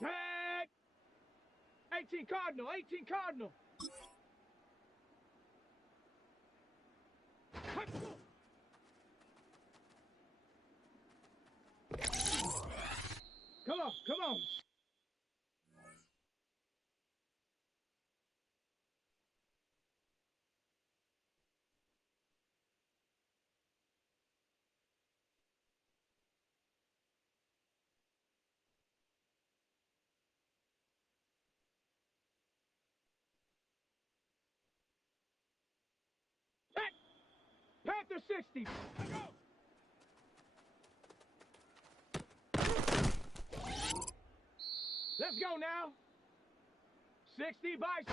Tag! 18 Cardinal, 18 Cardinal. Come on, come on. Panther 60. Let's go now. 60 by.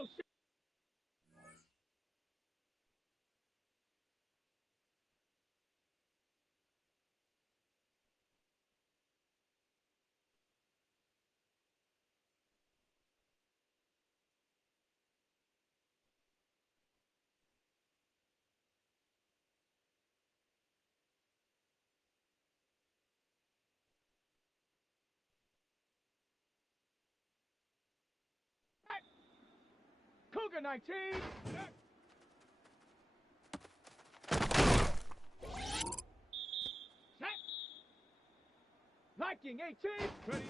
go. Cougar 19. Set. Viking 18. Ready.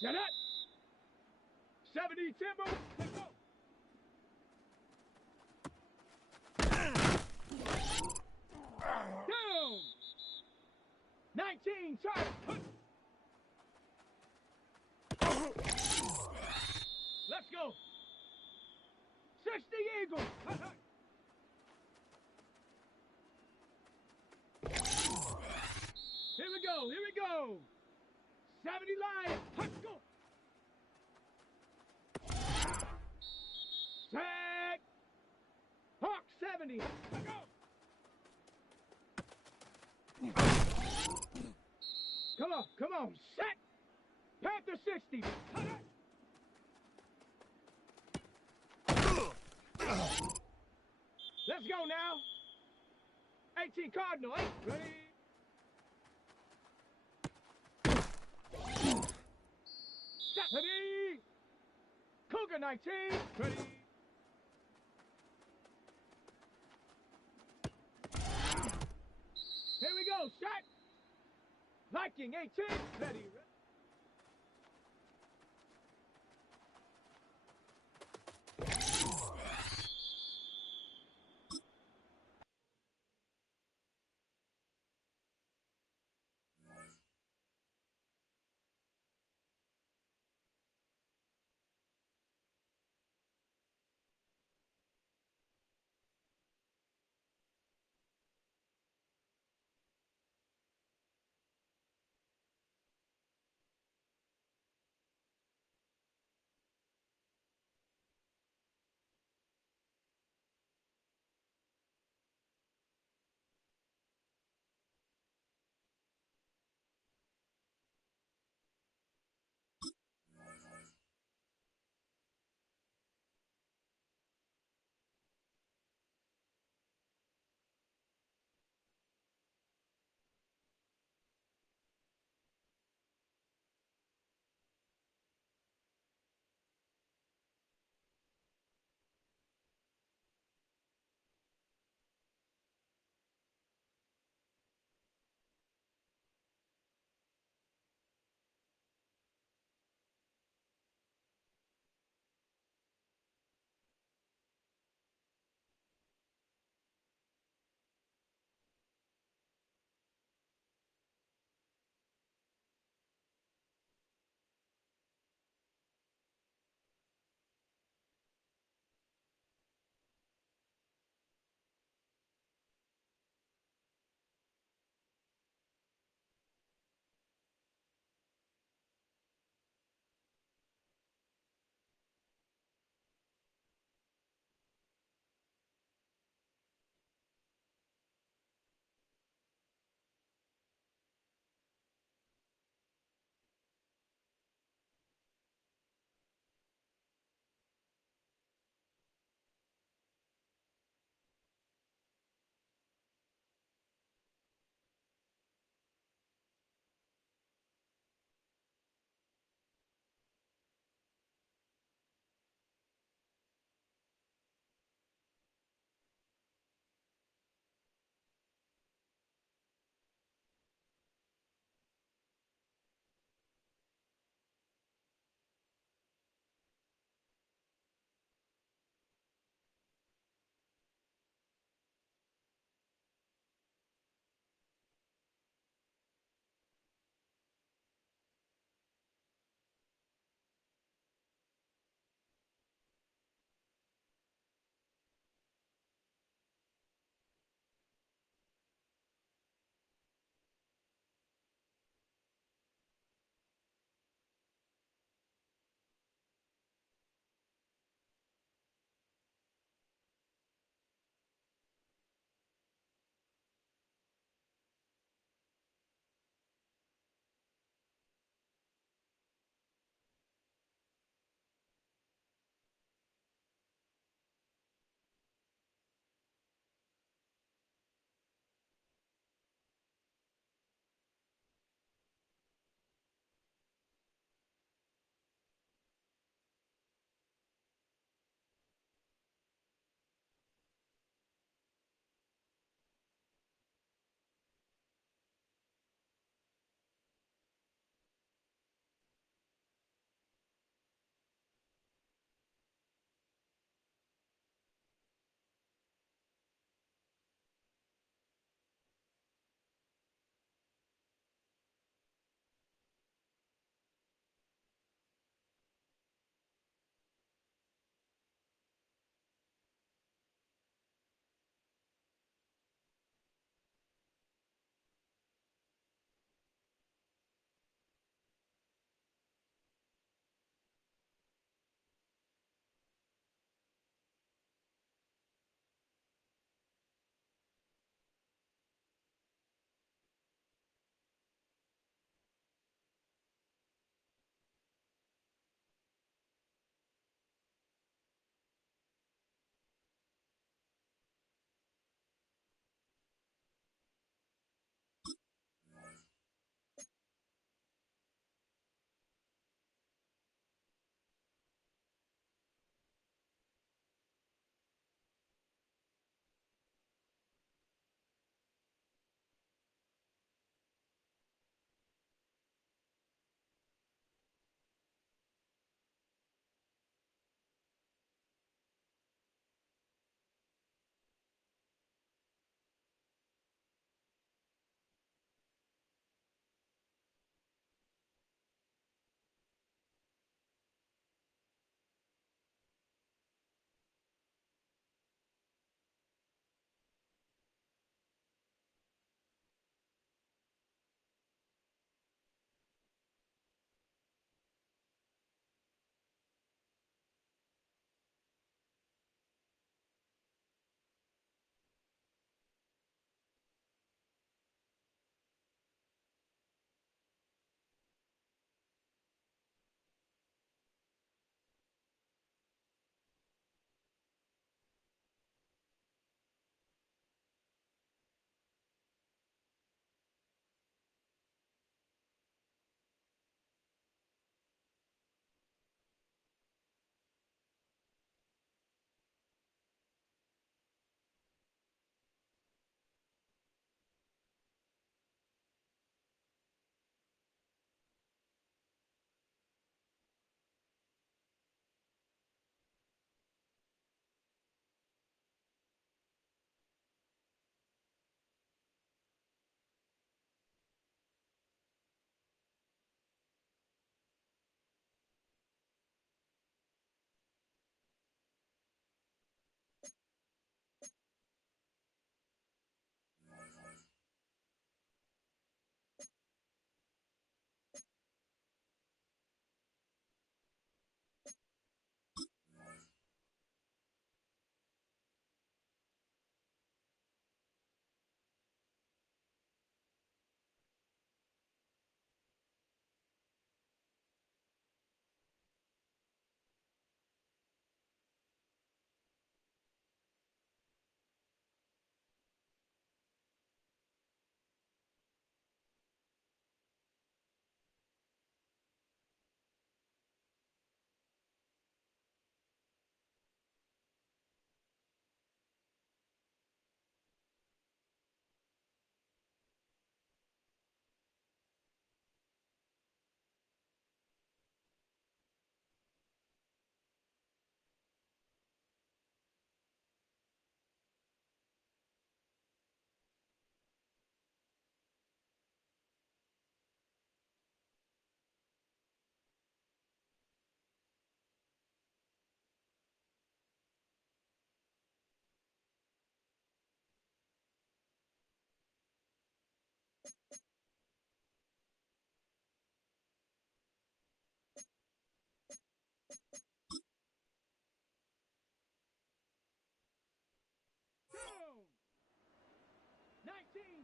Set up. 70 Timber. Let's go. Down. 19 Charlie. Let's go. 60 Eagle. Here we go. Here we go. 70 Lion. Let's go. Set. Hawk 70. Let's go. Come on. Come on. Set. Panther 60. Let's go now. 18 Cardinal. 8. Ready. Ready. Cougar 19. Ready. Here we go. Shot. Viking 18. Ready.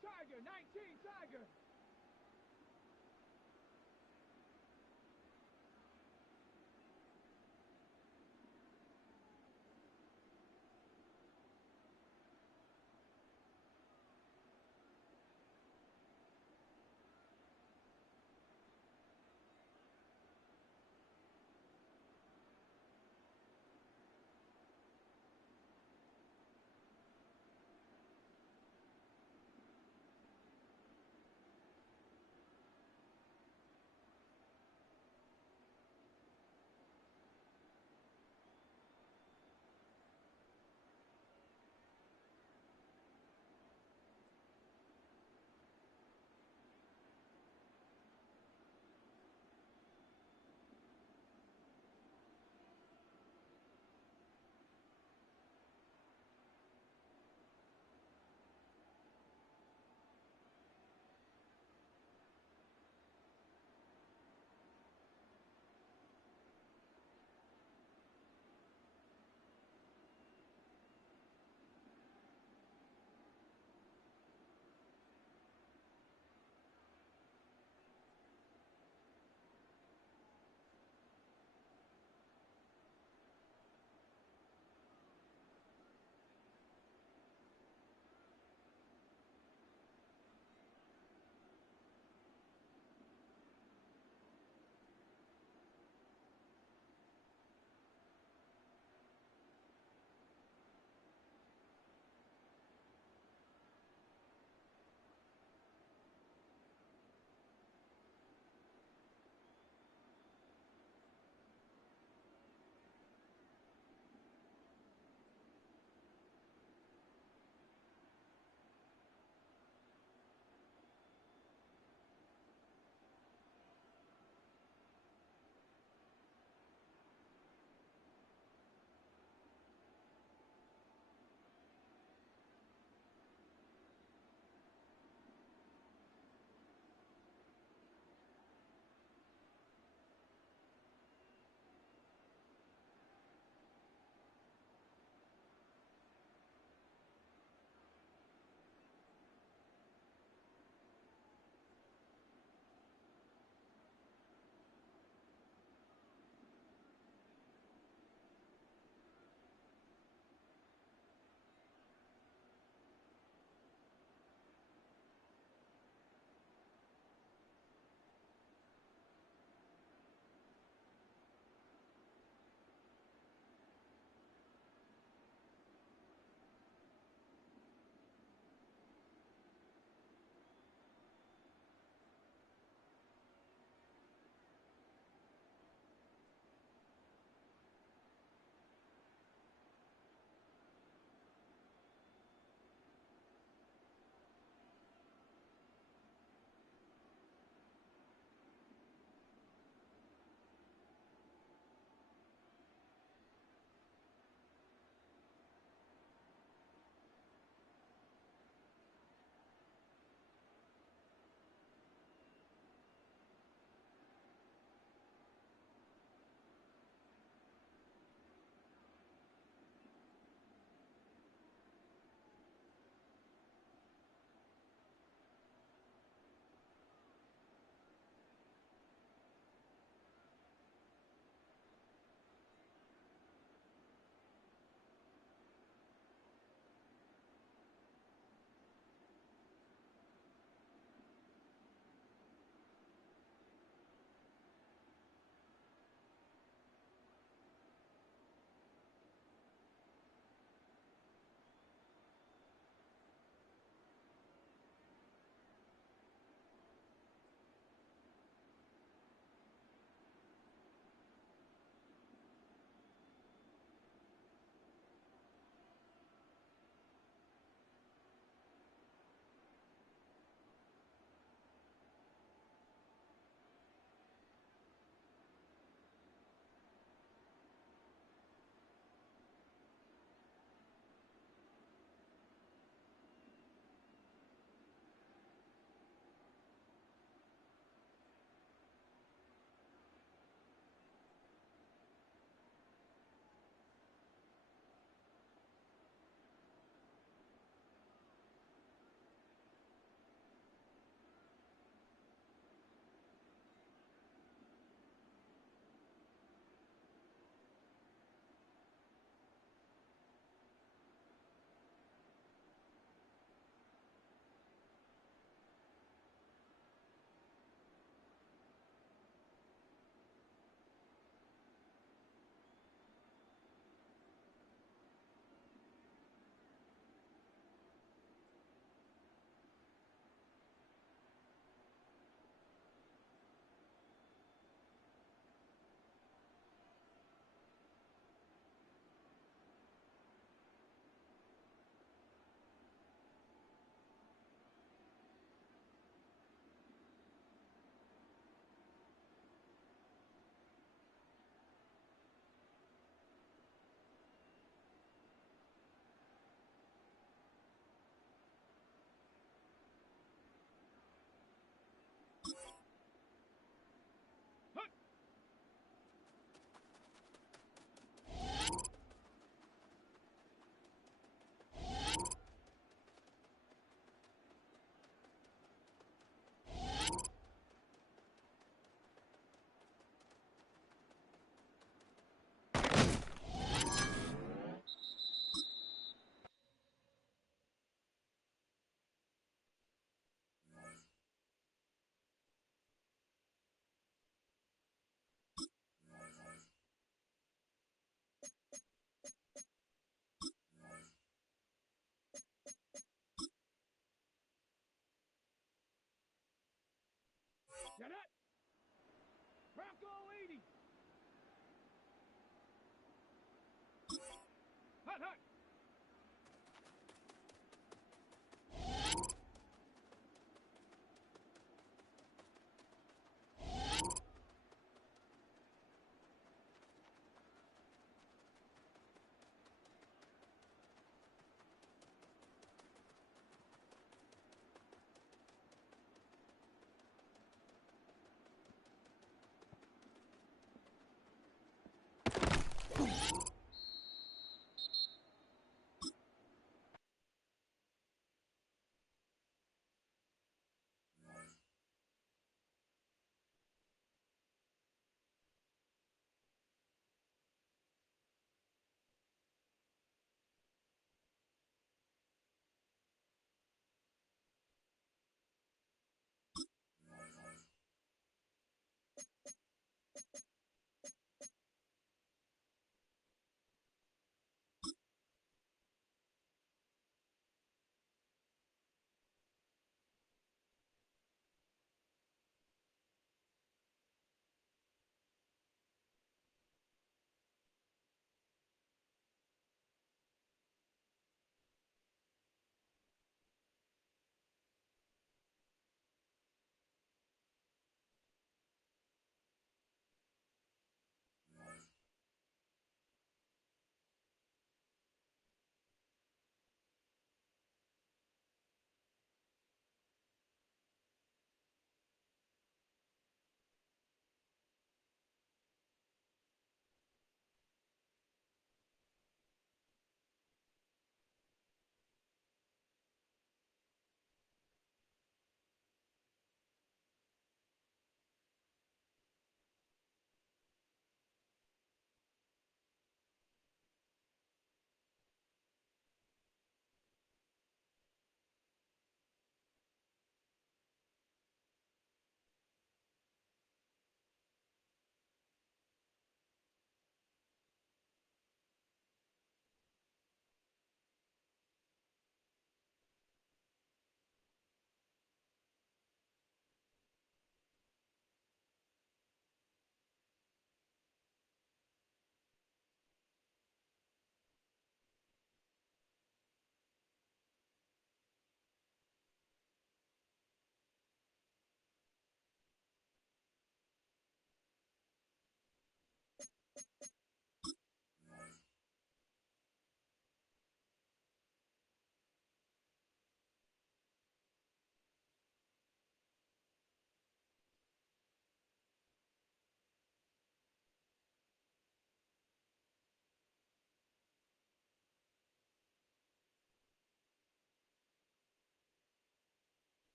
Tiger, 19, Tiger.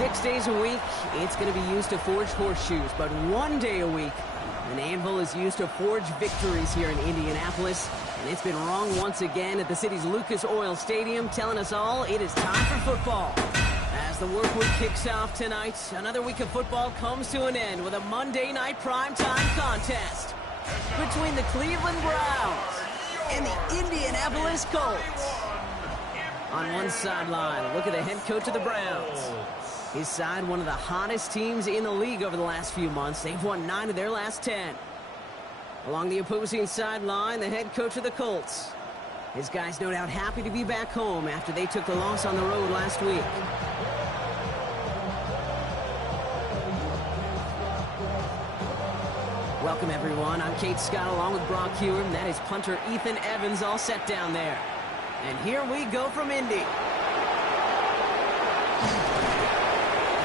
6 days a week, it's going to be used to forge horseshoes, but 1 day a week, an anvil is used to forge victories here in Indianapolis, and it's been wrong once again at the city's Lucas Oil Stadium, telling us all it is time for football. As the work week kicks off tonight, another week of football comes to an end with a Monday night primetime contest between the Cleveland Browns and the Indianapolis Colts. On one sideline, look at the head coach of the Browns. His side, one of the hottest teams in the league over the last few months. They've won 9 of their last 10. Along the opposing sideline, the head coach of the Colts. His guys no doubt happy to be back home after they took the loss on the road last week. Welcome, everyone. I'm Kate Scott along with Brock Hewer, and that is punter Ethan Evans all set down there. And here we go from Indy.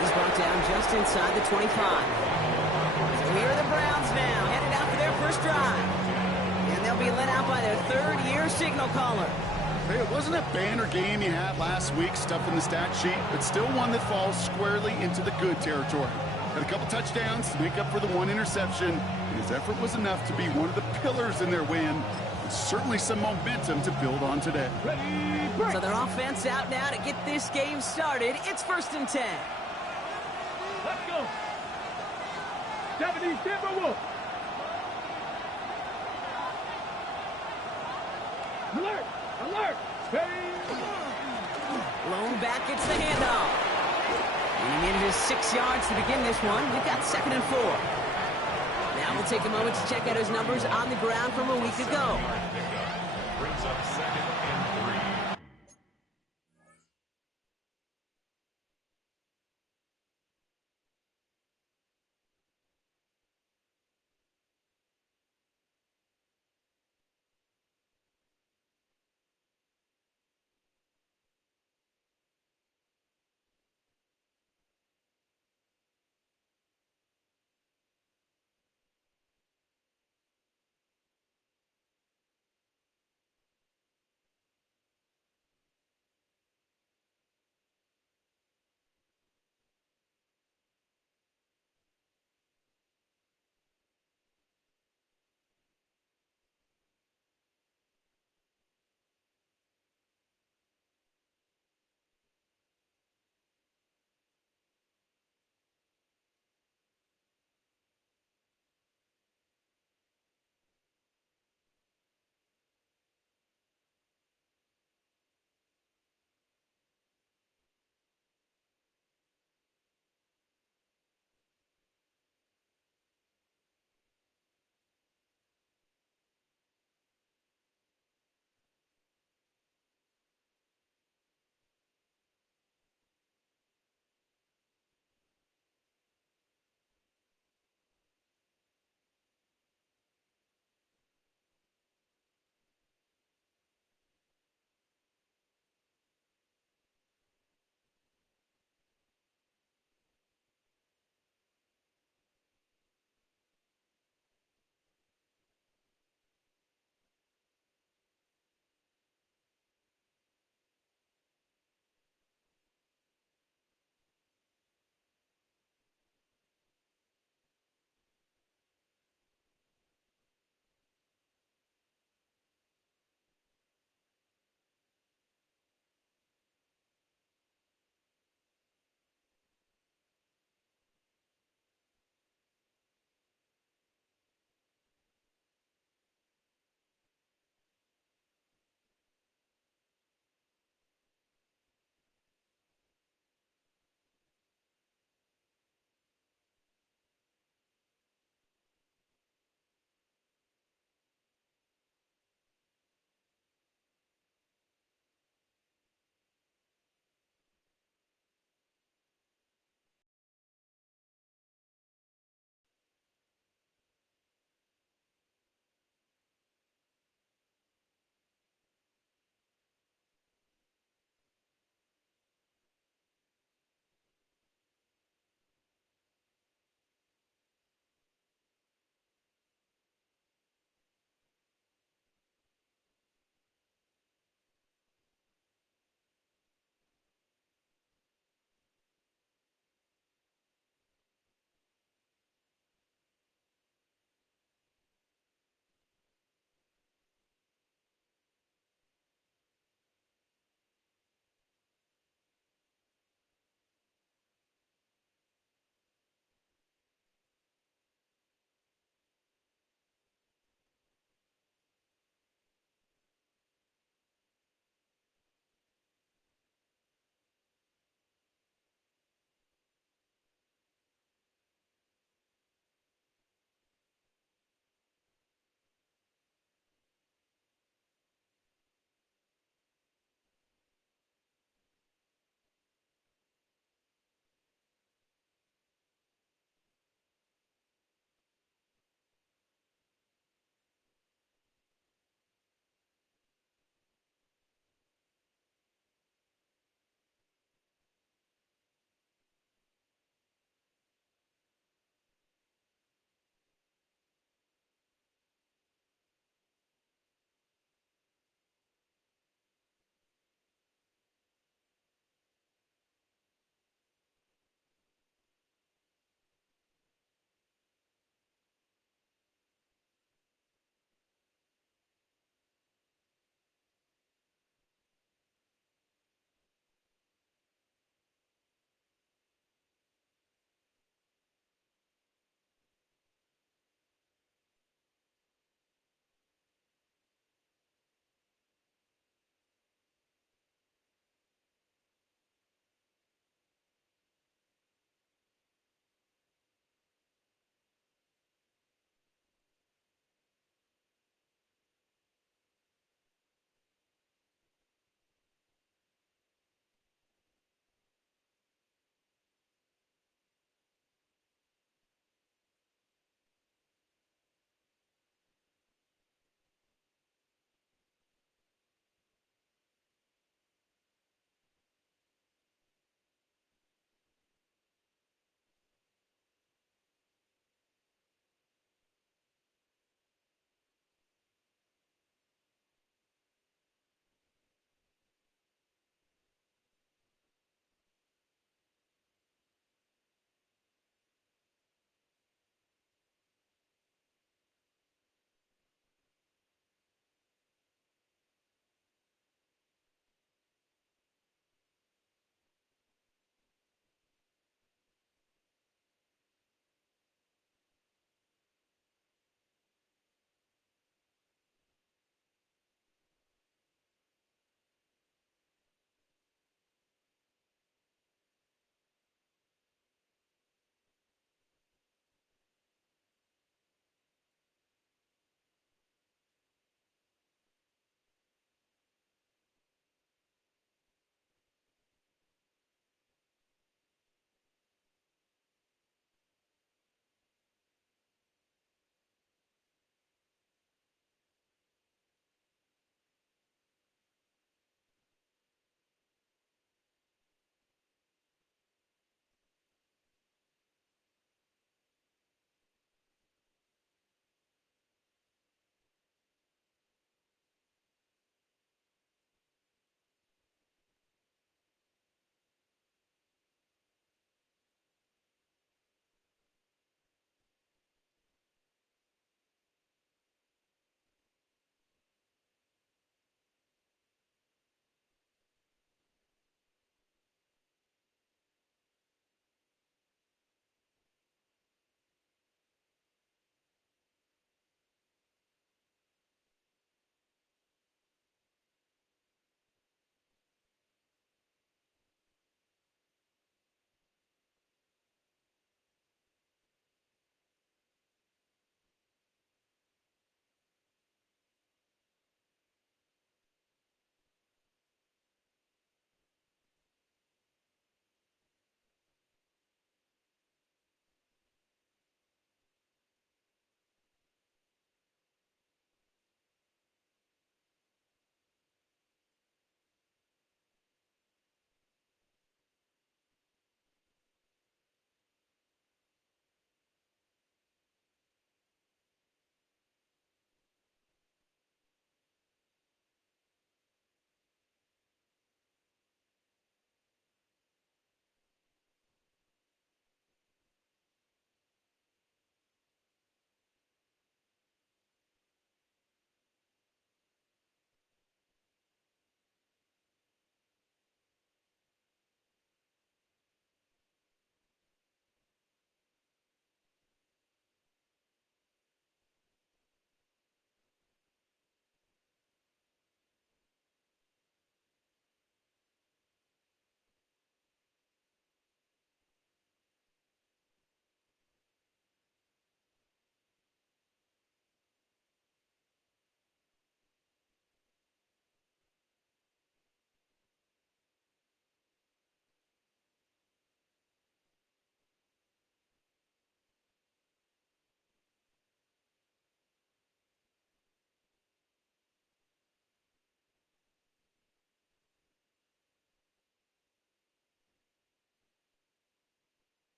He's brought down just inside the 25. So here are the Browns now, headed out for their first drive. And they'll be led out by their third-year signal caller. Hey, it wasn't a banner game you had last week, stuff in the stat sheet, but still one that falls squarely into the good territory. Had a couple touchdowns to make up for the 1 interception, and his effort was enough to be one of the pillars in their win. Certainly some momentum to build on today. So their offense out now to get this game started. It's 1st and 10. Let's go. Japanese Timberwolf. Alert! Alert! Blown back, it's the handoff. And he needed his 6 yards to begin this one. We've got 2nd and 4. Now we'll take a moment to check out his numbers on the ground from a week ago. Brings up 2nd and 3.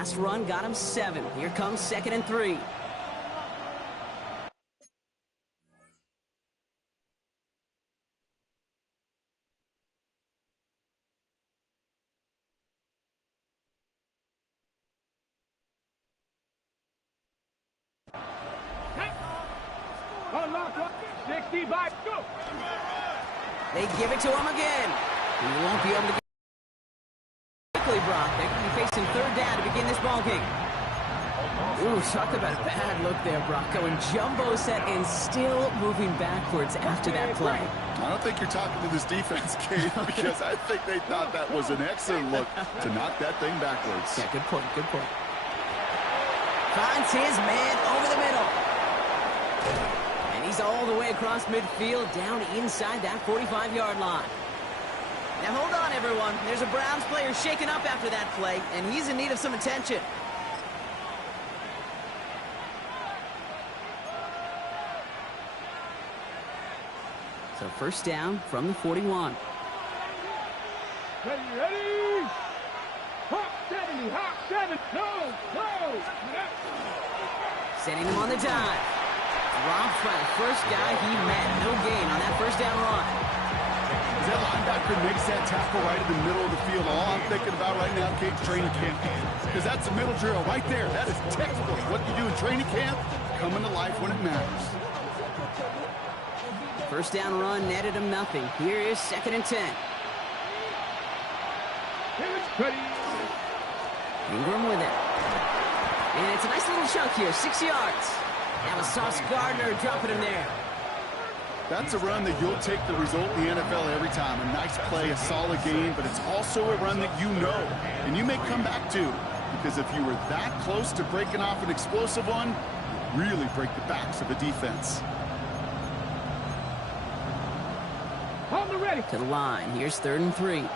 last run got him 7. Here comes 2nd and 3. Unlock 65, go! They give it to him again. He won't be able to get quickly, Brock. They're going to be facing 3rd down to begin this ball game. Ooh, talk about a bad look there, Brock. Going jumbo set and still moving backwards after that play. I don't think you're talking to this defense, Kate, because I think they thought that was an excellent look to knock that thing backwards. Yeah, good point, good point. Finds his man over the middle. And he's all the way across midfield, down inside that 45-yard line. Now hold on, everyone. There's a Browns player shaken up after that play, and he's in need of some attention. So 1st down from the 41. Ready, ready! Hawk 70, Hawk 7, no! Setting him on the dive. Dropped by the first guy he met. No gain on that 1st down run. As that linebacker makes that tackle right in the middle of the field, all I'm thinking about right now, Kate, training camp. Because that's a middle drill right there. That is textbook. What you do in training camp, coming to life when it matters. 1st down run netted him nothing. Here is 2nd and 10. Ingram with it. And it's a nice little chunk here, 6 yards. That was Sauce Gardner dropping him there. That's a run that you'll take the result in the NFL every time. A nice play, a solid game, but it's also a run that you know and you may come back to. Because if you were that close to breaking off an explosive one, you really break the backs of a defense. On the ready. To the line. Here's 3rd and 3.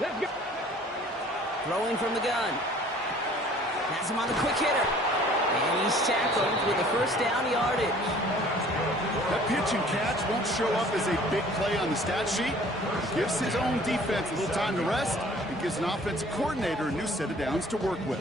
Let's go. Throwing from the gun. Has him on the quick hitter. And he's tackled with the 1st down yardage. That pitch and catch won't show up as a big play on the stat sheet. It gives his own defense a little time to rest. It gives an offensive coordinator a new set of downs to work with.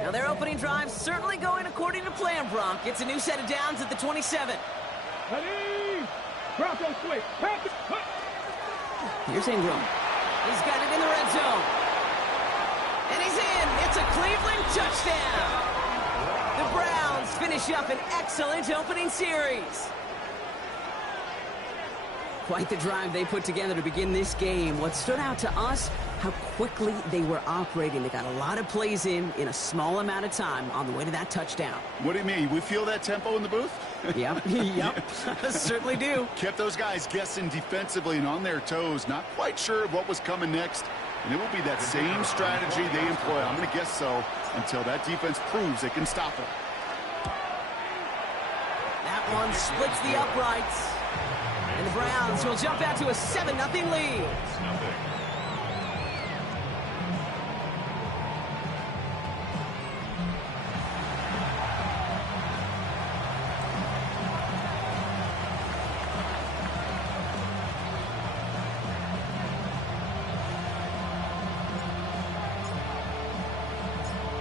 Now their opening drive certainly going according to plan, Brock. It's a new set of downs at the 27. Ready! Bronco switch. Here's Ingram. He's got it in the red zone. And he's in. It's a Cleveland touchdown. The Browns finish up an excellent opening series. Quite the drive they put together to begin this game. What stood out to us, how quickly they were operating. They got a lot of plays in a small amount of time on the way to that touchdown. What do you mean? We feel that tempo in the booth? Yep, yep, certainly do. Kept those guys guessing defensively and on their toes, not quite sure what was coming next. And it will be that same strategy they employ, I'm going to guess so, until that defense proves they can stop it. That one splits the uprights. And the Browns will jump out to a 7-0 lead.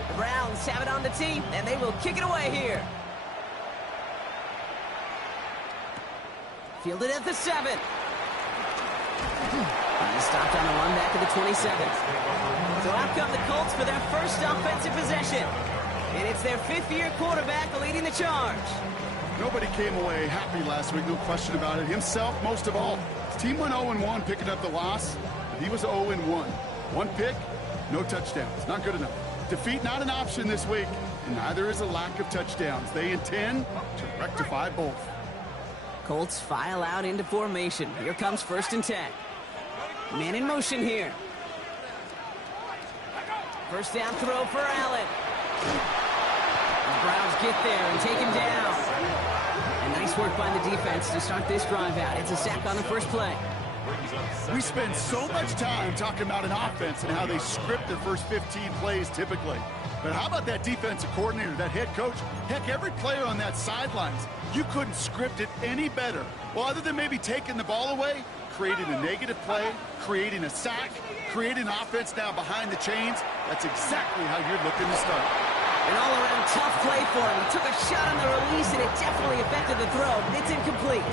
The Browns have it on the tee, and they will kick it away here. Fielded at the 7. He's stopped on the run back at the 27. So out come the Colts for their first offensive possession. And it's their 5th-year quarterback leading the charge. Nobody came away happy last week, no question about it. Himself, most of all. His team went 0-1, picking up the loss. But he was 0-1. 1 pick, no touchdowns. Not good enough. Defeat not an option this week, and neither is a lack of touchdowns. They intend to rectify both. Colts file out into formation. Here comes 1st and 10. Man in motion here. 1st down throw for Allen. The Browns get there and take him down. And nice work by the defense to start this drive out. It's a sack on the first play. brings up second. We spend so much time talking about an offense and how they script their first 15 plays typically. But how about that defensive coordinator, that head coach? Heck, every player on that sidelines, you couldn't script it any better. Well, other than maybe taking the ball away, creating a negative play, creating a sack, creating offense now behind the chains, that's exactly how you're looking to start. An all-around tough play for him. He took a shot on the release, and it definitely affected the throw. It's incomplete.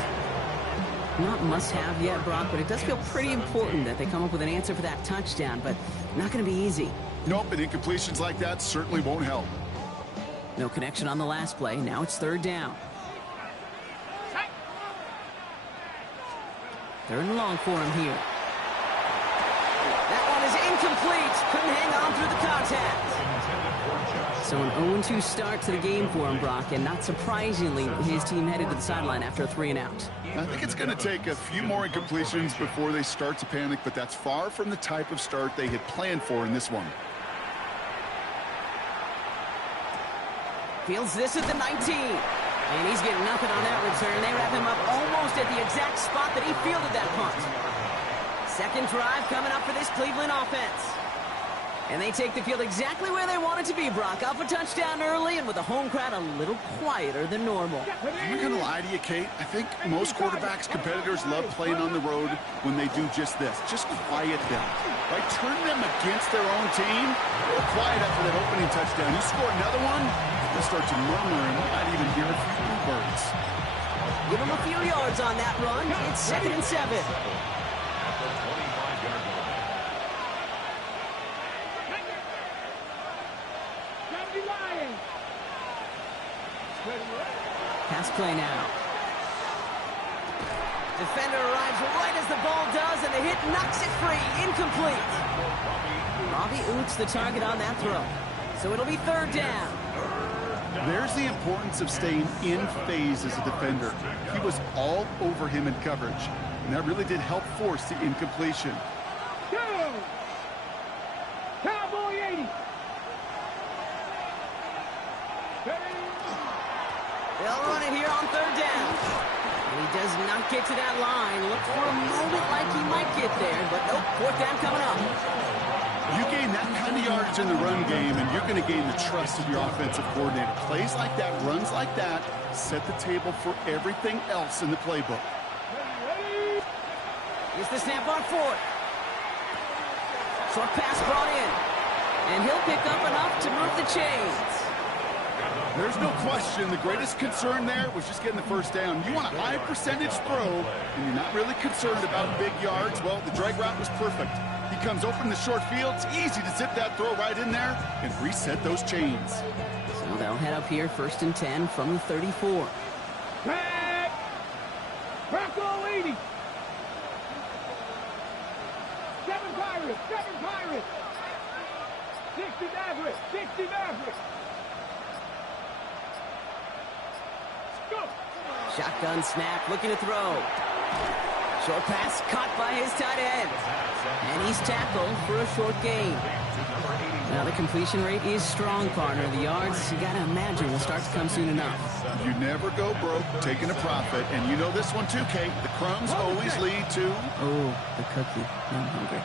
Not must-have yet, Brock, but it does feel pretty important that they come up with an answer for that touchdown, but not going to be easy. Nope, and incompletions like that certainly won't help. No connection on the last play. Now it's third down. Third and long for him here. That one is incomplete. Couldn't hang on through the contact. So an 0-2 start to the game for him, Brock, and not surprisingly, his team headed to the sideline after a 3-and-out. I think it's going to take a few more incompletions before they start to panic, but that's far from the type of start they had planned for in this one. Fields this at the 19. And he's getting nothing on that return. They wrap him up almost at the exact spot that he fielded that punt. Second drive coming up for this Cleveland offense. And they take the field exactly where they want it to be, Brock. Up a touchdown early, and with the home crowd a little quieter than normal. I'm not going to lie to you, Kate. I think most quarterbacks, competitors love playing on the road when they do just this. Just quiet them. Right? Turn them against their own team. They'll quiet after that opening touchdown. You score another one, they'll start to murmur and not even hear a few birds. Give them a few yards on that run. It's 2nd and 7. Pass play now. Defender arrives right as the ball does, and the hit knocks it free. Incomplete. Robbie Oots the target on that throw. So it'll be third down. There's the importance of staying in phase as a defender. He was all over him in coverage, and that really did help force the incompletion. Go! Cowboy 80. They'll run it here on third down. And he does not get to that line. Looked for a moment like he might get there, but nope, fourth down coming up. You gain that kind of yardage in the run game, and you're going to gain the trust of your offensive coordinator. Plays like that, runs like that, set the table for everything else in the playbook. Here's the snap on fourth. Short pass brought in. And he'll pick up enough to move the chains. There's no question the greatest concern there was just getting the first down. You want a high percentage throw, and you're not really concerned about big yards. Well, the drag route was perfect. He comes open the short field. It's easy to zip that throw right in there and reset those chains. So they'll head up here, 1st and 10 from the 34. Back! Bronco 80. 7 Pirates, 7 Pirates. 60 Mavericks, 60 Mavericks. Go! Shotgun snap, looking to throw. Short pass caught by his tight end. And he's tackled for a short gain. Now the completion rate is strong, partner. The yards, you gotta imagine, will start to come soon enough. You never go broke taking a profit, and you know this one too, Kate. The crumbs always lead to... Oh, the cookie. I'm hungry.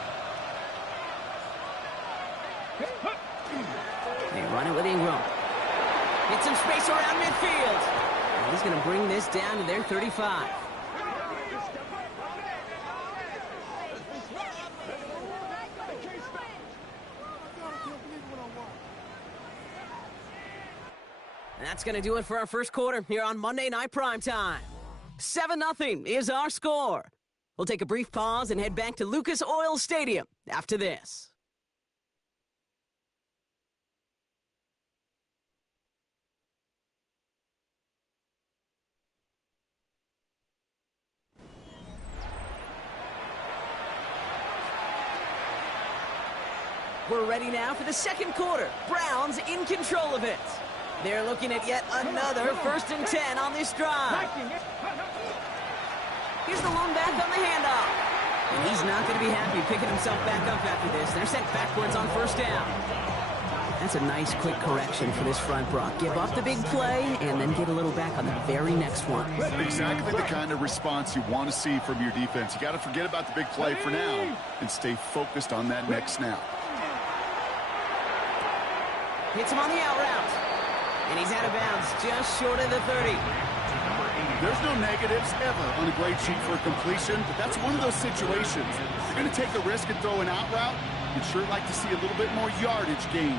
They run it with Ingram. Get some space around midfield. And he's gonna bring this down to their 35. And that's going to do it for our first quarter here on Monday Night Primetime. 7-0 is our score. We'll take a brief pause and head back to Lucas Oil Stadium after this. We're ready now for the second quarter. Browns in control of it. They're looking at yet another 1st and 10 on this drive. Here's the lone back on the handoff. And he's not going to be happy picking himself back up after this. They're sent backwards on 1st down. That's a nice quick correction for this front, Brock. Give up the big play and then get a little back on the very next one. Exactly the kind of response you want to see from your defense. You got to forget about the big play for now and stay focused on that next snap. Hits him on the out route. And he's out of bounds just short of the 30. There's no negatives ever on a grade sheet for a completion, but that's one of those situations. If you're going to take a risk and throw an out route, you'd sure like to see a little bit more yardage gained.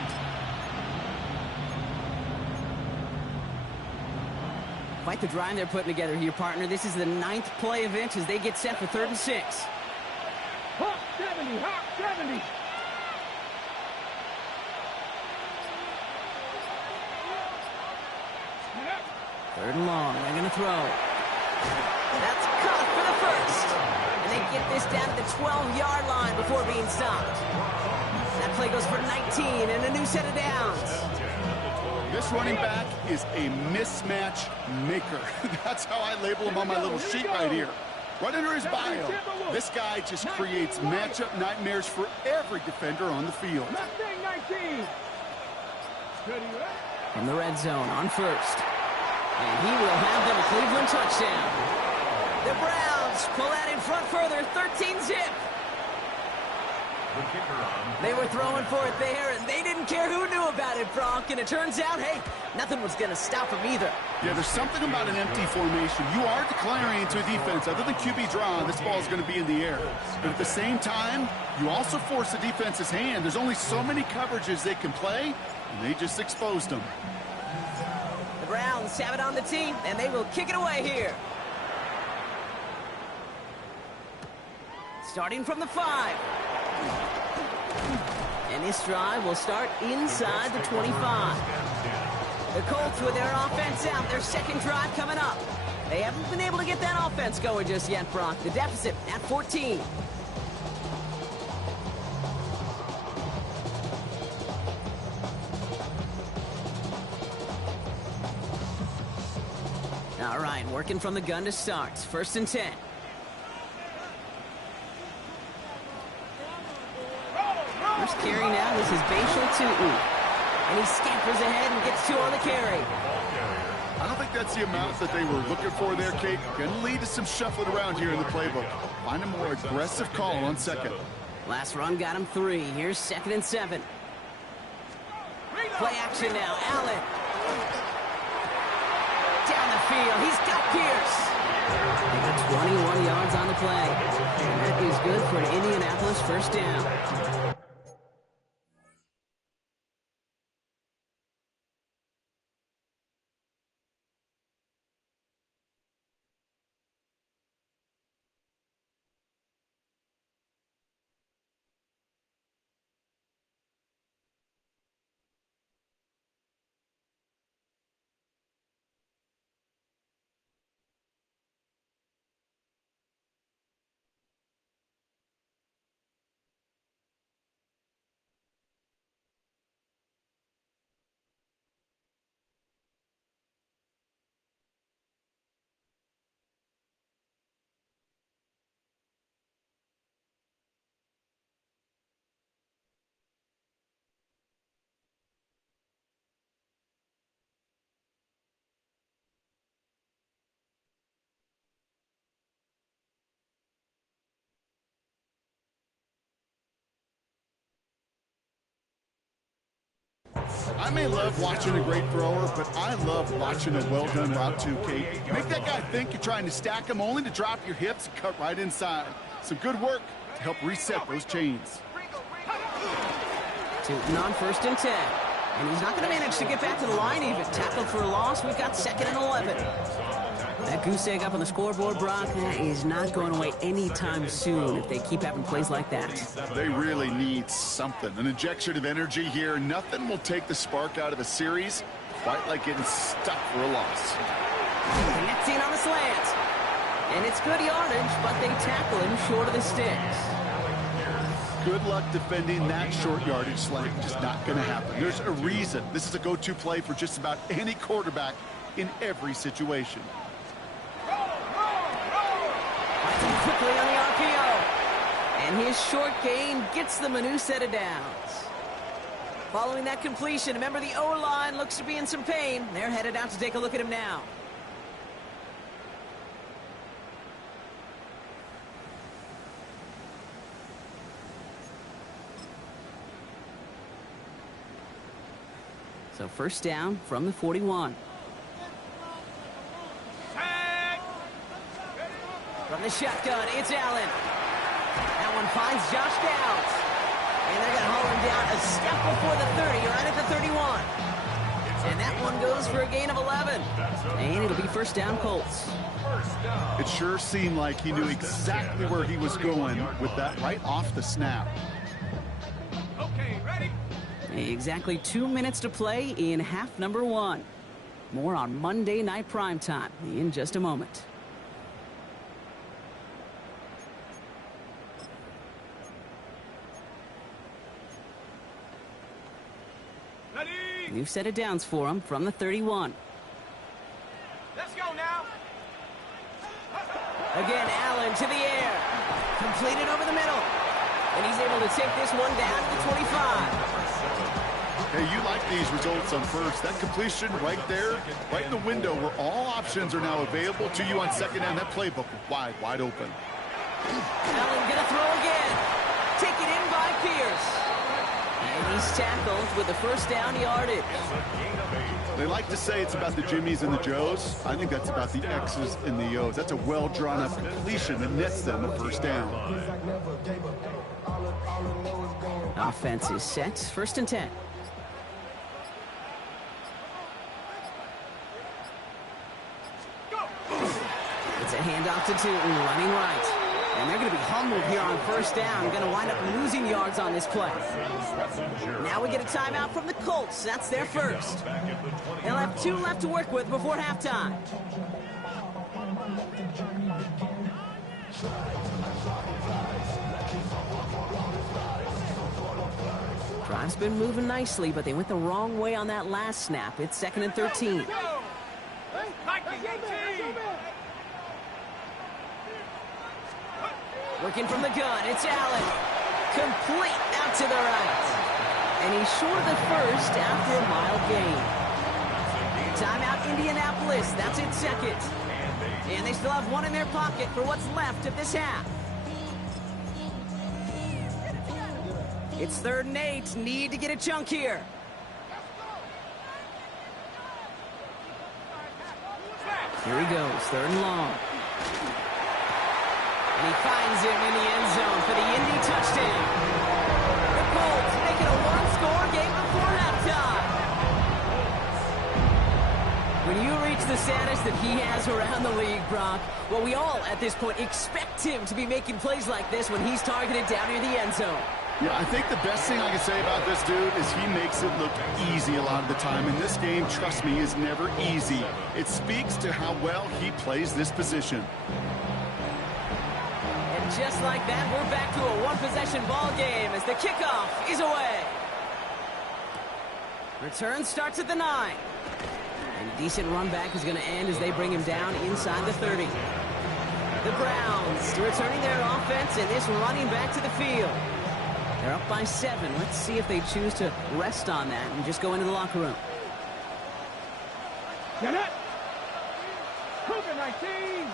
Quite the drive they're putting together here, partner. This is the 9th play of inch as they get set for 3rd and 6. Hawk 70, Hawk 70. Third and long, they're going to throw. That's caught for the first. And they get this down to the 12-yard line before being stopped. That play goes for 19 and a new set of downs. This running back is a mismatch maker. That's how I label him on my little sheet right here. Right under his bio, this guy just creates matchup nightmares for every defender on the field. Mustang 19. From the red zone on first. And he will have them a Cleveland touchdown. The Browns pull out in front further, 13-zip. They were throwing for it there, and they didn't care who knew about it, Brock. And it turns out, hey, nothing was going to stop them either. Yeah, there's something about an empty formation. You are declaring into a defense. Other than QB draw, this ball is going to be in the air. But at the same time, you also force the defense's hand. There's only so many coverages they can play, and they just exposed them. The Browns have it on the team, and they will kick it away here. Starting from the 5. And this drive will start inside the 25. The Colts with their offense out, their second drive coming up. They haven't been able to get that offense going just yet, Brock. The deficit at 14. All right, working from the gun to start. 1st and 10. First carry now, this is Bashal Tootin. And he scampers ahead and gets 2 on the carry. I don't think that's the amount that they were looking for there, Kate. Going to lead to some shuffling around here in the playbook. Find a more aggressive call on second. Last run got him 3. Here's 2nd and 7. Play action now, Allen. Down the field, he's got Pierce. They got 21 yards on the play. And that is good for an Indianapolis first down. I may love watching a great thrower, but I love watching a well-done route too, Kate. Make that guy think you're trying to stack him only to drop your hips and cut right inside. Some good work to help reset those chains. Tootin on 1st and 10. And he's not going to manage to get back to the line even. Tackled for a loss. We've got 2nd and 11. That goose egg up on the scoreboard, Brock, that is not going away anytime soon if they keep having plays like that. They really need something. An injection of energy here. Nothing will take the spark out of a series quite like getting stuck for a loss. Connecting on the slant. And it's good yardage, but they tackle him short of the sticks. Good luck defending that short yardage slant. Just not going to happen. There's a reason this is a go-to play for just about any quarterback in every situation. Quickly on the RPO. And his short gain gets them a new set of downs. Following that completion, remember the O-line looks to be in some pain. They're headed out to take a look at him now. So first down from the 41. From the shotgun, it's Allen. That one finds Josh Downs. And they're going to haul him down a step before the 30, right at the 31. And that one goes for a gain of 11. And it'll be first down Colts. It sure seemed like he knew exactly where he was going with that right off the snap. Okay, ready? Exactly 2 minutes to play in half number 1. More on Monday Night Primetime in just a moment. New set of downs for him from the 31. Let's go now. Again, Allen to the air. Completed over the middle. And he's able to take this one down to the 25. Hey, you like these results on first. That completion right there, right in the window where all options are now available to you on second down. That playbook wide open. Allen gonna throw again. Taken in by Pierce. And he's tackled with the first down yardage. They like to say it's about the Jimmies and the Joes. I think that's about the X's and the O's. That's a well-drawn-up completion that nets them a first down. Offense is set. First and 10. It's a handoff to Tootin, running right. And they're going to be humbled here on first down. Going to wind up losing yards on this play. Now we get a timeout from the Colts. That's their first. They'll have 2 left to work with before halftime. Drive's been moving nicely, but they went the wrong way on that last snap. It's second and 13. Working from the gun, it's Allen. Complete out to the right. And he's short of the first after a mile gain. Timeout Indianapolis, that's its second. And they still have 1 in their pocket for what's left of this half. It's 3rd and 8, need to get a chunk here. Here he goes, 3rd and long. And he finds him in the end zone for the Indy touchdown. The Colts make it a 1-score game before halftime. When you reach the status that he has around the league, Brock, well, we all at this point expect him to be making plays like this when he's targeted down near the end zone. Yeah, I think the best thing I can say about this dude is he makes it look easy a lot of the time. And this game, trust me, is never easy. It speaks to how well he plays this position. And just like that, we're back to a 1-possession ball game as the kickoff is away. Return starts at the 9. And a decent run back is going to end as they bring him down inside the 30. The Browns returning their offense and this running back to the field. They're up by 7. Let's see if they choose to rest on that and just go into the locker room. Get it. Cougar 19.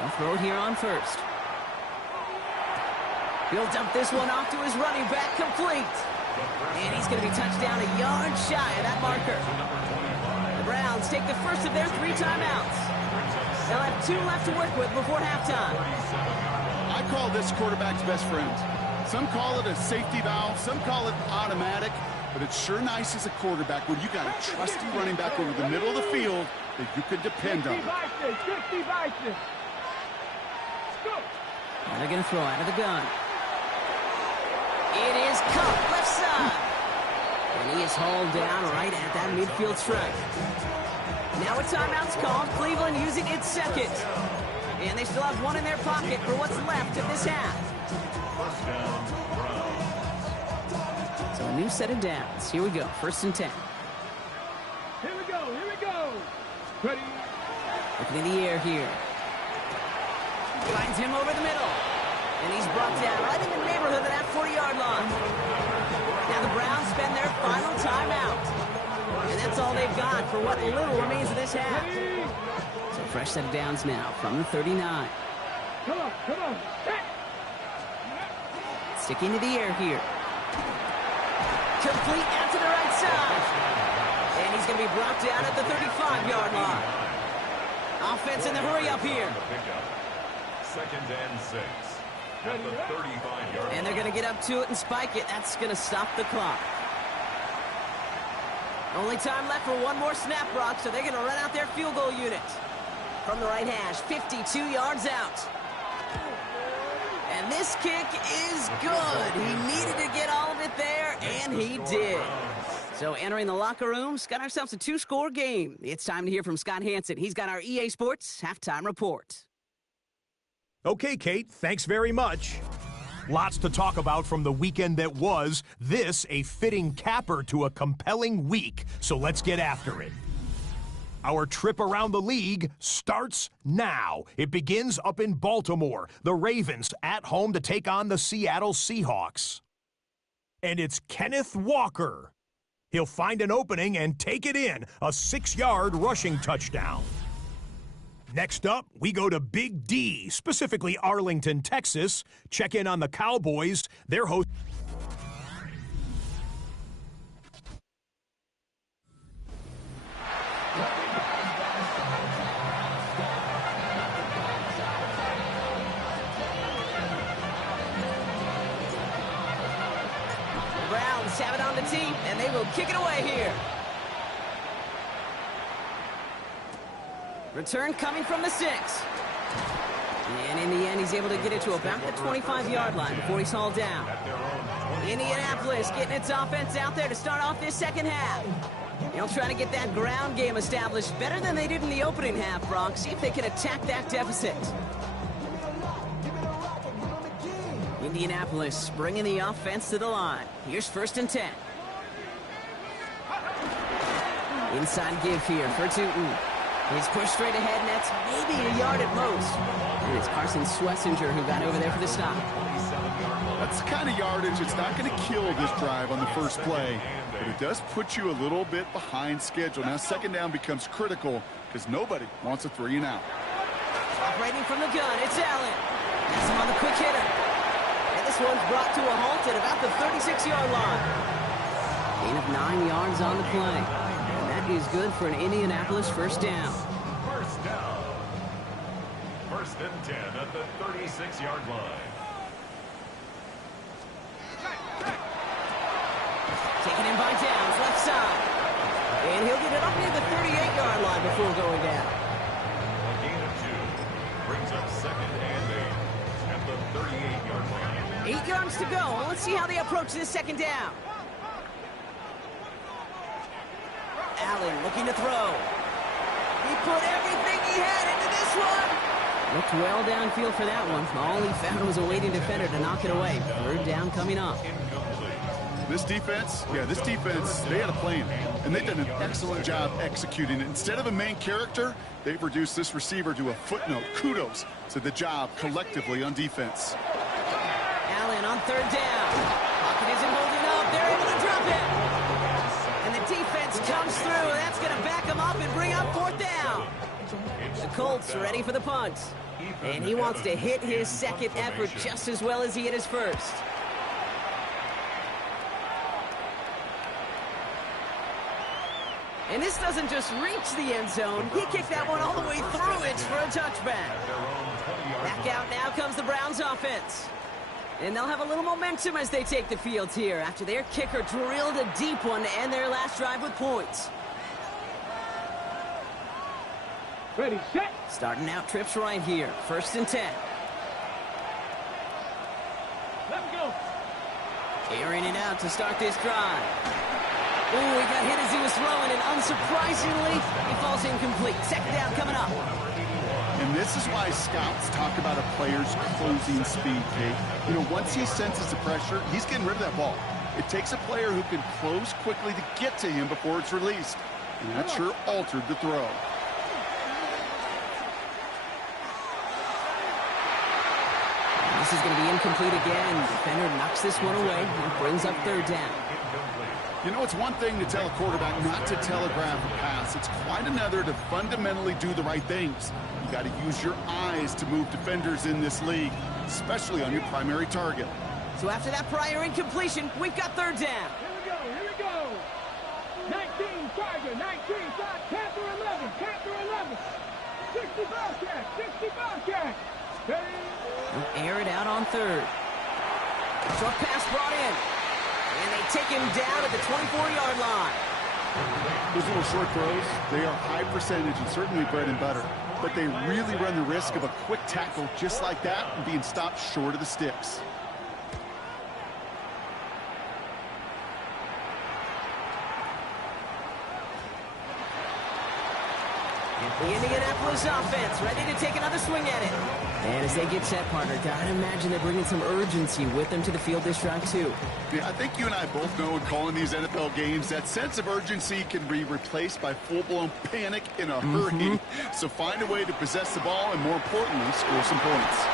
They'll throw it here on first. He'll dump this one off to his running back, complete. And he's going to be touched down a yard shy of that marker. The Browns take the first of their 3 timeouts. They'll have 2 left to work with before halftime. I call this quarterback's best friend. Some call it a safety valve, some call it automatic, but it's sure nice as a quarterback when you got a trusty running back over the middle of the field that you could depend on. 50 vices. Go. Now they're going to throw out of the gun. It is Cup, left side. And he is hauled down right at that midfield stripe. Now a timeout's called. Cleveland using its second. And they still have 1 in their pocket for what's left of this half. So a new set of downs. Here we go. 1st and 10. Here we go. Ready. Looking in the air here. Finds him over the middle. And he's brought down right in the neighborhood of that 40-yard line. Now the all they've got for what little remains of this half. So fresh set of downs now from the 39. Come on, come on. Sticking to the air here. Complete out to the right side. And he's going to be brought down at the 35-yard line. Offense in the hurry up here. Second and 6 at the 35-yard line. And they're going to get up to it and spike it. That's going to stop the clock. Only time left for one more snap, Brock, so they're going to run out their field goal unit. From the right hash, 52 yards out. And this kick is good. He needed to get all of it there, and he did. So entering the locker rooms, got ourselves a 2-score game. It's time to hear from Scott Hansen. He's got our EA Sports halftime report. Okay, Kate, thanks very much. Lots to talk about from the weekend that was. This a fitting capper to a compelling week, so let's get after it. Our trip around the league starts now. It begins up in Baltimore. The Ravens at home to take on the Seattle Seahawks. And it's Kenneth Walker. He'll find an opening and take it in, a 6-yard rushing touchdown. Next up, we go to Big D, specifically Arlington, Texas. Check in on the Cowboys. They're host. Browns have it on the tee, and they will kick it away here. Return coming from the 6. And in the end, he's able to get it to about the 25-yard line before he's hauled down. Indianapolis getting its offense out there to start off this second half. They'll try to get that ground game established better than they did in the opening half, Brock. See if they can attack that deficit. Indianapolis bringing the offense to the line. Here's 1st and 10. Inside give here for Tootin. He's pushed straight ahead, and that's maybe a yard at most. And it's Carson Swessinger who got over there for the stop. That's the kind of yardage it's not going to kill this drive on the first play, but it does put you a little bit behind schedule. Now second down becomes critical because nobody wants a 3-and-out. Operating from the gun, it's Allen. That's him on the quick hitter. And this one's brought to a halt at about the 36-yard line. Gain of 9 yards on the play. Is good for an Indianapolis first down. First down. 1st and 10 at the 36-yard line. Taken in by Downs, left side. And he'll get it up near the 38-yard line before going down. A gain of 2 brings up 2nd and 8 at the 38-yard line. 8 yards to go. Let's see how they approach this second down. Allen looking to throw. He put everything he had into this one. Looked well downfield for that one. All he found was a waiting defender to knock it away. 3rd down coming up. This defense, they had a plan, and they've done an excellent job executing it. Instead of a main character, they've reduced this receiver to a footnote. Kudos to the job collectively on defense. Allen on 3rd down. Pocket isn't holding up. They're able to drop it. And the defense comes through. That's going to back him up and bring up 4th down. The Colts ready for the punt. And he wants to hit his second effort just as well as he hit his first. And this doesn't just reach the end zone. He kicked that one all the way through it for a touchback. Back out now comes the Browns offense. And they'll have a little momentum as they take the field here after their kicker drilled a deep one to end their last drive with points. Ready, set. Starting out trips right here. 1st and 10. Let's go. Airing it out to start this drive. Ooh, he got hit as he was throwing, and unsurprisingly, he falls incomplete. Second down coming up. And this is why scouts talk about a player's closing speed, Kate. You know, once he senses the pressure, he's getting rid of that ball. It takes a player who can close quickly to get to him before it's released. And that sure altered the throw. This is going to be incomplete again. Defender knocks this one away and brings up 3rd down. You know, it's one thing to tell a quarterback not to telegraph a pass. It's quite another to fundamentally do the right things. You got to use your eyes to move defenders in this league, especially on your primary target. So after that prior incompletion, we've got third down. Here we go. 19 Tiger, 19 shot, Panther 11, Panther 11. 60 Bobcat, 60 Bobcat. He'll air it out on third. Short pass brought in. And they take him down at the 24-yard line. Those little short throws, they are high percentage and certainly bread and butter. But they really run the risk of a quick tackle just like that and being stopped short of the sticks. The Indianapolis offense ready to take another swing at it. And as they get set, partner, gotta imagine they're bringing some urgency with them to the field this drive, too. Yeah, I think you and I both know in calling these NFL games that sense of urgency can be replaced by full-blown panic in a hurry. So find a way to possess the ball and, more importantly, score some points.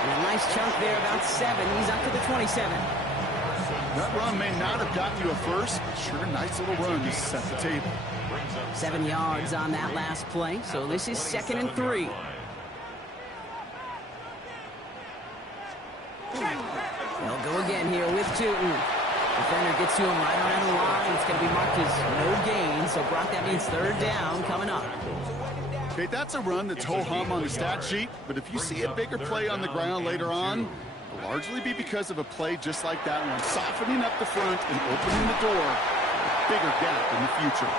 And a nice chunk there, about 7. He's up to the 27. That run may not have gotten you a first, but sure, nice little run to set the table. 7 yards on that last play, so this is 2nd and 3. They'll go again here with Tootin. Defender gets to him right around the line. It's going to be marked as no gain, so Brock, that means third down coming up. Okay, that's a run that's ho-hum on the stat sheet, but if you see a bigger play on the ground later on, it'll largely be because of a play just like that one, softening up the front and opening the door. Bigger gap in the future.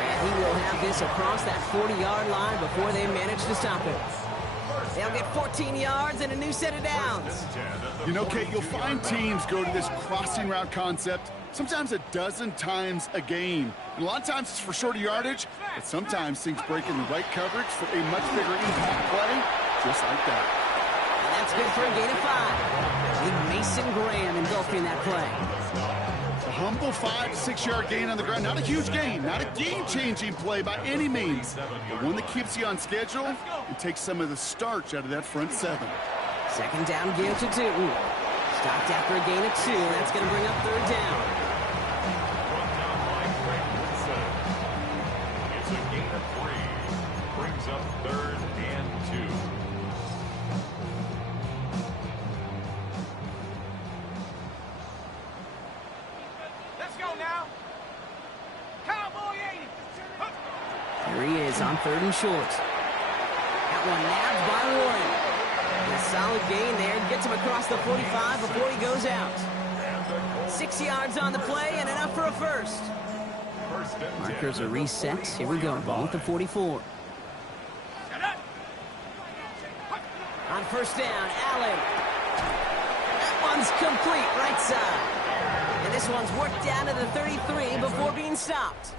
And he will have this across that 40-yard line before they manage to stop it. They'll get 14 yards and a new set of downs. You know, Kate, you'll find teams go to this crossing route concept sometimes a dozen times a game. And a lot of times it's for shorter yardage, but sometimes things break in the right coverage for a much bigger impact play, just like that. And that's good for a gain of 5. Big Mason Graham engulfing that play. A humble 5 to 6 yard gain on the ground. Not a huge gain, not a game-changing play by any means, but one that keeps you on schedule and takes some of the starch out of that front 7. 2nd down give to Tootin. Stopped after a gain of 2. That's going to bring up third down. It's a gain of 3. Brings up 3rd and 2. Here he is on 3rd and short. That one nabbed by Warren. And a solid gain there. Gets him across the 45 before he goes out. 6 yards on the play and enough for a first. Markers are reset. Here we go. Ball at the 44. On 1st down, Allen. That one's complete right side. And this one's worked down to the 33 before being stopped.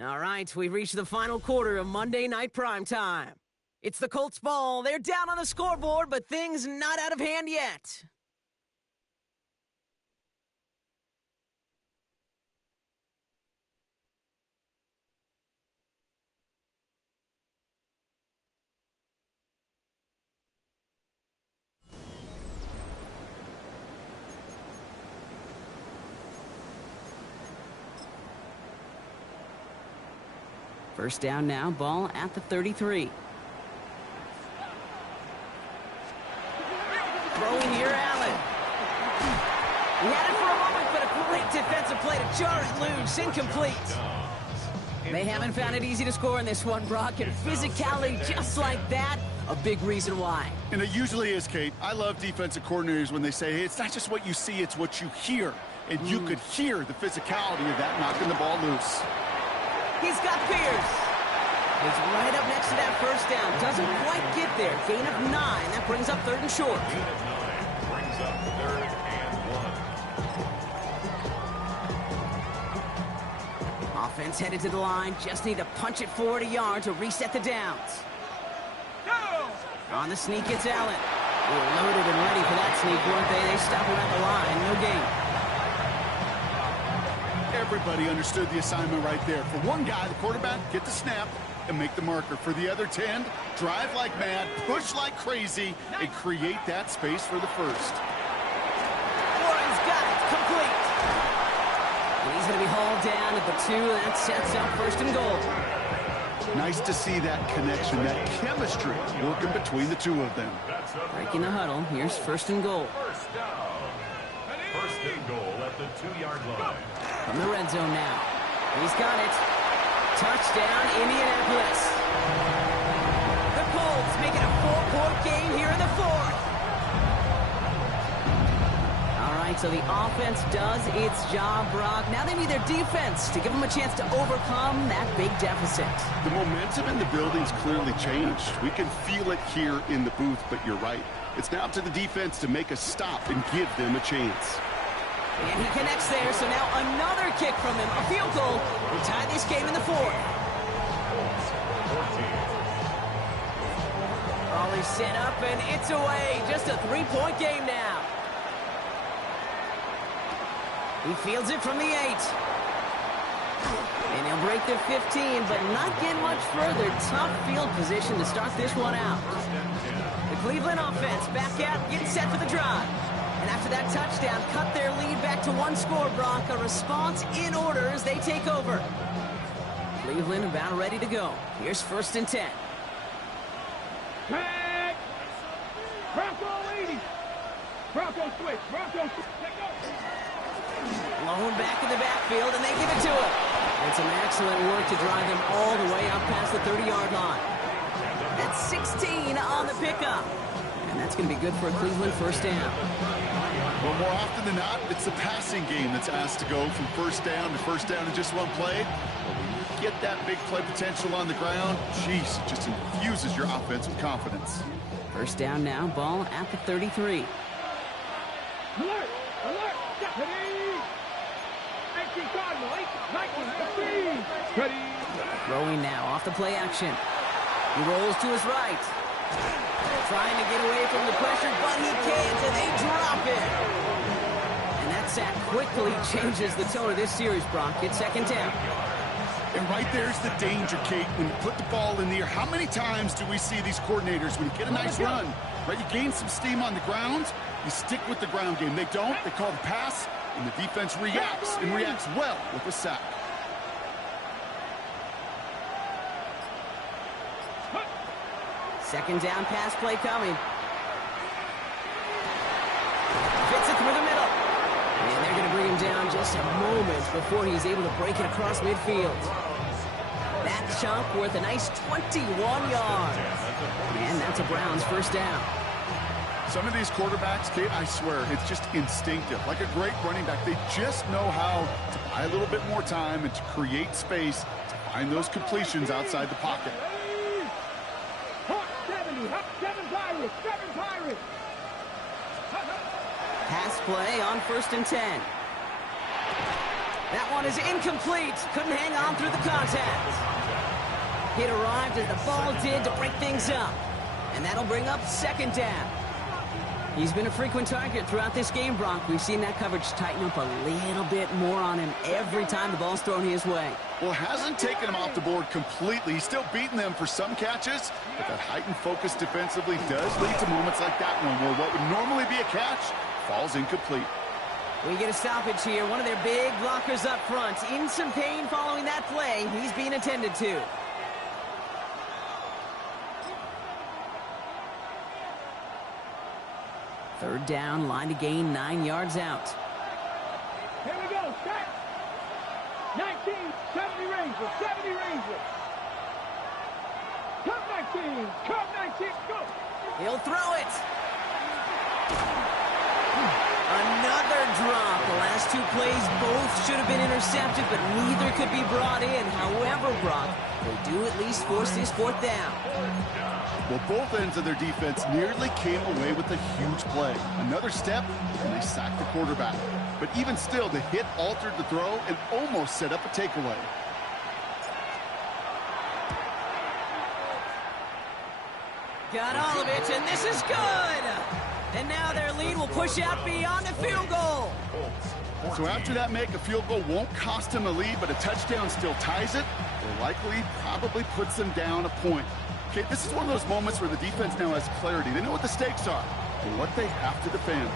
All right, we've reached the final quarter of Monday Night Primetime. It's the Colts ball. They're down on the scoreboard, but things not out of hand yet. First down now, ball at the 33. Throwing here, Allen. He had it for a moment, but a great defensive play to jar it loose. Incomplete. They haven't found it easy to score in this one, Brock, and physicality just like that, a big reason why. And it usually is, Kate. I love defensive coordinators when they say, hey, it's not just what you see, it's what you hear. And you could hear the physicality of that knocking the ball loose. He's got Pierce. He's right up next to that first down. Doesn't quite get there. Gain of 9. That brings up 3rd and short. Gain of 9 brings up 3rd and 1. Offense headed to the line. Just need to punch it forward a yard to reset the downs. On the sneak, it's Allen. They were loaded and ready for that sneak, weren't they? They stop him at the line. No gain. Everybody understood the assignment right there. For one guy, the quarterback, get the snap and make the marker. For the other 10, drive like mad, push like crazy, and create that space for the first. Warren's got it. Complete. down at the 2. That sets up first and goal. Nice to see that connection, that chemistry working between the two of them. Breaking the huddle. Here's first and goal. First down. First and goal at the 2-yard line. From the red zone now. He's got it. Touchdown, Indianapolis. The Colts make it a 4-point game here in the 4th. All right, so the offense does its job, Brock. Now they need their defense to give them a chance to overcome that big deficit. The momentum in the building's clearly changed. We can feel it here in the booth, but you're right. It's now up to the defense to make a stop and give them a chance. And he connects there, so now another kick from him. A field goal will tie this game in the 4th. Raleigh set up, and it's away. Just a 3-point game now. He fields it from the 8. And he'll break the 15, but not get much further. Tough field position to start this one out. The Cleveland offense back out, getting set for the drive. And after that touchdown, cut their lead back to 1 score, Brock. A response in order as they take over. Cleveland about ready to go. Here's first and 10. Tag! Bronco 80! Bronco switch! Bronco switch! Let go! Blown back in the backfield, and they give it to him. And some excellent work to drive them all the way out past the 30-yard line. That's 16 on the pickup. And that's going to be good for a Cleveland first down. Well, more often than not, it's the passing game that's asked to go from first down to first down in just one play. But when you get that big play potential on the ground, jeez, it just infuses your offense with confidence. First down now, ball at the 33. Alert! Alert! Ready! 18 Cardinal! 19! 15! Ready! Throwing now off the play action. He rolls to his right. Trying to get away from the pressure, but he can't, and they drop it. And that sack quickly changes the tone of this series, Brock. It's second down. And right there's the danger, Kate. When you put the ball in the air, how many times do we see these coordinators, when you get a nice run, right, you gain some steam on the ground, you stick with the ground game. They don't. They call the pass, and the defense reacts, and reacts well with a sack. Second down pass play coming. Fits it through the middle. And they're going to bring him down just a moment before he's able to break it across midfield. That chunk worth a nice 21 yards. And that's a Browns first down. Some of these quarterbacks, Kate, I swear, it's just instinctive. Like a great running back, they just know how to buy a little bit more time and to create space to find those completions outside the pocket. Seven Pirates! Pass play on first and 10. That one is incomplete. Couldn't hang on through the contact. It arrived as the ball did to break things up. And that'll bring up second down. He's been a frequent target throughout this game, Brock. We've seen that coverage tighten up a little bit more on him every time the ball's thrown his way. Well, it hasn't taken him off the board completely. He's still beating them for some catches, but that heightened focus defensively does lead to moments like that one where what would normally be a catch falls incomplete. We get a stoppage here. One of their big blockers up front. In some pain following that play. He's being attended to. Third down, line to gain 9 yards out. Here we go, start. 19, 70 Rangers, 70 Rangers. Come 19, go. He'll throw it. Another drop. The last two plays both should have been intercepted, but neither could be brought in. However, Brock, they do at least force this fourth down. Well, both ends of their defense nearly came away with a huge play. Another step, and they sacked the quarterback. But even still, the hit altered the throw and almost set up a takeaway. Got all of it, and this is good. And now their lead will push out beyond the field goal. So after that make, a field goal won't cost them a lead, but a touchdown still ties it, or likely probably puts them down a point. Okay, this is one of those moments where the defense now has clarity. They know what the stakes are and what they have to defend.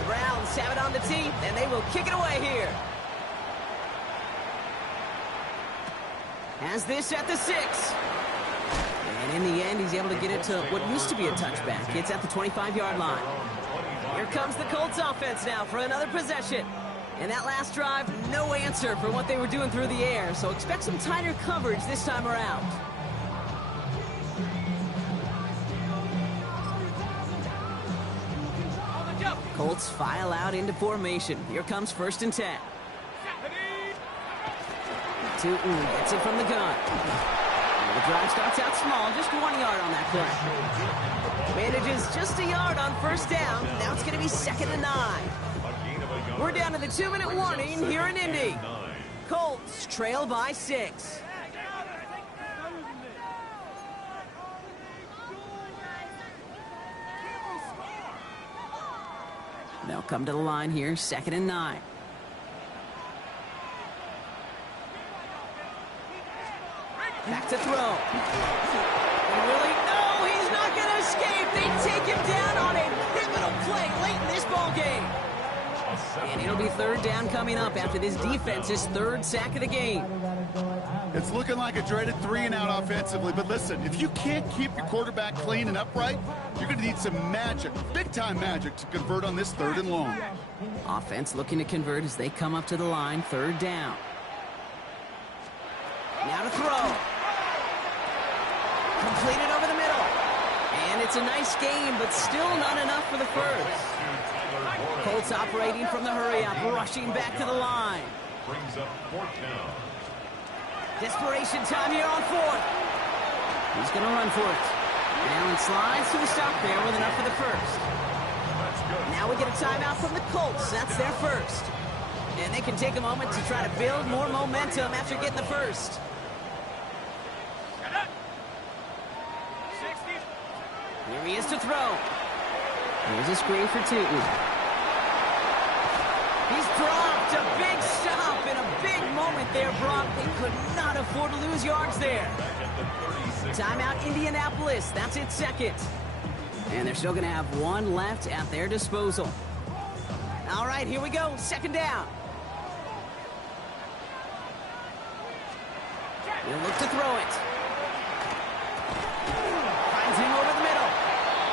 The Browns have it on the tee, and they will kick it away here. Has this at the 6. And in the end, he's able to get it to what used to be a touchback. It's at the 25-yard line. Here comes the Colts offense now for another possession. And that last drive, no answer for what they were doing through the air. So expect some tighter coverage this time around. Colts file out into formation. Here comes 1st and 10. Tootin gets it from the gun. The drive starts out small, just 1 yard on that play. Manages just a yard on 1st down. Now it's going to be 2nd and 9. We're down to the 2-minute warning here in Indy. Colts trail by 6. They'll come to the line here, 2nd and 9. Back to throw. And really, no, he's not going to escape. They take him down on a pivotal play late in this ball game. And it'll be 3rd down coming up after this defense's 3rd sack of the game. It's looking like a dreaded 3-and-out offensively, but listen, if you can't keep your quarterback clean and upright, you're going to need some magic, big-time magic, to convert on this 3rd and long. Offense looking to convert as they come up to the line, 3rd down. Now to throw. Completed over the middle. And it's a nice game, but still not enough for the 1st. Colts operating from the hurry-up, rushing back to the line. Brings up 4th down. Desperation time here on 4th. He's going to run for it. And Allen slides to the stop there with enough for the 1st. Now we get a timeout from the Colts. That's their 1st. And they can take a moment to try to build more momentum after getting the 1st. Here he is to throw. Here's a screen for Tootin. He's dropped. A big stop and a big moment there, Brock. They could not afford to lose yards there. Timeout, Indianapolis. That's its 2nd. And they're still going to have 1 left at their disposal. All right, here we go. 2nd down. He'll look to throw it. Finds him over the middle.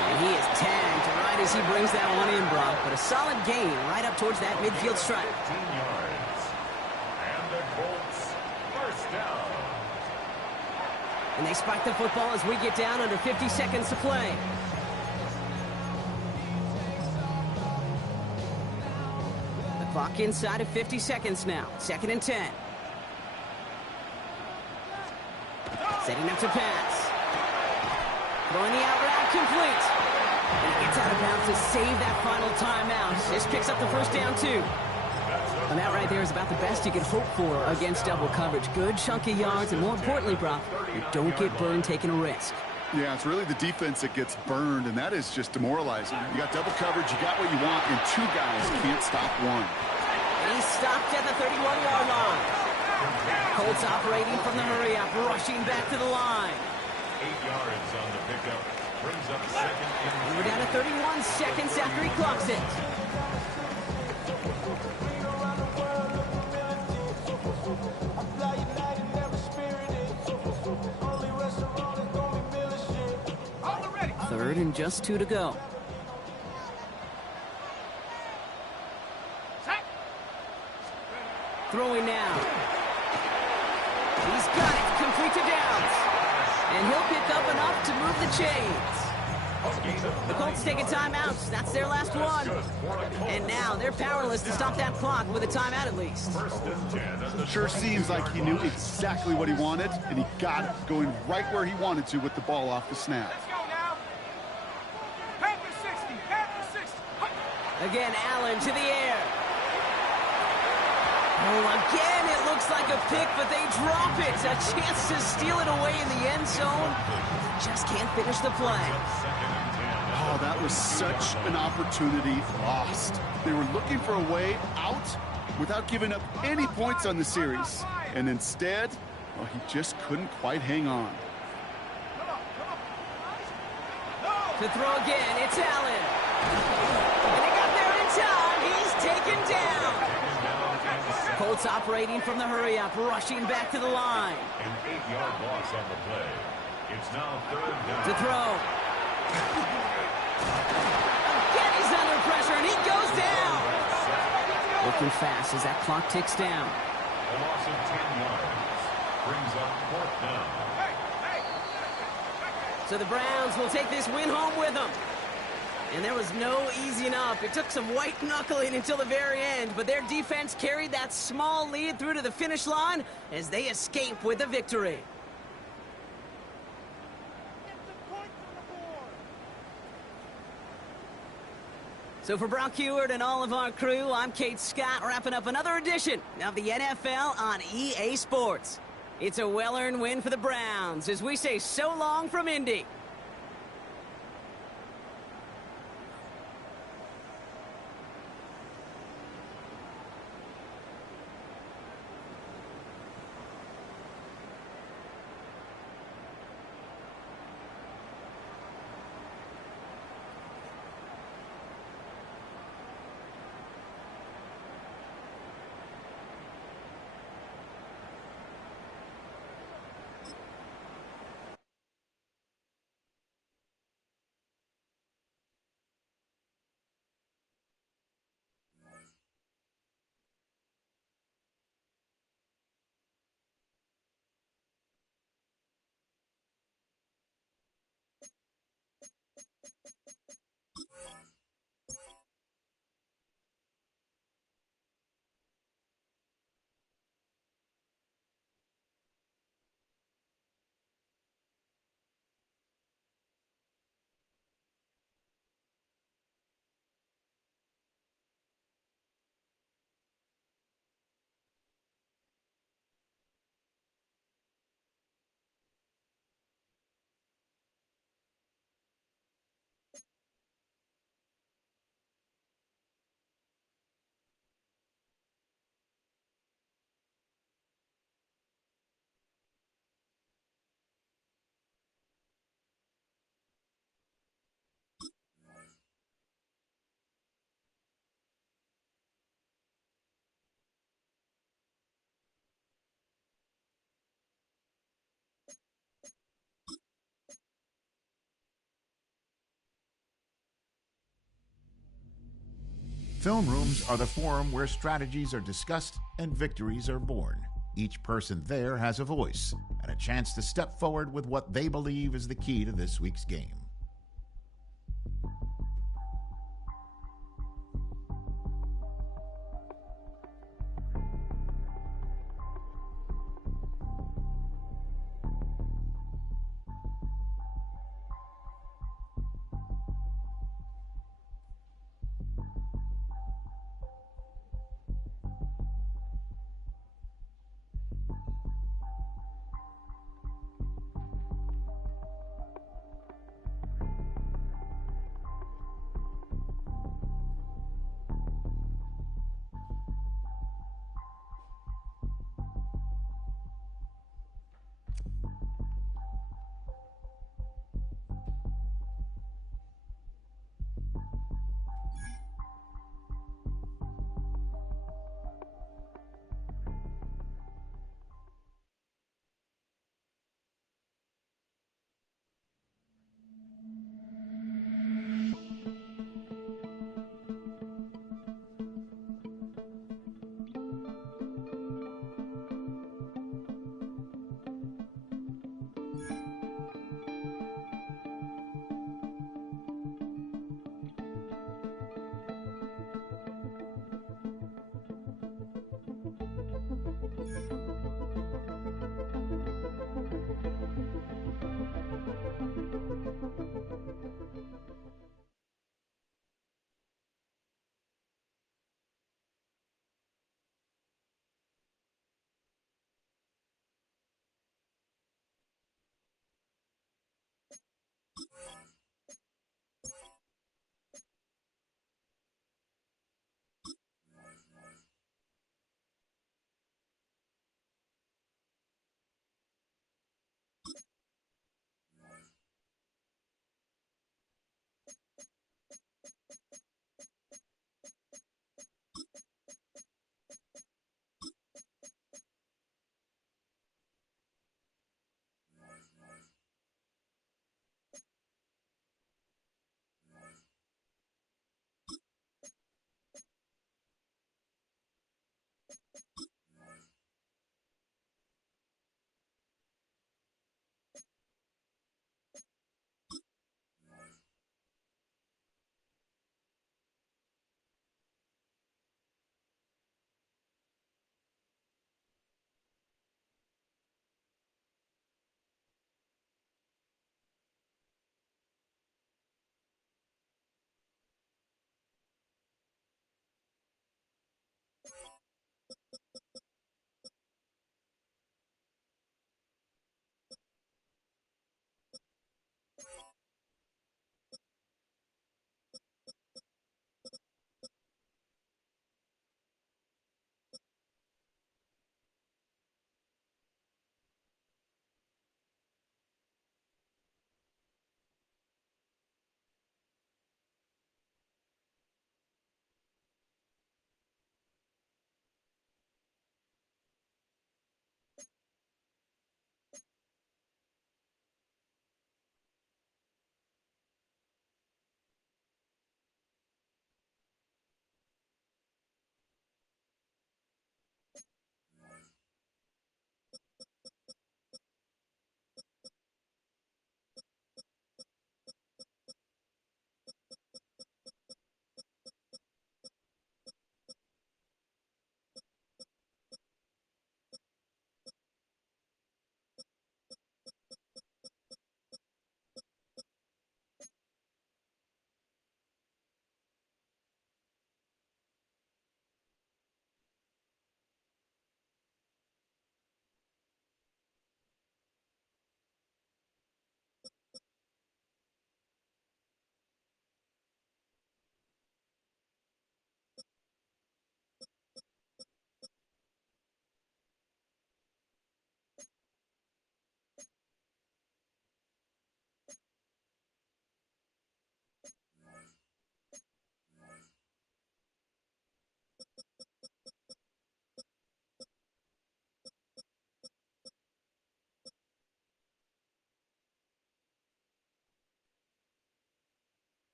And he is tagged right as he brings that one in, Brock. But a solid gain right up towards that midfield stripe. 15 yards. And the Colts, 1st down. And they spike the football as we get down under 50 seconds to play. The clock inside of 50 seconds now. 2nd and 10. Setting up to pass. Throwing the out route complete. And he gets out of bounds to save that final timeout. This picks up the 1st down, too. And that right there is about the best you could hope for against double coverage. Good chunky yards, and more importantly, Brock, you don't get burned taking a risk. Yeah, it's really the defense that gets burned, and that is just demoralizing. You got double coverage, you got what you want, and 2 guys can't stop 1. And he's stopped at the 31-yard line. Colts operating from the hurry-up, rushing back to the line. 8 yards on the pickup. Brings up 2nd And we're down to 31 seconds after he clocks it. Third and just 2 to go. Throwing now. He's got it. Complete to Downs. And he'll pick up enough to move the chains. The Colts take a timeout. That's their last one. And now they're powerless to stop that clock with a timeout at least. Sure seems like he knew exactly what he wanted, and he got it, going right where he wanted to with the ball off the snap. Let's go now. Panther 60. Panther 60. Again, Allen to the air. Oh, again, it looks like a pick, but they drop it. A chance to steal it away in the end zone. Just can't finish the play. Oh, that was such an opportunity lost. They were looking for a way out without giving up any points on the series. And instead, well, he just couldn't quite hang on. To throw again, it's Allen. And he got there in time. He's taken down. Colts offense operating from the hurry-up, rushing back to the line. An 8-yard loss on the play. It's now third down. To throw. Again, he's under pressure, and he goes down. Looking fast as that clock ticks down. A loss of 10 yards. Brings up fourth down. So the Browns will take this win home with them. And there was no easing up. It took some white knuckling until the very end, but their defense carried that small lead through to the finish line as they escape with a victory. So for Brock Heward and all of our crew, I'm Kate Scott, wrapping up another edition of the NFL on EA Sports. It's a well-earned win for the Browns as we say so long from Indy. Film rooms are the forum where strategies are discussed and victories are born. Each person there has a voice and a chance to step forward with what they believe is the key to this week's game.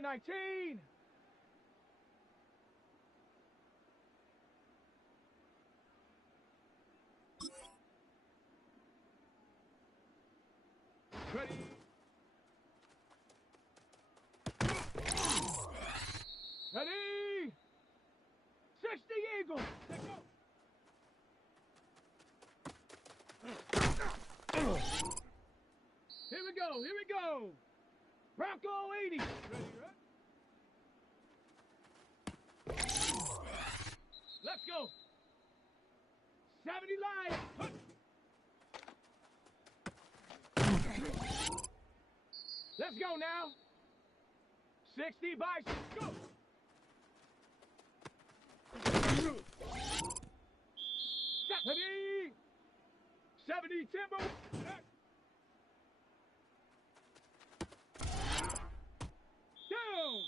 Second 19. Ready. Ready. 60 Eagles. Let's go. Here we go. Here we go. Bronco 80. Ready, right? Let's go. 70 Lions. Let's go now. 60 Bison. Go. Ready. 70 Timber. Down.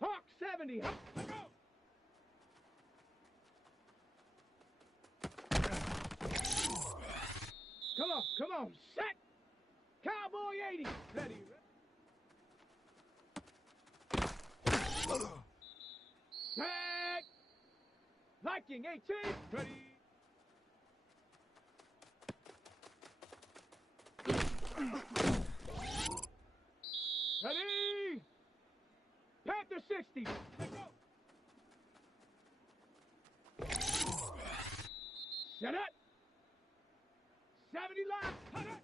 Hawk 70. Go. Come on, come on. Set. Cowboy 80. Ready. Set. Viking 18. Ready. Ready. Panther 60. Let's go. Set up. 70 lines. Cut it.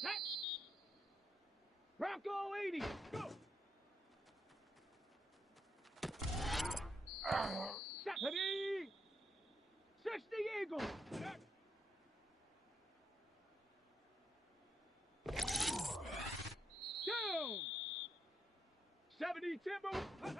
Set. Bronco 80. Go. Set. Ready. 60 Eagles. Set. Down. 70 Timber. Cut it.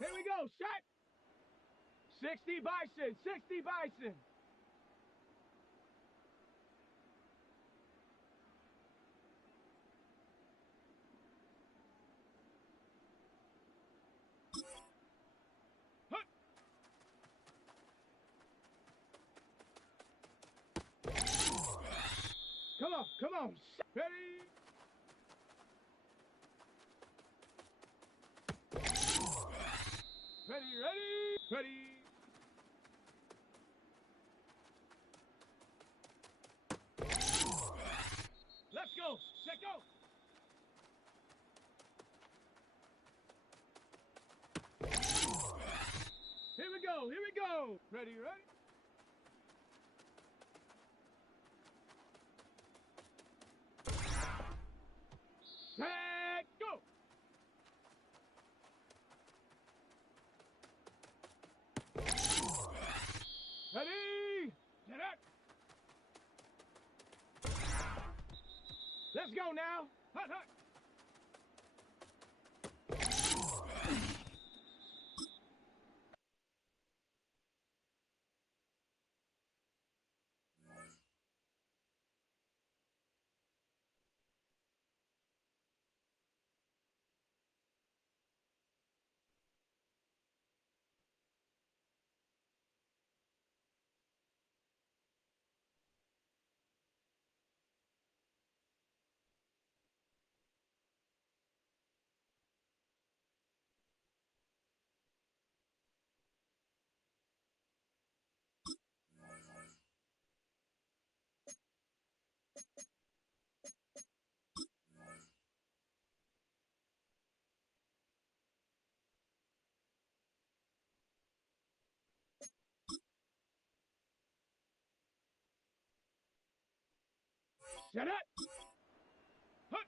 Here we go, shot. 60 Bison, 60 Bison. Hut. Come on, ready. Ready. Let's go, set go. Here we go. Ready. Set, go. Ready, set up. Let's go now. Hut. Set up. Hut.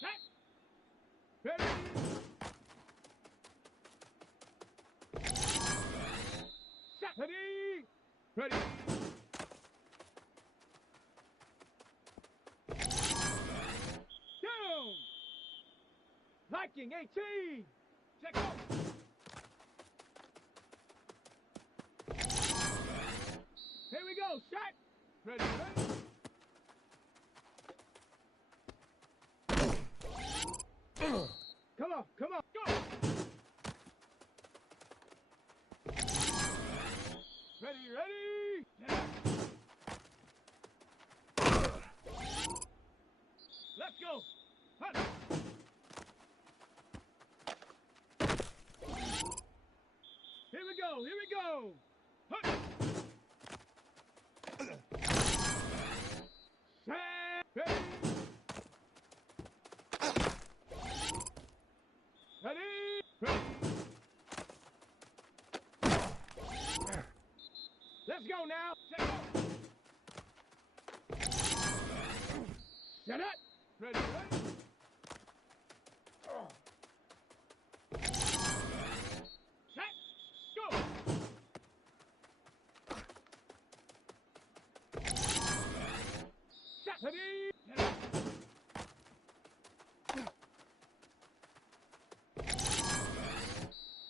Set. Ready. Set. Ready. Ready. Down. Liking 18. Check out. Here we go. Shot. Ready. Ready. Come on. Come on. Go. Ready. Ready. Yeah. Let's go. Hut. Here we go. Here we go. Hut. Set. Ready. Ready. Ready. Let's go now. Set up. Set up. Ready. Ready. Set. Go. Set. Ready. Set up.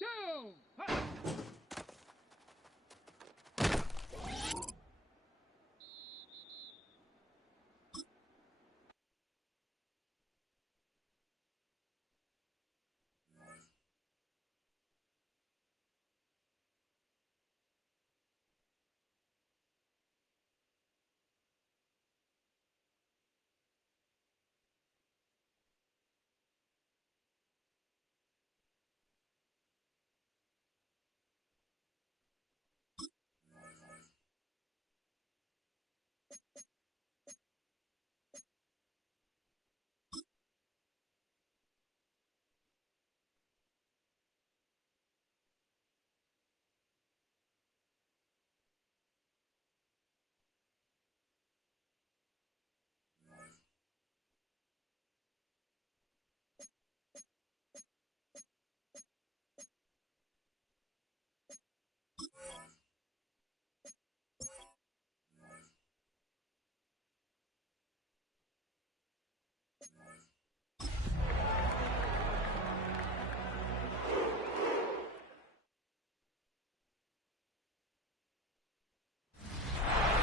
Down. Hut.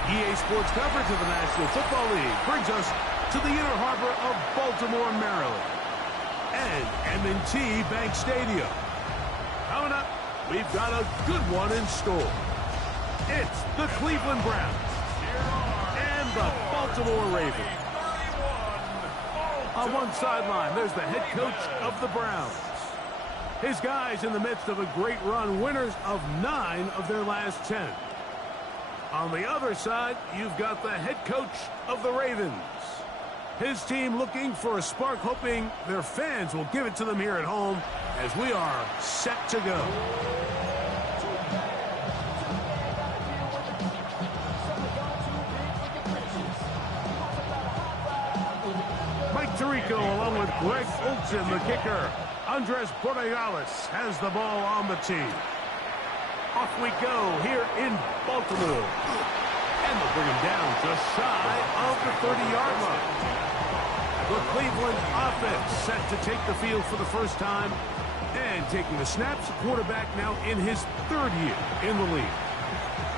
EA Sports coverage of the National Football League brings us to the inner harbor of Baltimore, Maryland, and M&T Bank Stadium. Coming up, we've got a good one in store. It's the Cleveland Browns and the Baltimore Ravens. On one sideline, there's the head coach of the Browns. His guys in the midst of a great run, winners of 9 of their last 10. On the other side, you've got the head coach of the Ravens. His team looking for a spark, hoping their fans will give it to them here at home as we are set to go. Mike Tirico along with Greg Olsen, the kicker. Andres Borregales has the ball on the team. Off we go here in Baltimore. And they'll bring him down just shy of the 30-yard line. The Cleveland offense set to take the field for the first time. And taking the snaps, the quarterback now in his 3rd year in the league.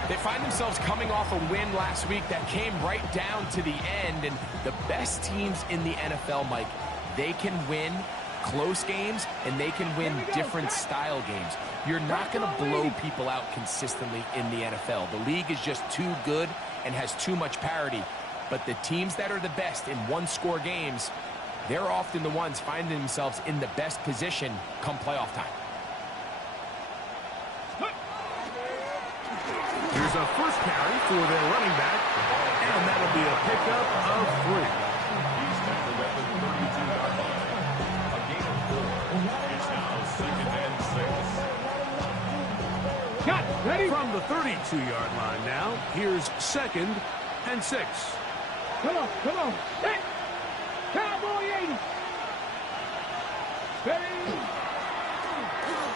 They find themselves coming off a win last week that came right down to the end. And the best teams in the NFL, Mike, they can win close games and they can win different style games. You're not going to blow people out consistently in the NFL. The league is just too good and has too much parity. But the teams that are the best in one-score games, they're often the ones finding themselves in the best position come playoff time. Here's a first carry for their running back, and that'll be a pickup of 3. He's tackled at the 32-yard line. A gain of 4. It's now 2nd and 6. Cut! Ready? From the 32-yard line now, here's 2nd and 6. Come on, come on. Set. Cowboy 80. Ready?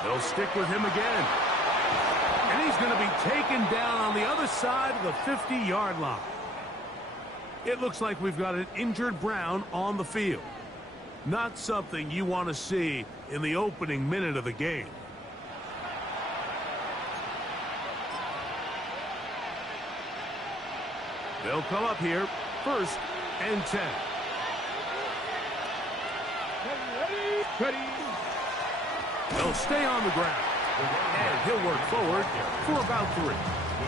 They'll stick with him again. And he's going to be taken down on the other side of the 50-yard line. It looks like we've got an injured Brown on the field. Not something you want to see in the opening minute of the game. They'll come up here, 1st and 10. Ready? They'll stay on the ground. And he'll work forward for about 3.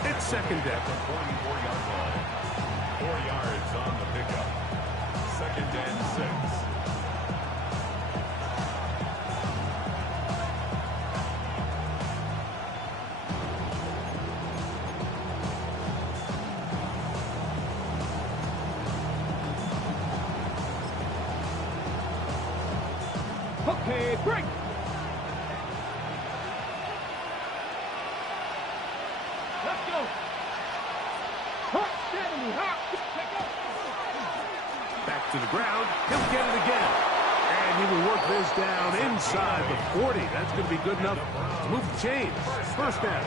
It's 2nd down. 44-yard line. 4 yards on the pickup. 2nd and 6. Okay, break. Let's go. Hot 70, hot. Pick up. Back to the ground. He'll get it again. And he will work this down inside the 40. That's going to be good enough to move the chains. 1st down.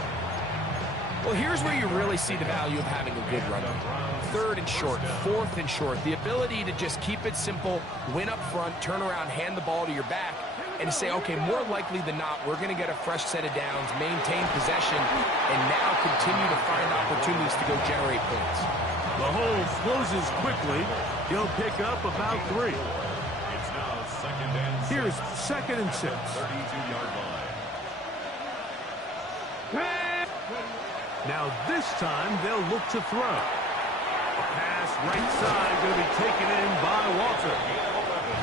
Well, here's where you really see the value of having a good runner. 3rd and short, 4th and short. The ability to just keep it simple, win up front, turn around, hand the ball to your back, and say, okay, more likely than not, we're going to get a fresh set of downs, maintain possession, and now continue to find opportunities to go generate points. The hole closes quickly. He'll pick up about 3. It's now 2nd and 6. Here's 2nd and 6. 32-yard line. Now this time they'll look to throw. A pass right side going to be taken in by Walter.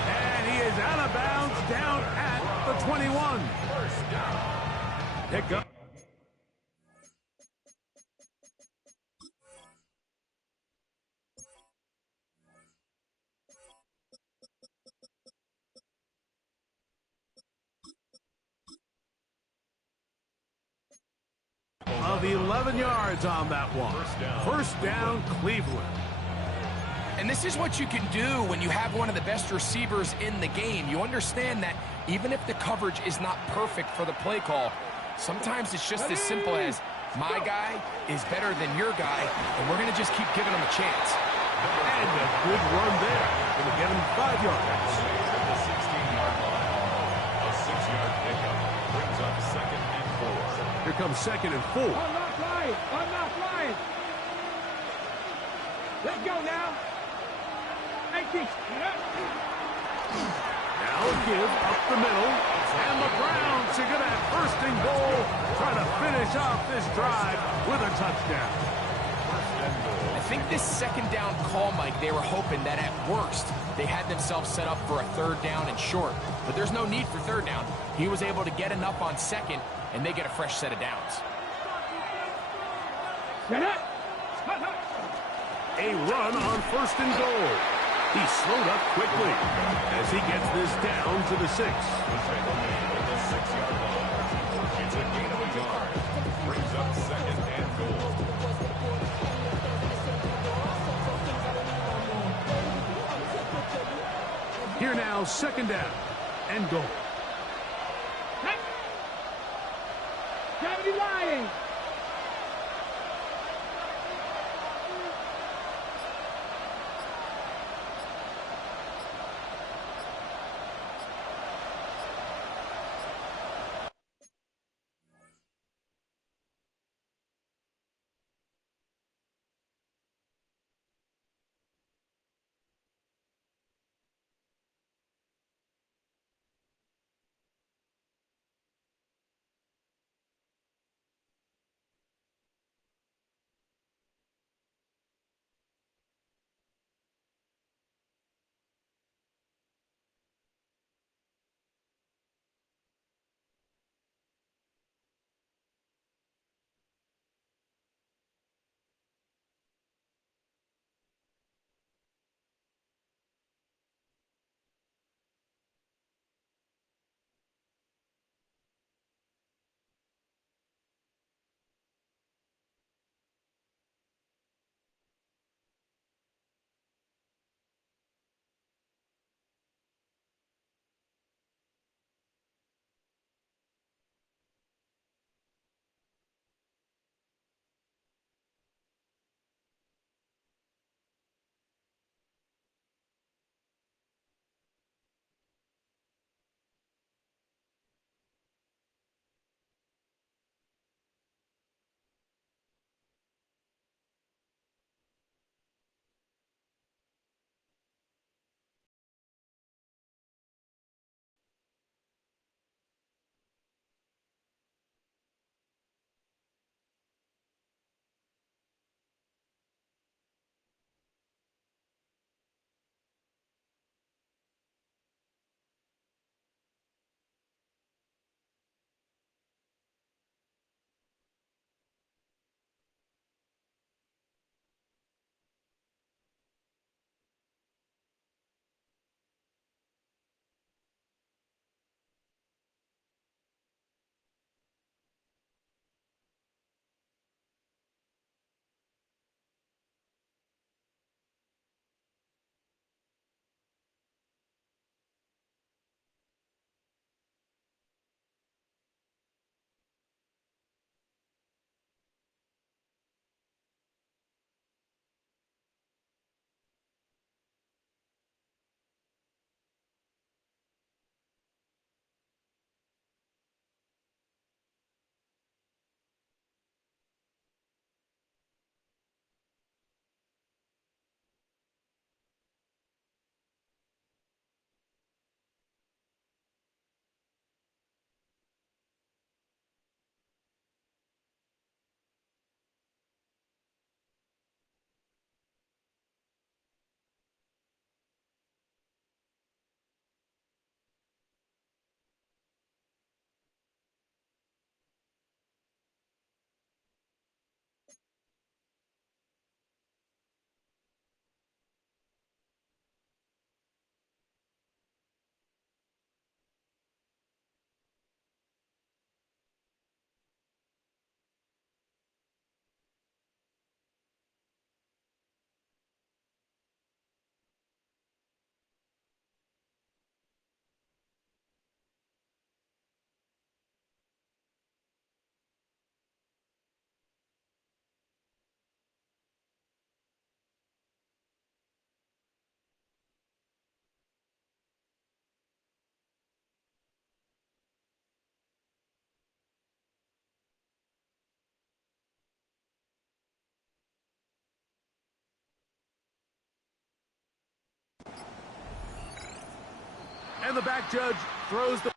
And he is out of bounds down at the 21. Pick up. Of 11 yards on that one. 1st down, Cleveland. And this is what you can do when you have one of the best receivers in the game. You understand that even if the coverage is not perfect for the play call, sometimes it's just as simple as my guy is better than your guy, and we're going to just keep giving him a chance. And a good run there. Going to get him 5 yards. At the 16-yard line. A 6-yard pickup brings up 2nd and 4. Here comes 2nd and 4. Unlock line. Unlock line. Let's go now. 18. Now a give up the middle. And the Browns are going to have 1st and goal. Trying to finish off this drive with a touchdown. I think this 2nd down call, Mike, they were hoping that at worst they had themselves set up for a 3rd down and short. But there's no need for 3rd down. He was able to get enough on 2nd, and they get a fresh set of downs. A run on 1st and goal. He slowed up quickly as he gets this down to the 6. At the 6-yard line. It's a gain of a yard. Brings up 2nd and goal. Here now, 2nd down and goal. Gravity lying. the back, Judge. Throws the...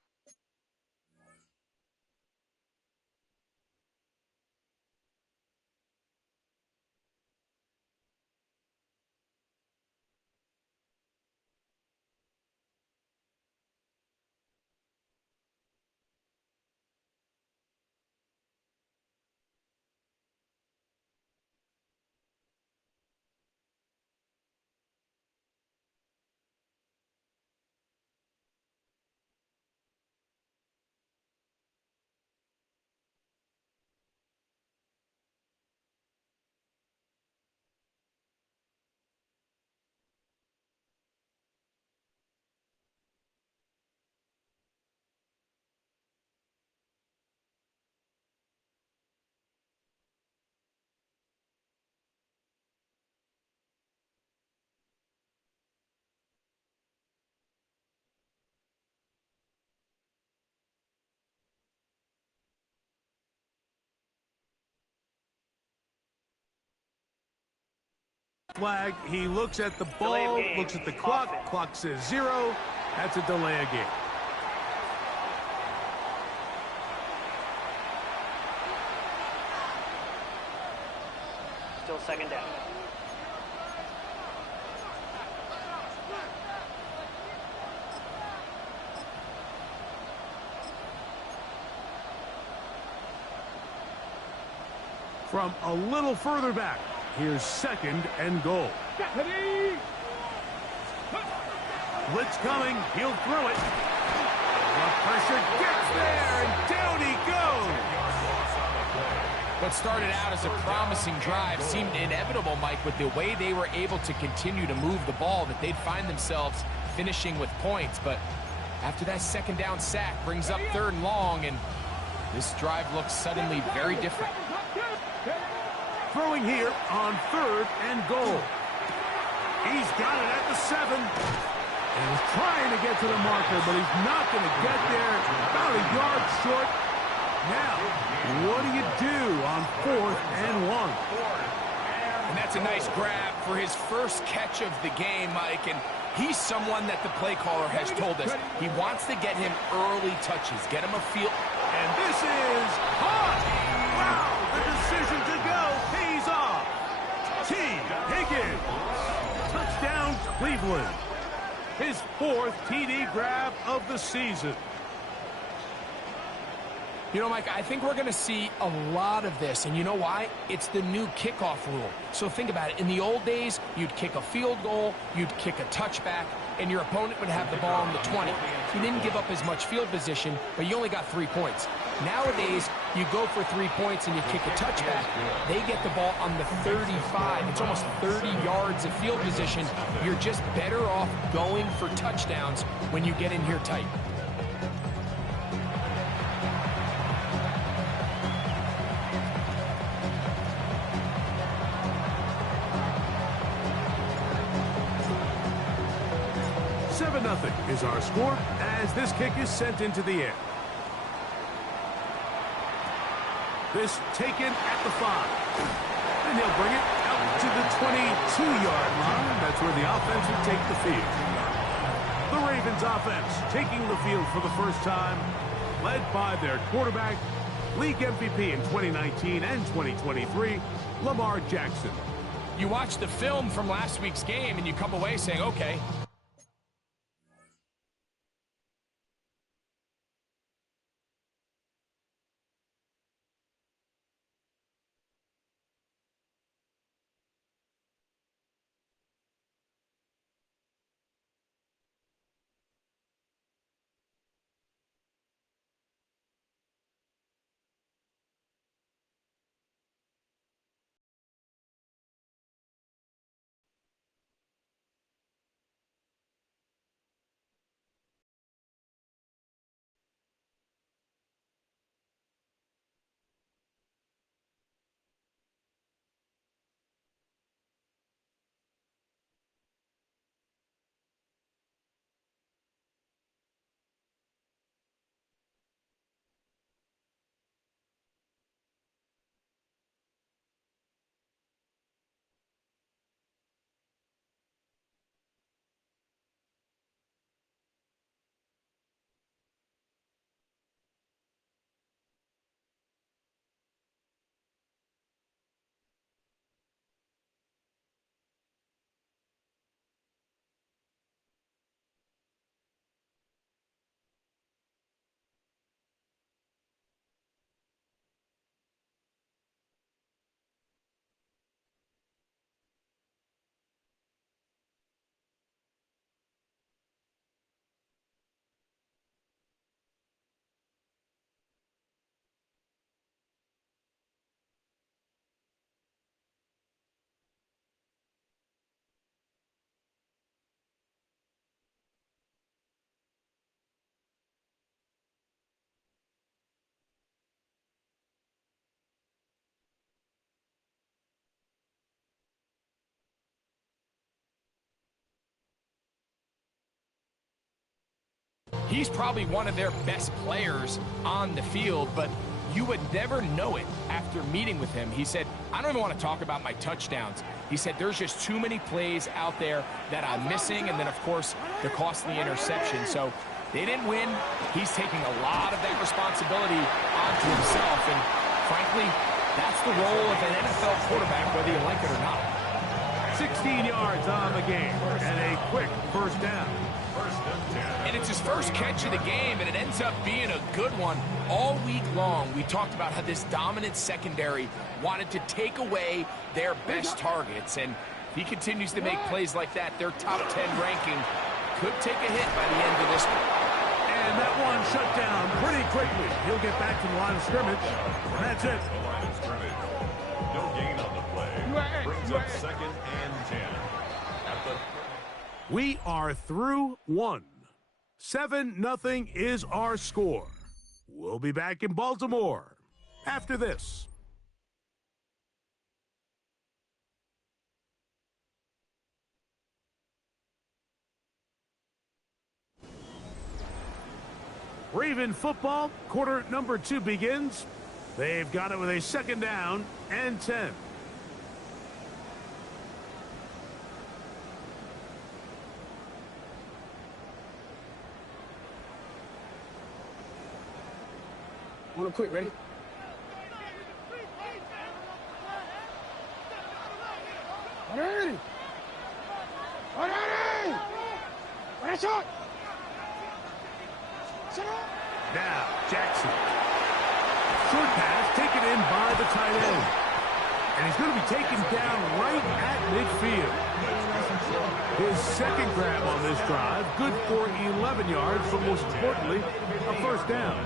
Flag. He looks at the ball, looks at the clock. Clock says 0. That's a delay of game. Still second down. From a little further back, here's second and goal. Blitz coming. He'll throw it. The pressure gets there, and down he goes. What started out as a promising drive seemed inevitable, Mike, with the way they were able to continue to move the ball, that they'd find themselves finishing with points. But after that second down sack brings up third and long, and this drive looks suddenly very different. Throwing here on third and goal. He's got it at the 7. And he's trying to get to the marker, but he's not going to get there. About a yard short. Now, what do you do on 4th and 1? And that's a nice grab for his first catch of the game, Mike. And he's someone that the play caller has told us he wants to get him early touches, get him a feel. And this is hot. Wow, the decision to go pays off. T. Higgins. Touchdown, Cleveland. His 4th TD grab of the season. You know, Mike, I think we're going to see a lot of this, and you know why? It's the new kickoff rule. So think about it. In the old days, you'd kick a field goal, you'd kick a touchback, and your opponent would have the ball on the 20. You didn't give up as much field position, but you only got 3 points. Nowadays, you go for 3 points and you kick a touchback. They get the ball on the 35. It's almost 30 yards of field position. You're just better off going for touchdowns when you get in here tight. Nothing is our score as this kick is sent into the air. This taken at the 5. And he'll bring it out to the 22-yard line. That's where the offense will take the field. The Ravens offense taking the field for the first time, led by their quarterback, league MVP in 2019 and 2023, Lamar Jackson. You watch the film from last week's game and you come away saying, okay, He's probably one of their best players on the field, but you would never know it after meeting with him. He said, I don't even want to talk about my touchdowns. He said, there's just too many plays out there that I'm missing, and then, of course, the costly interception. So they didn't win. He's taking a lot of that responsibility onto himself, and frankly, that's the role of an NFL quarterback, whether you like it or not. 16 yards on the game, and a quick first down. And it's his first catch of the game, and it ends up being a good one. All week long, we talked about how this dominant secondary wanted to take away their best targets, and if he continues to make plays like that, their top 10 ranking could take a hit by the end of this one. And that one shut down pretty quickly. He'll get back to the line of scrimmage, and that's it. The line of scrimmage. No gain on the play. Brings up second and 10. We are through one. 7-0 is our score. We'll be back in Baltimore after this. Raven football, quarter number 2 begins. They've got it with a second down and 10. Want to quit, ready? Ready! Ready! Ready, shot! Now, Jackson. Short pass taken in by the tight end. And he's going to be taken down right at midfield. His second grab on this drive, good for 11 yards, but most importantly, a first down.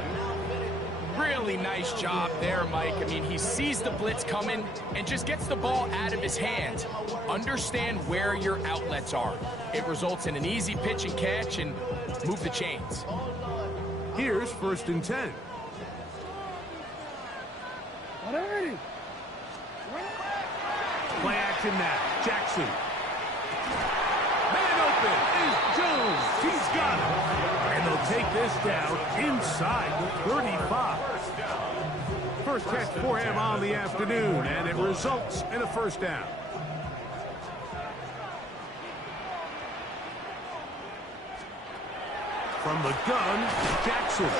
Really nice job there, Mike. I mean, he sees the blitz coming and just gets the ball out of his hands. Understand where your outlets are. It results in an easy pitch and catch and move the chains. Here's first and 10. Ready! Play action now. Jackson. Man open is Jones. He's got it. And they'll take this down inside the 35. First catch for him on the afternoon, and it results in a first down. From the gun, Jackson.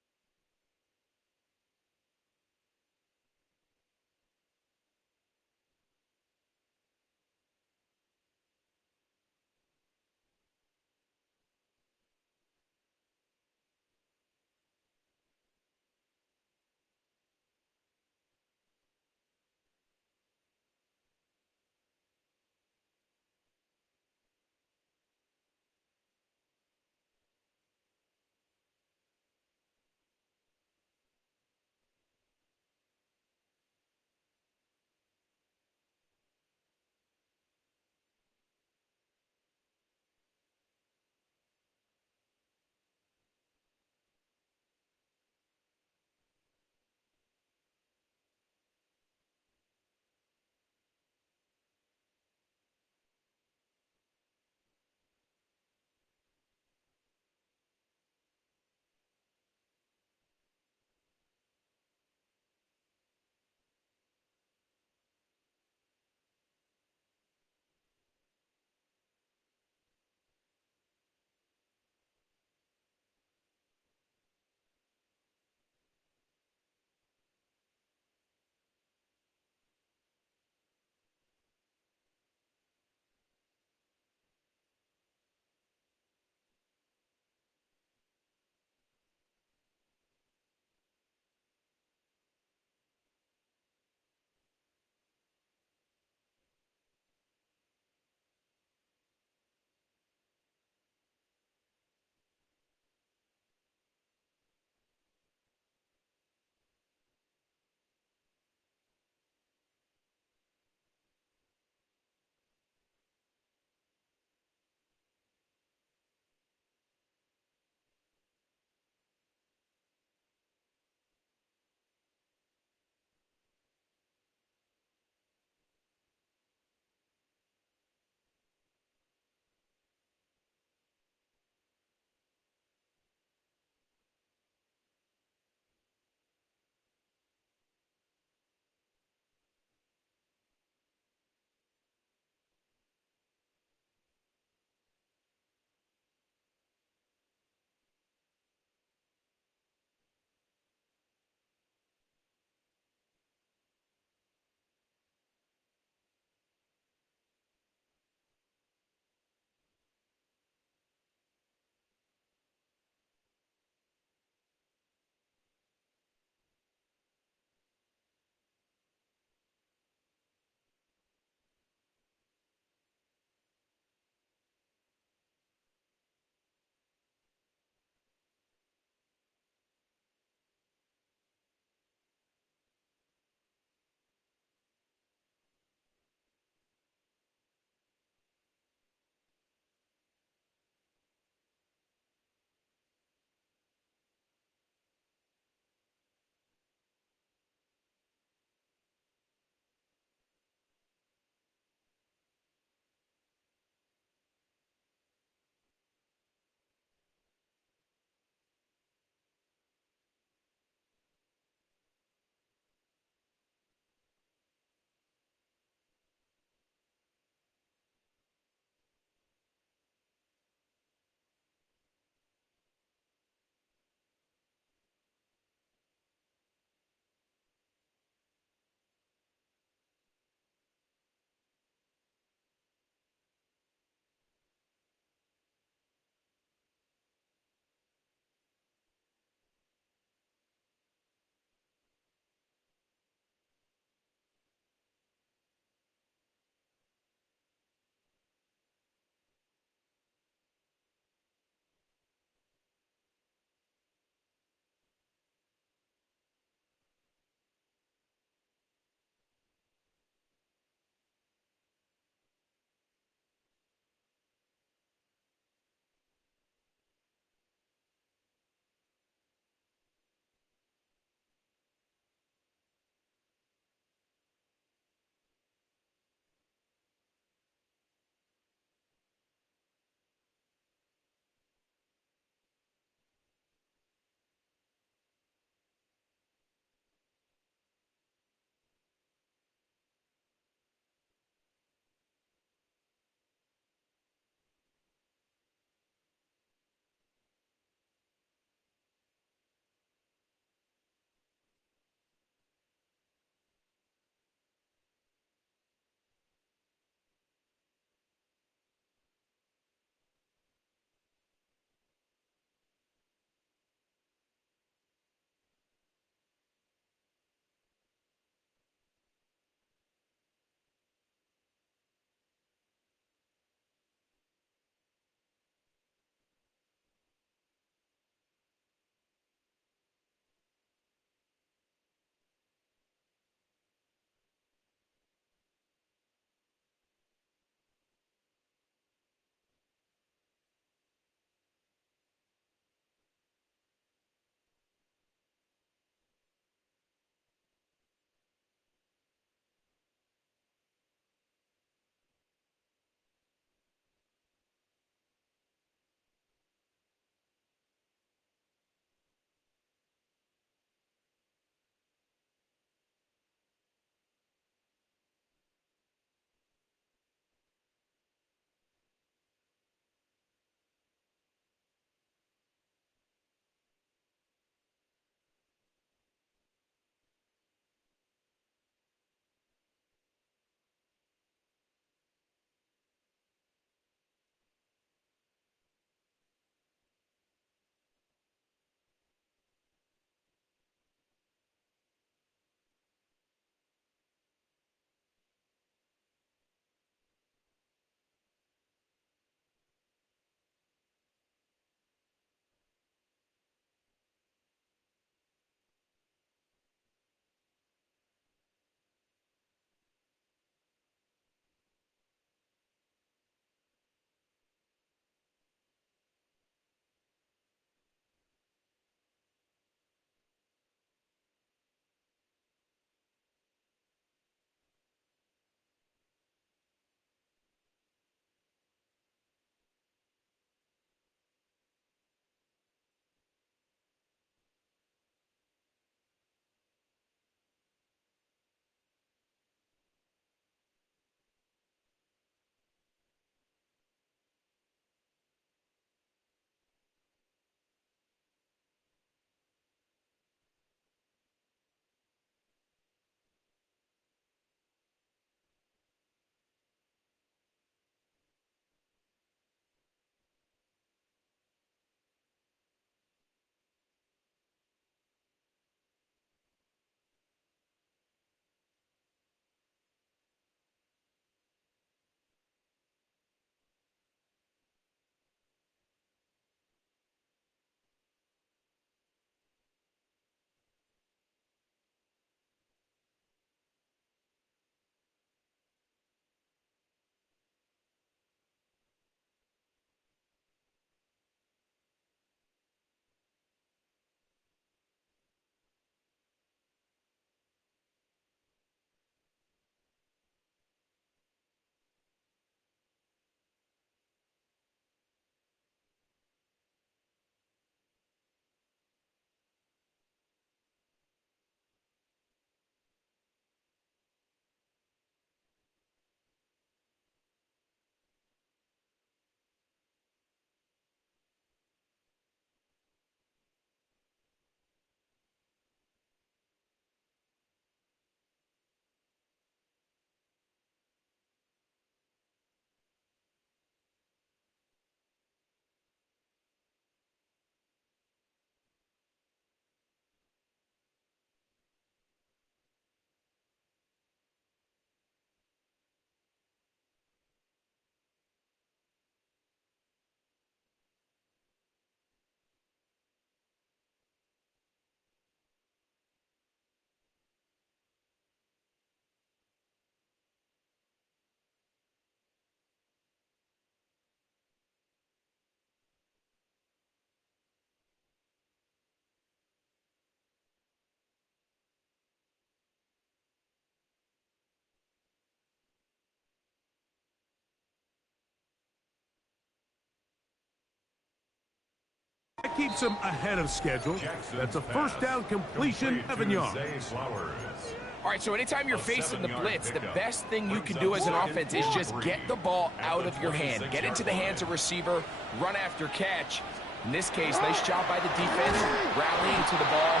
That keeps him ahead of schedule. That's a first down completion, 7 yards. All right, so anytime you're facing the blitz, the best thing you can do as an offense is just get the ball out of your hand. Get into the hands of receiver, run after catch. In this case, nice job by the defense, rallying to the ball.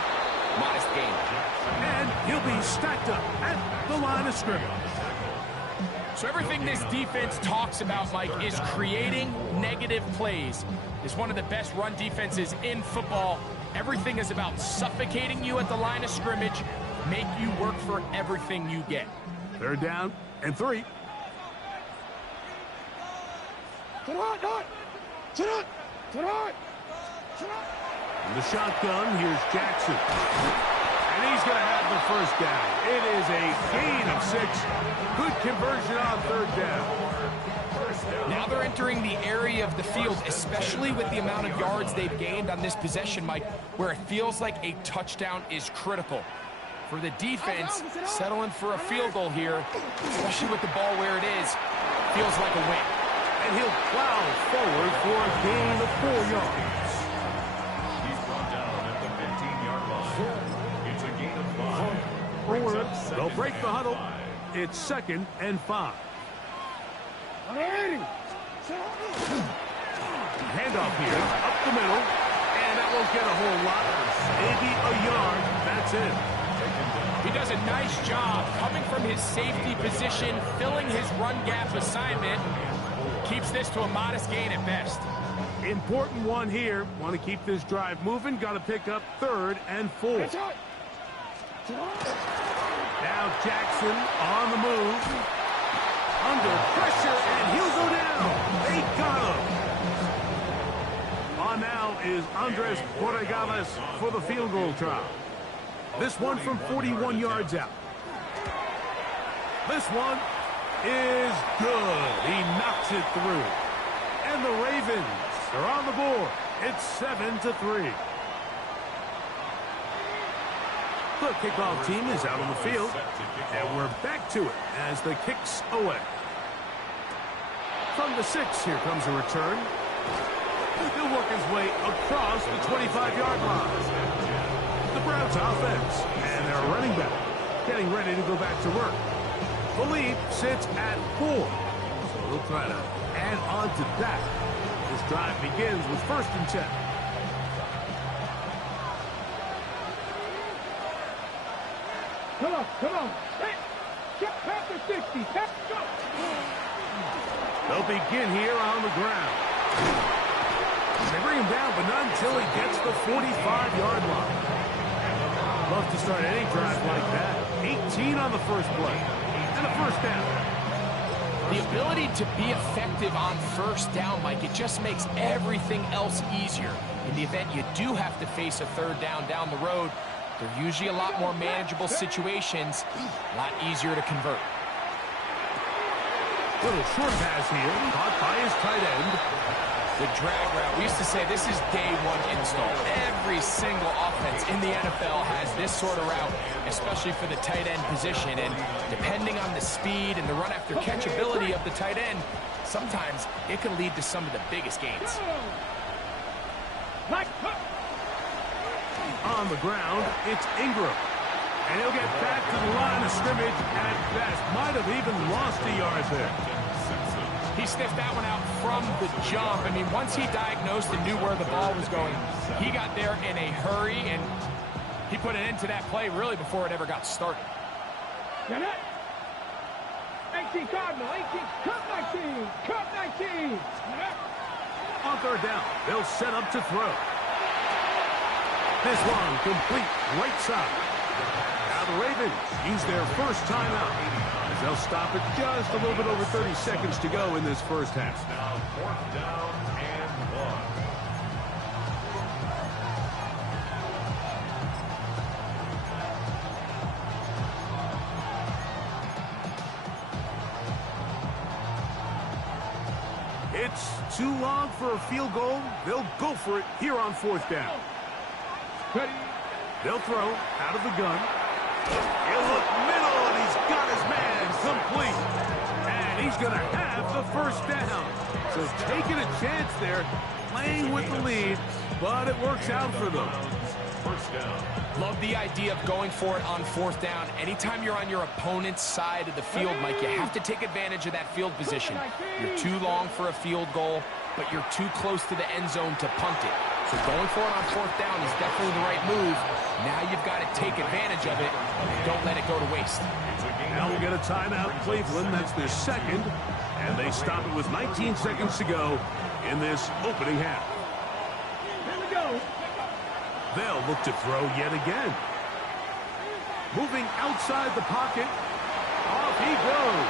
Modest gain. And he'll be stacked up at the line of scrimmage. So everything this defense talks about, Mike, is creating negative plays. It's one of the best run defenses in football. Everything is about suffocating you at the line of scrimmage, make you work for everything you get. 3rd down and 3. In the shotgun, here's Jackson. And he's going to have the first down. It is a gain of 6. Good conversion on 3rd down. Now they're entering the area of the field, especially with the amount of yards they've gained on this possession, Mike, where it feels like a touchdown is critical. For the defense, settling for a field goal here, especially with the ball where it is, feels like a win. And he'll plow forward for a gain of 4 yards. He's brought down at the 15-yard line. It's a gain of 5. They'll break the huddle. It's 2nd and 5. Handoff here, up the middle, and that won't get a whole lot. Maybe a yard, that's it. He does a nice job coming from his safety position, filling his run gap assignment. Keeps this to a modest gain at best. Important one here. Want to keep this drive moving. Got to pick up 3rd and 4. Now Jackson on the move. Under pressure, and he'll go down. They got him. On now is Andres Borregales for the field goal try. This one from 41 yards out. This one is good. He knocks it through. And the Ravens are on the board. It's 7-3. The kickoff team is out on the field. And we're back to it as the kick's away. From the 6, here comes a return. He'll work his way across the 25-yard line. The Browns offense and their running back getting ready to go back to work. Philippe sits at 4. So he'll try to add on to that. This drive begins with 1st and 10. Come on. Hey, get past the 60. Go. They'll begin here on the ground. They bring him down, but not until he gets the 45-yard line. Love to start any drive like that. 18 on the first play. And a first down. The ability to be effective on 1st down, Mike, it just makes everything else easier. In the event you do have to face a 3rd down the road, they're usually a lot more manageable situations, a lot easier to convert. Little short pass here, caught by his tight end. The drag route, we used to say this is day 1 install. Every single offense in the NFL has this sort of route, especially for the tight end position. And depending on the speed and the run after catch ability of the tight end, sometimes it can lead to some of the biggest gains. On the ground, it's Ingram. And he'll get back to the line of scrimmage at best. Might have even lost a yard there. He sniffed that one out from the jump. I mean, once he diagnosed and knew where the ball was going, he got there in a hurry, and he put an end to that play really before it ever got started. 18 Cardinal, 18, cut 19. On 3rd down, they'll set up to throw. This one complete right side. Now the Ravens use their first timeout. They'll stop it just a little bit over 30 seconds to go in this first half. Now 4th down and 1. It's too long for a field goal. They'll go for it here on 4th down. They'll throw out of the gun. He'll look middle, and he's got his man complete. And he's going to have the first down. So taking a chance there playing with the lead, but it works out for them. First down. Love the idea of going for it on fourth down. Anytime you're on your opponent's side of the field, Mike, you have to take advantage of that field position. You're too long for a field goal, but you're too close to the end zone to punt it. So going for it on fourth down is definitely the right move. Now you've got to take advantage of it and don't let it go to waste. Now we'll get a timeout, Cleveland. That's their second, and they stop it with 19 seconds to go in this opening half. Here we go. They'll look to throw yet again. Moving outside the pocket. Off he goes.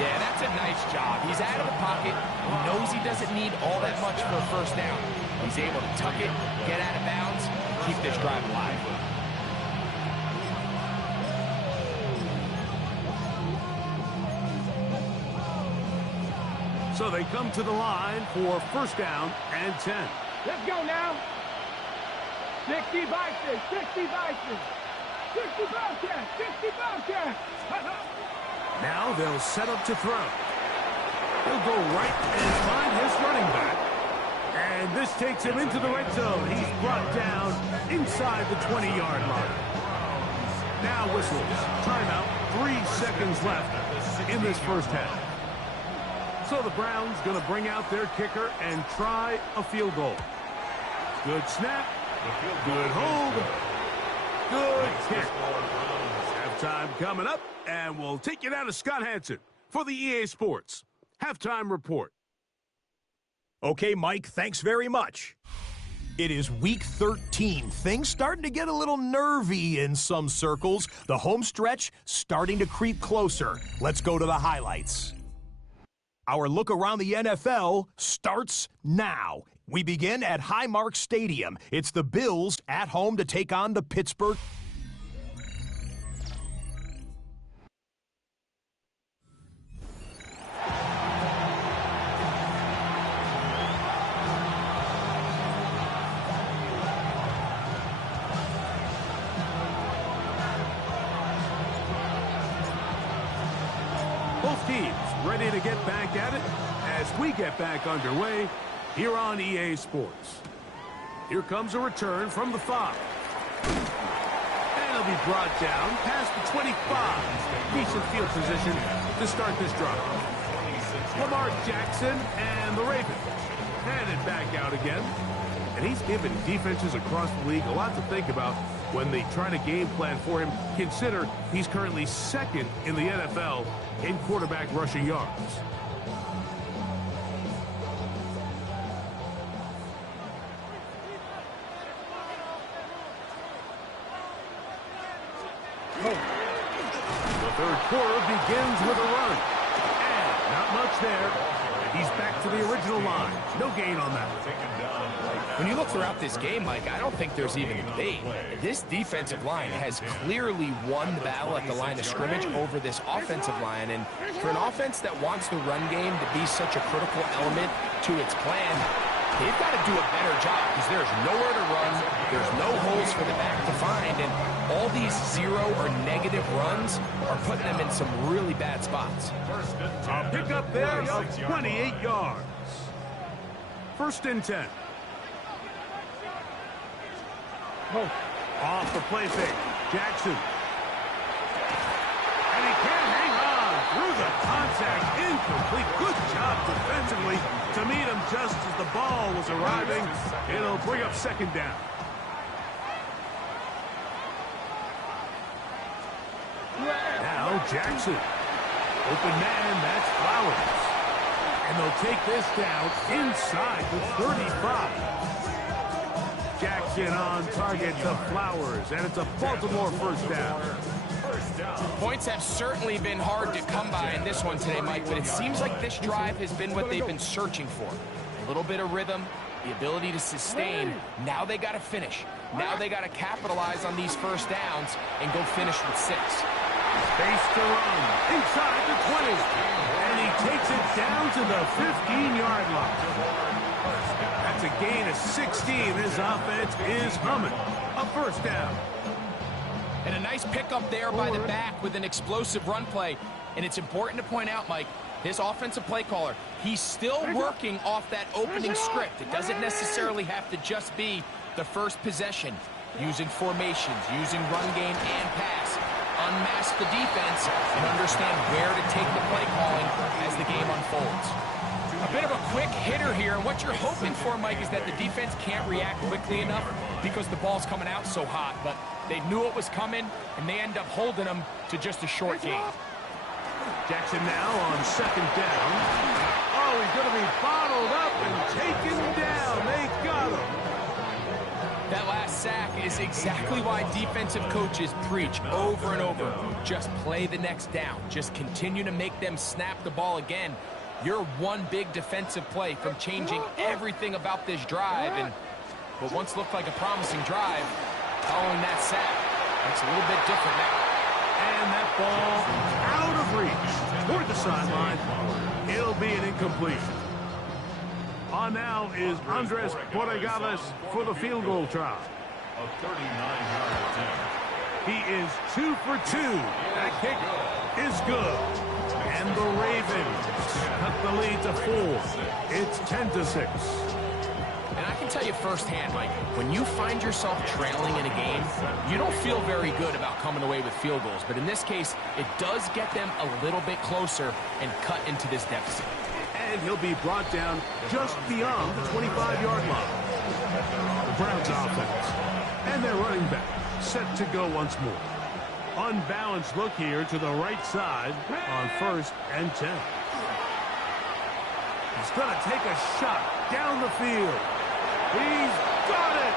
Yeah, that's a nice job. He's out of the pocket. He knows he doesn't need all that much for a first down. He's able to tuck it, get out of bounds, and keep this drive alive. So they come to the line for first down and 10. Let's go now. 60 Vikings, 60 Vikings. 60 Bobcats, 60 Bobcats. Now they'll set up to throw. He'll go right and find his running back. And this takes him into the red zone. He's brought down inside the 20-yard line. Now whistles. Timeout. 3 seconds left in this first half. So the Browns going to bring out their kicker and try a field goal. Good snap. Good hold. Good kick. Halftime coming up, and we'll take you down to Scott Hansen for the EA Sports Halftime Report. Okay, Mike, thanks very much. It is week 13. Things starting to get a little nervy in some circles. The home stretch starting to creep closer. Let's go to the highlights. Our look around the NFL starts now. We begin at Highmark Stadium. It's the Bills at home to take on the Pittsburgh. Both teams ready to get back at it as we get back underway here on EA Sports. Here comes a return from the 5. And he'll be brought down past the 25. Decent field position to start this drive. Lamar Jackson and the Ravens headed back out again. And he's given defenses across the league a lot to think about when they try to game plan for him. Consider he's currently second in the NFL in quarterback rushing yards. The third quarter begins with a run. And not much there. He's back to the original line. No gain on that. When you look throughout this game, Mike, I don't think there's even a debate. This defensive line has clearly won the battle at the line of scrimmage over this offensive line. And for an offense that wants the run game to be such a critical element to its plan, they've got to do a better job because there's nowhere to run. There's no holes for the back to find. And all these 0 or negative runs are putting them in some really bad spots. A pickup there of 28 yards. First and 10. Off the play fake. Jackson. And he can't hang on through the contact. Incomplete. Good job defensively to meet him just as the ball was arriving. It'll bring up second down. Now Jackson. Open man, that's Flowers. And they'll take this down inside the 35. Jackson on target to Flowers, and it's a Baltimore first down. Points have certainly been hard to come by in this one today, Mike, but it seems like this drive has been what they've been searching for. A little bit of rhythm, the ability to sustain. Now they got to finish. Now they got to capitalize on these first downs and go finish with 6. Space to run inside the 20, and he takes it down to the 15-yard line. That's a gain of 16. This offense is humming. A first down. And a nice pickup there by the back with an explosive run play. And it's important to point out, Mike, This offensive play caller, he's still working off that opening script. It doesn't necessarily have to just be the first possession. Using formations, using run game and pass. Unmask the defense and understand where to take the play calling as the game unfolds. A bit of a quick hitter here. What you're hoping for, Mike, is that the defense can't react quickly enough because the ball's coming out so hot. But they knew it was coming, and they end up holding them to just a short game. Jackson now on second down. Oh, he's going to be bottled up and taken down. They got him. That last sack is exactly why defensive coaches preach over and over. Just play the next down. Just continue to make them snap the ball again. You're one big defensive play from changing everything about this drive. And what once looked like a promising drive, following that sack, it's a little bit different now. And that ball out of reach toward the sideline. It'll be an incompletion. On now is Andres Borregales for the field goal try. A 39-yard attempt. He is 2 for 2. That kick is good. And the Ravens cut the lead to 4. It's 10-6. And I can tell you firsthand, Mike, when you find yourself trailing in a game, you don't feel very good about coming away with field goals. But in this case, it does get them a little bit closer and cut into this deficit. And he'll be brought down just beyond the 25-yard line. The Browns offense. And their running back set to go once more. Unbalanced look here to the right side on 1st and 10. He's going to take a shot down the field. He's got it!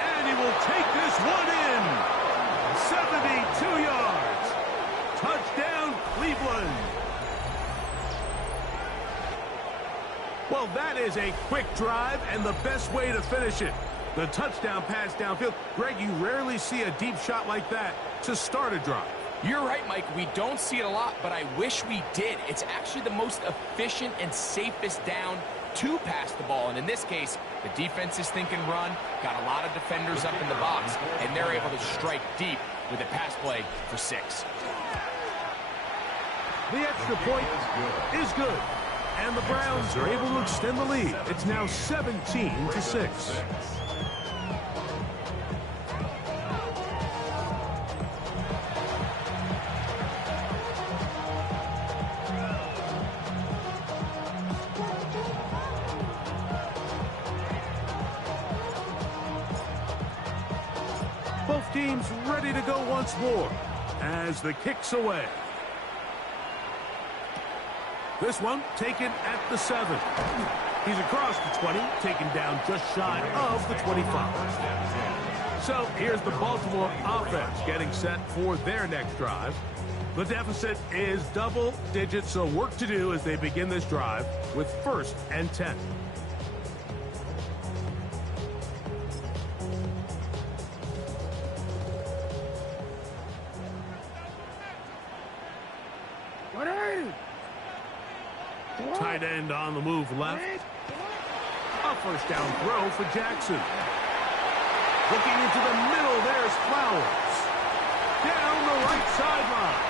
And he will take this one in. 72 yards. Touchdown, Cleveland. Well, that is a quick drive and the best way to finish it. The touchdown pass downfield. Greg, you rarely see a deep shot like that to start a drive. You're right, Mike. We don't see it a lot, but I wish we did. It's actually the most efficient and safest down to pass the ball. And in this case, the defense is thinking run, got a lot of defenders up in the box, and they're able to strike deep with a pass play for 6. The extra point is good. And the Browns are able to extend the lead. It's now 17-6. Both teams ready to go once more as the kick's away. This one taken at the 7. He's across the 20, taken down just shy of the 25. So here's the Baltimore offense getting set for their next drive. The deficit is double digits, so work to do as they begin this drive with 1st and 10. Tight end on the move left. A 1st down throw for Jackson. Looking into the middle, there's Flowers. Down the right sideline.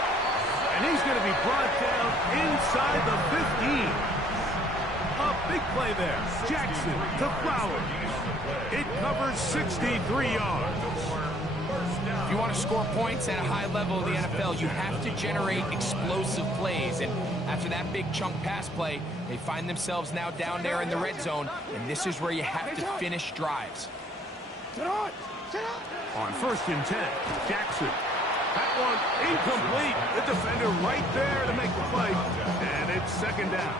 And he's going to be brought down inside the 15. A big play there. Jackson to Flowers. It covers 63 yards. If you want to score points at a high level in the NFL, you have to generate explosive plays. And after that big chunk pass play, they find themselves now down there in the red zone. And this is where you have to finish drives. On 1st and 10, Jackson. That one incomplete. The defender right there to make the play. And it's 2nd down.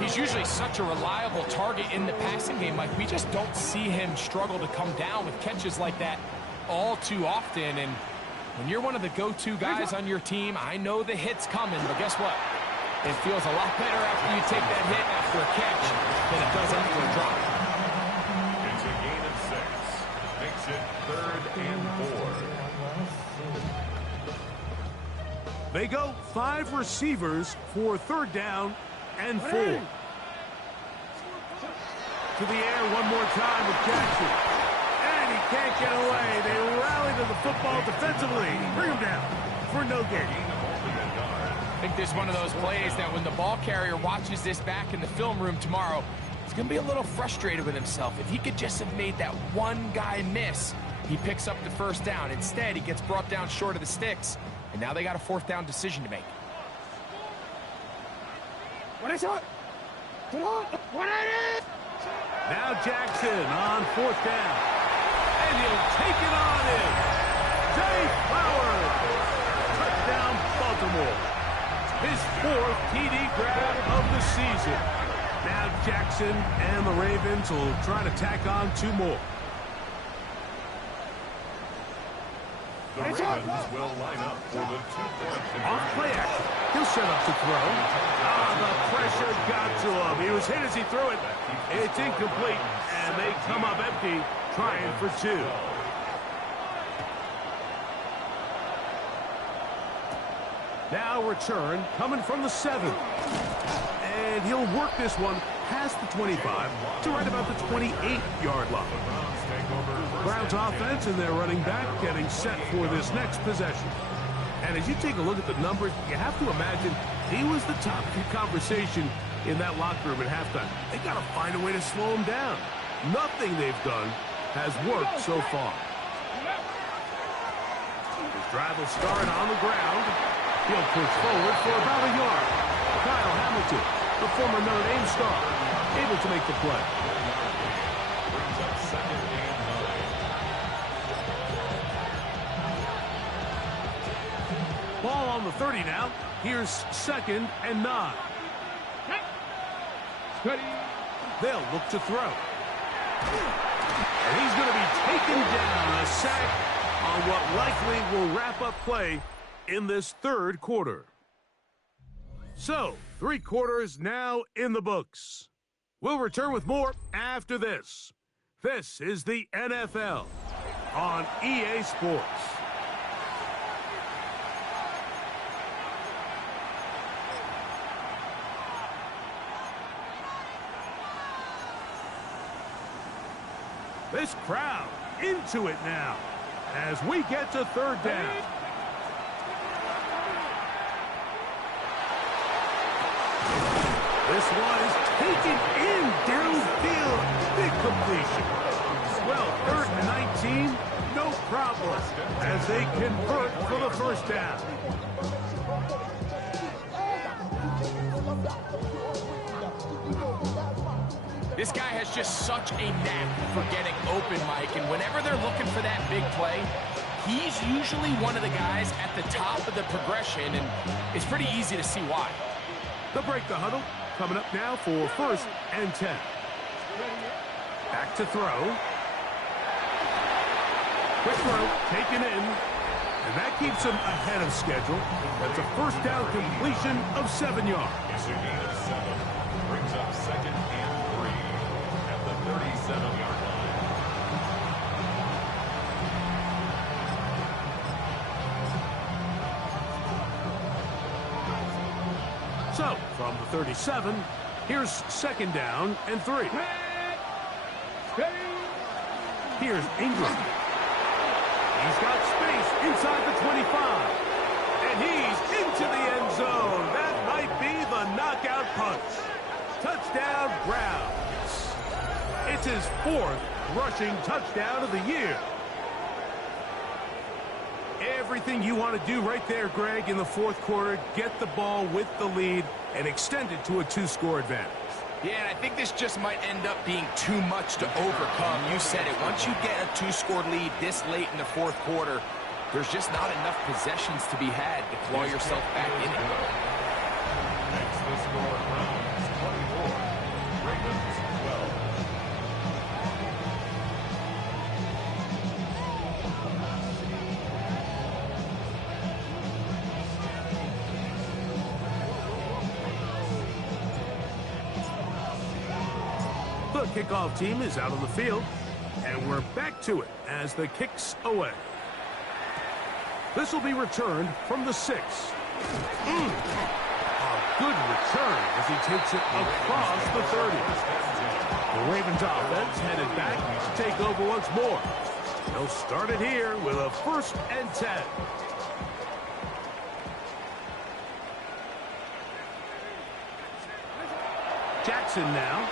He's usually such a reliable target in the passing game. Like, we just don't see him struggle to come down with catches like that all too often. And when you're one of the go-to guys on your team, I know the hit's coming, but guess what? It feels a lot better after you take that hit after a catch than it does after a drop. It's a gain of 6. Makes it 3rd and 4. They go 5 receivers for 3rd down and 4. To the air one more time with Jackson. And he can't get away. They rally to the football defensively. Bring him down for no gain. think this is one of those plays that when the ball carrier watches this back in the film room tomorrow, he's going to be a little frustrated with himself. If he could just have made that one guy miss, he picks up the first down. Instead, he gets brought down short of the sticks, and now they got a fourth down decision to make. Now Jackson on fourth down. And he'll take it on in. Jay Flowers. Touchdown, Baltimore. His fourth TD grab of the season. Now Jackson and the Ravens will try to tack on 2 more. The Ravens will line up for the 2-point Off play action. He'll set up to throw. The pressure got to him. He was hit as he threw it. It's incomplete, and they come up empty, trying for 2. Now return coming from the 7. And he'll work this one past the 25 to right about the 28-yard line. Browns offense and their running back getting set for this next possession. And as you take a look at the numbers, you have to imagine he was the top conversation in that locker room at halftime. They got to find a way to slow him down. Nothing they've done has worked so far. His drive will start on the ground. He'll push forward for about a yard. Kyle Hamilton, the former Notre Dame star, able to make the play. brings up second and 9. Ball on the 30 now. Here's second and 9. They'll look to throw. And he's going to be taken down, a sack on what likely will wrap up play in this third quarter. So, 3 quarters now in the books. We'll return with more after this. This is the NFL on EA Sports. This crowd into it now as we get to third down. This one is taken in downfield. Big completion. Well, third and 19, no problem as they convert for the first down. This guy has just such a knack for getting open, Mike, and whenever they're looking for that big play, he's usually one of the guys at the top of the progression, and it's pretty easy to see why. They'll break the huddle. Coming up now for first and 10. Back to throw. Quick throw, taken in. And that keeps him ahead of schedule. That's a first down completion of 7 yards. It's a gain of 7. Brings up second and 3 at the 37-yard line. So, from the 37, here's second down and 3. Here's Ingram. He's got space inside the 25. And he's into the end zone. That might be the knockout punch. Touchdown, Browns. It's his 4th rushing touchdown of the year. Everything you want to do right there, Greg, in the fourth quarter, get the ball with the lead and extend it to a 2-score advantage. Yeah, and I think this just might end up being too much to overcome. You said it. Once you get a 2-score lead this late in the fourth quarter, there's just not enough possessions to be had to claw yourself back in it. Makes the score Browns 24, Ravens 12. The kickoff team is out on the field, and we're back to it as the kick's away. This will be returned from the 6. A good return as he takes it across the 30. The Ravens offense headed back to take over once more. They'll start it here with a first and 10. Jackson now.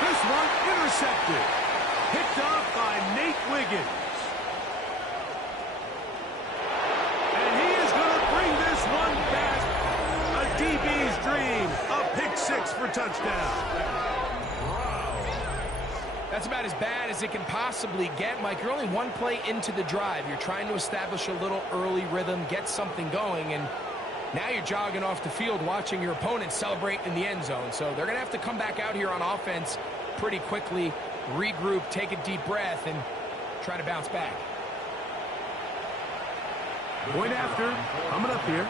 This one intercepted. Picked off by Nate Wiggins. And he is going to bring this one back. A DB's dream. A pick six for touchdown. That's about as bad as it can possibly get, Mike. You're only one play into the drive. You're trying to establish a little early rhythm, get something going, and now you're jogging off the field watching your opponent celebrate in the end zone. So they're going to have to come back out here on offense pretty quickly, regroup, take a deep breath, and try to bounce back. Point after, coming up here.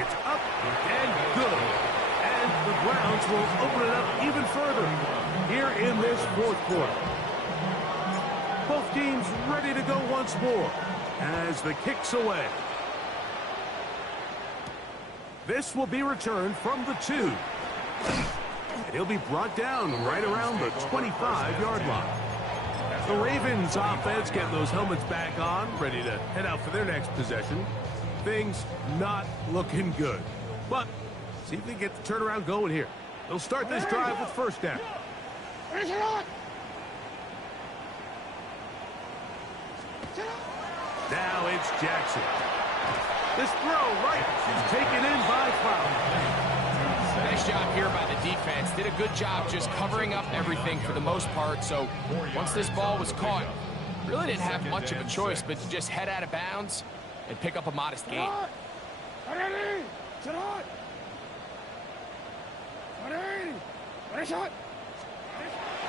It's up and good. And the Browns will open it up even further here in this fourth quarter. Both teams ready to go once more as the kick's away. This will be returned from the 2. And he'll be brought down right around the 25-yard line. The Ravens offense getting those helmets back on, ready to head out for their next possession. Things not looking good. But see if they get the turnaround going here. They'll start this drive with first down. Now it's Jackson. This throw right is taken in by Fowler. Nice job here by the defense. Did a good job just covering up everything for the most part. So once this ball was caught, really didn't have much of a choice but to just head out of bounds and pick up a modest gain.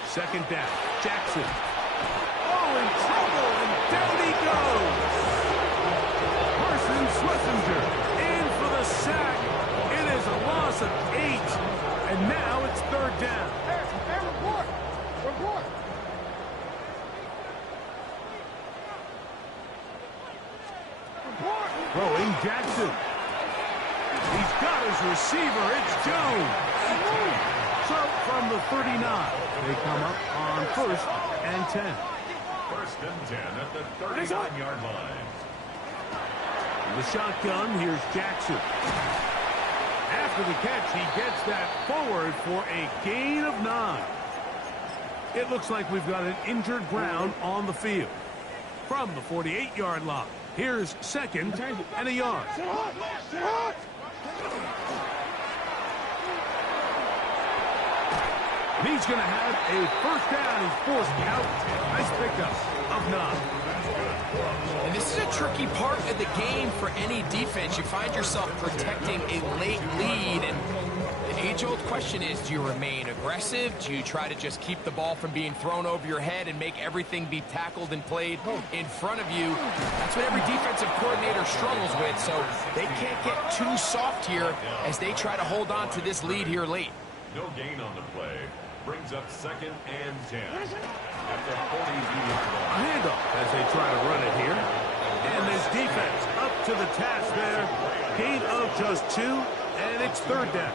Second down, Jackson. Oh, in trouble, and down he goes. Carson Schlesinger in for the sack. It is a loss of 8, and now it's third down. Hey, report. Throwing Jackson. He's got his receiver. It's Jones. So from the 39, they come up on 1st and 10. 1st and 10 at the 39-yard line. In the shotgun, here's Jackson. After the catch, he gets that forward for a gain of 9. It looks like we've got an injured Brown on the field. From the 48-yard line, here's 2nd and a yard. And he's going to have a first down. He's forced out. Nice pickup of 9. And this is a tricky part of the game for any defense. You find yourself protecting a late lead, and the age-old question is, do you remain aggressive? Do you try to just keep the ball from being thrown over your head and make everything be tackled and played in front of you? That's what every defensive coordinator struggles with, so they can't get too soft here as they try to hold on to this lead here late. No gain on the play. Brings up 2nd and 10 at the 40-yard line. A handoff as they try to run it here. And this defense up to the task there. Gain of just 2, and it's third down.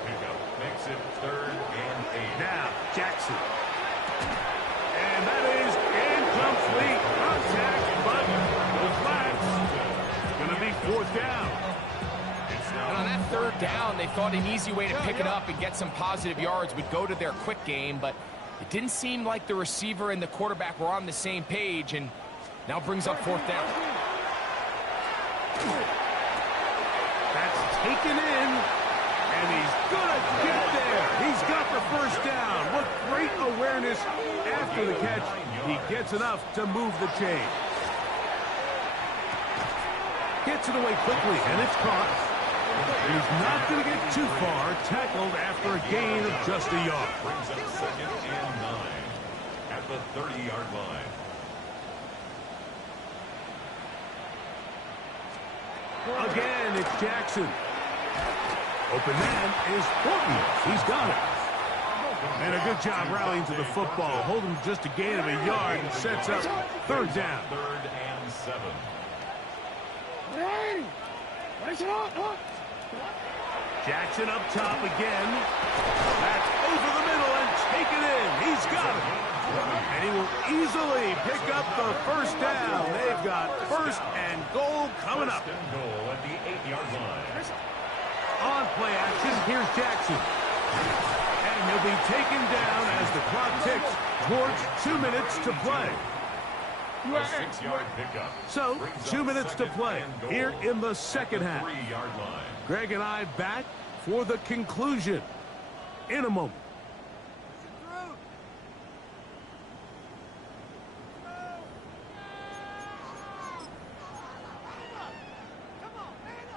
Makes it 3rd and 8. Now, Jackson. And that is incomplete contact, but the flats. It's going to be 4th down. And on that third down, they thought an easy way to pick it up and get some positive yards would go to their quick game, but it didn't seem like the receiver and the quarterback were on the same page, and now brings up 4th down. That's taken in, and he's going to get there. He's got the first down. What great awareness after the catch. He gets enough to move the chain. Gets it away quickly, and it's caught. He's not going to get too far. Tackled after a gain of just a yard. Brings up 2nd and 9 at the 30-yard line. Again, it's Jackson. Open man is Horton. He's got it. And a good job rallying to the football. Holding just a gain of a yard and sets up third down. 3rd and 7. Jackson up top again. That's over the middle and taken in. He's got it. And he will easily pick up the first down. They've got first and goal coming up. First and goal at the 8-yard line. On play action, here's Jackson. And he'll be taken down as the clock ticks towards 2 minutes to play. A 6-yard pickup. So, 2 minutes to play here in the second half. 3-yard line. Greg and I back for the conclusion in a moment.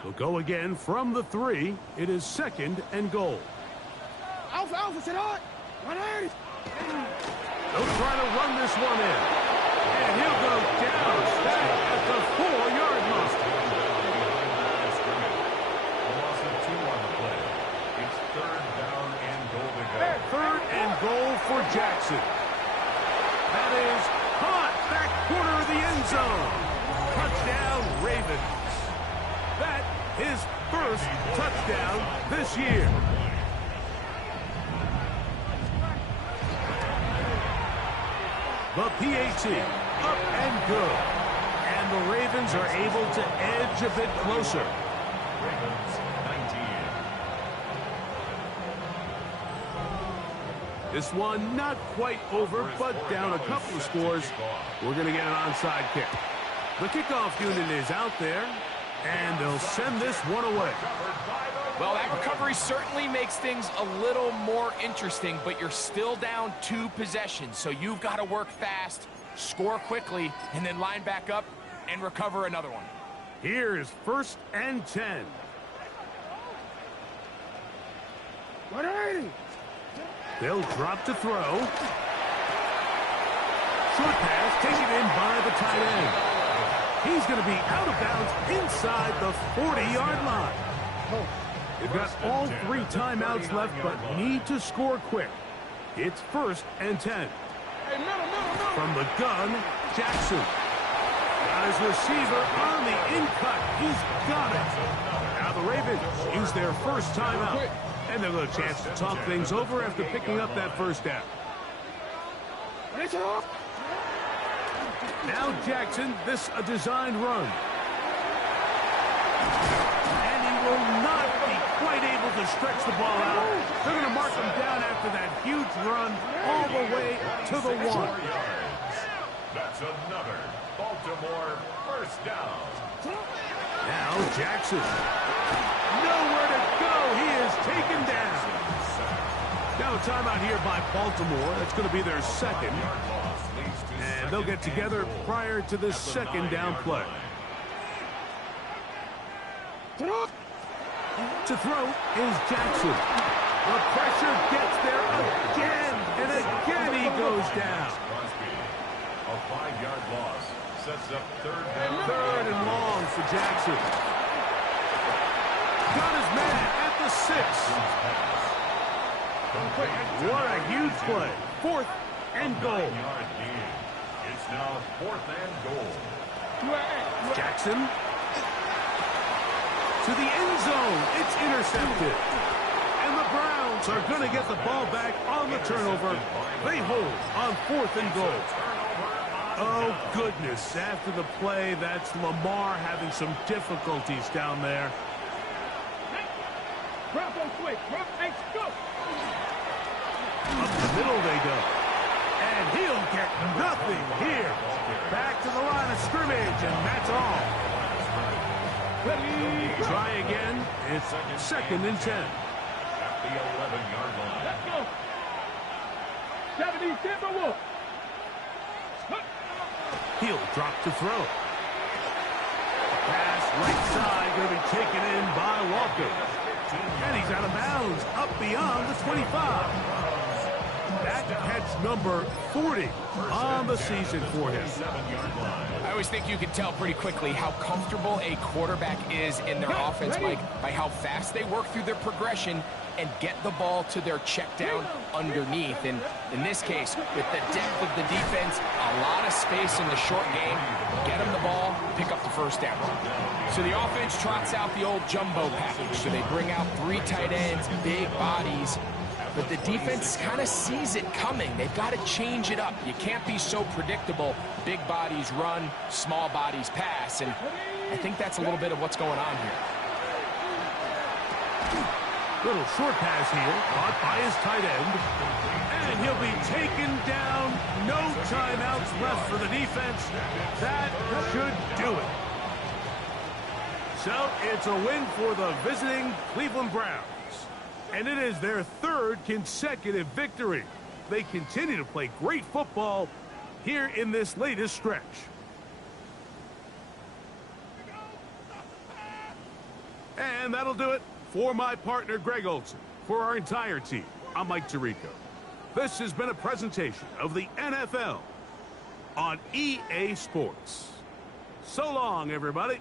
We'll go again from the 3. It is second and goal. Alpha, sit on. 180. They'll try to run this one in. And he'll go down back at the 4-yard line. A loss of 2 on the play. It's third down and goal to go. Third and goal for Jackson. That is caught back corner of the end zone. Touchdown, Ravens. That his first touchdown this year. The PAT up and good. And the Ravens are able to edge a bit closer. Ravens 19. This one not quite over, but down a couple of scores. We're going to get an onside kick. The kickoff unit is out there, and they'll send this one away. Well, that recovery certainly makes things a little more interesting, but you're still down 2 possessions, so you've got to work fast, score quickly, and then line back up and recover another one. Here's first and 10. 180. They'll drop to throw. Short pass taken in by the tight end. He's going to be out of bounds inside the 40-yard line. They've got all 3 timeouts left, but need to score quick. It's first and 10. From the gun, Jackson. Got his receiver on the in-cut. He's got it. Now the Ravens use their first timeout. And they'll get a chance to talk things over after picking up that first down. Now Jackson, this a designed run. And he will not be quite able to stretch the ball out. They're going to mark him down after that huge run all the way to the 1. That's another Baltimore first down. Now Jackson. Nowhere to go. He is taken down. Now a timeout here by Baltimore. That's going to be their second. And they'll get together prior to the second down play. To throw is Jackson. The pressure gets there again. And again he goes down. A 5-yard loss sets up third down. Third and long for Jackson. Got his man at the 6. What a huge play. 4th and goal. It's now 4th and goal. Jackson. To the end zone. It's intercepted. And the Browns are going to get the ball back on the turnover. They hold on 4th and goal. Oh, goodness. After the play, that's Lamar having some difficulties down there. Drop on quick. Drop. Hey, go. Up the middle they go. And he'll get nothing here. Back to the line of scrimmage, and that's all. Try again. It's second and 10. At the 11-yard line. Let's go. 70 Timberwolves. He'll drop to throw. Pass right side going to be taken in by Walker. And he's out of bounds up beyond the 25. That catch number 40 on the season for him. I always think you can tell pretty quickly how comfortable a quarterback is in their offense, Mike, by how fast they work through their progression and get the ball to their check down underneath. And in this case, with the depth of the defense, a lot of space in the short game, get them the ball, pick up the first down. So the offense trots out the old jumbo package. So they bring out 3 tight ends, big bodies, but the defense kind of sees it coming. They've got to change it up. You can't be so predictable. Big bodies run, small bodies pass, and I think that's a little bit of what's going on here. Little short pass here, caught by his tight end. And he'll be taken down. No timeouts left for the defense. That should do it. So it's a win for the visiting Cleveland Browns. And it is their third consecutive victory. They continue to play great football here in this latest stretch. And that'll do it for my partner, Greg Olson. For our entire team, I'm Mike Tirico. This has been a presentation of the NFL on EA Sports. So long, everybody.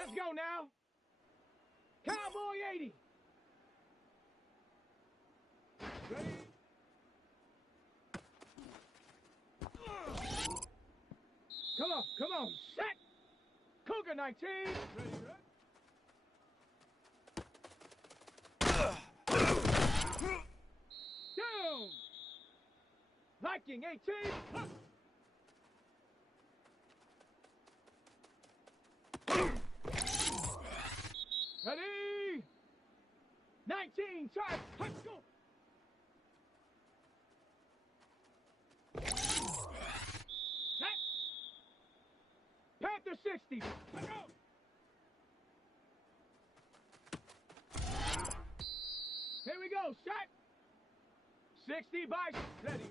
Let's go now. Cowboy 80. Ready? Come on, set. Cougar 19. Ready, down. Viking 18. Ready? 19, charge. Let's go. Set. Panther 60. Let's go. Here we go. Shot. 60 by. Ready.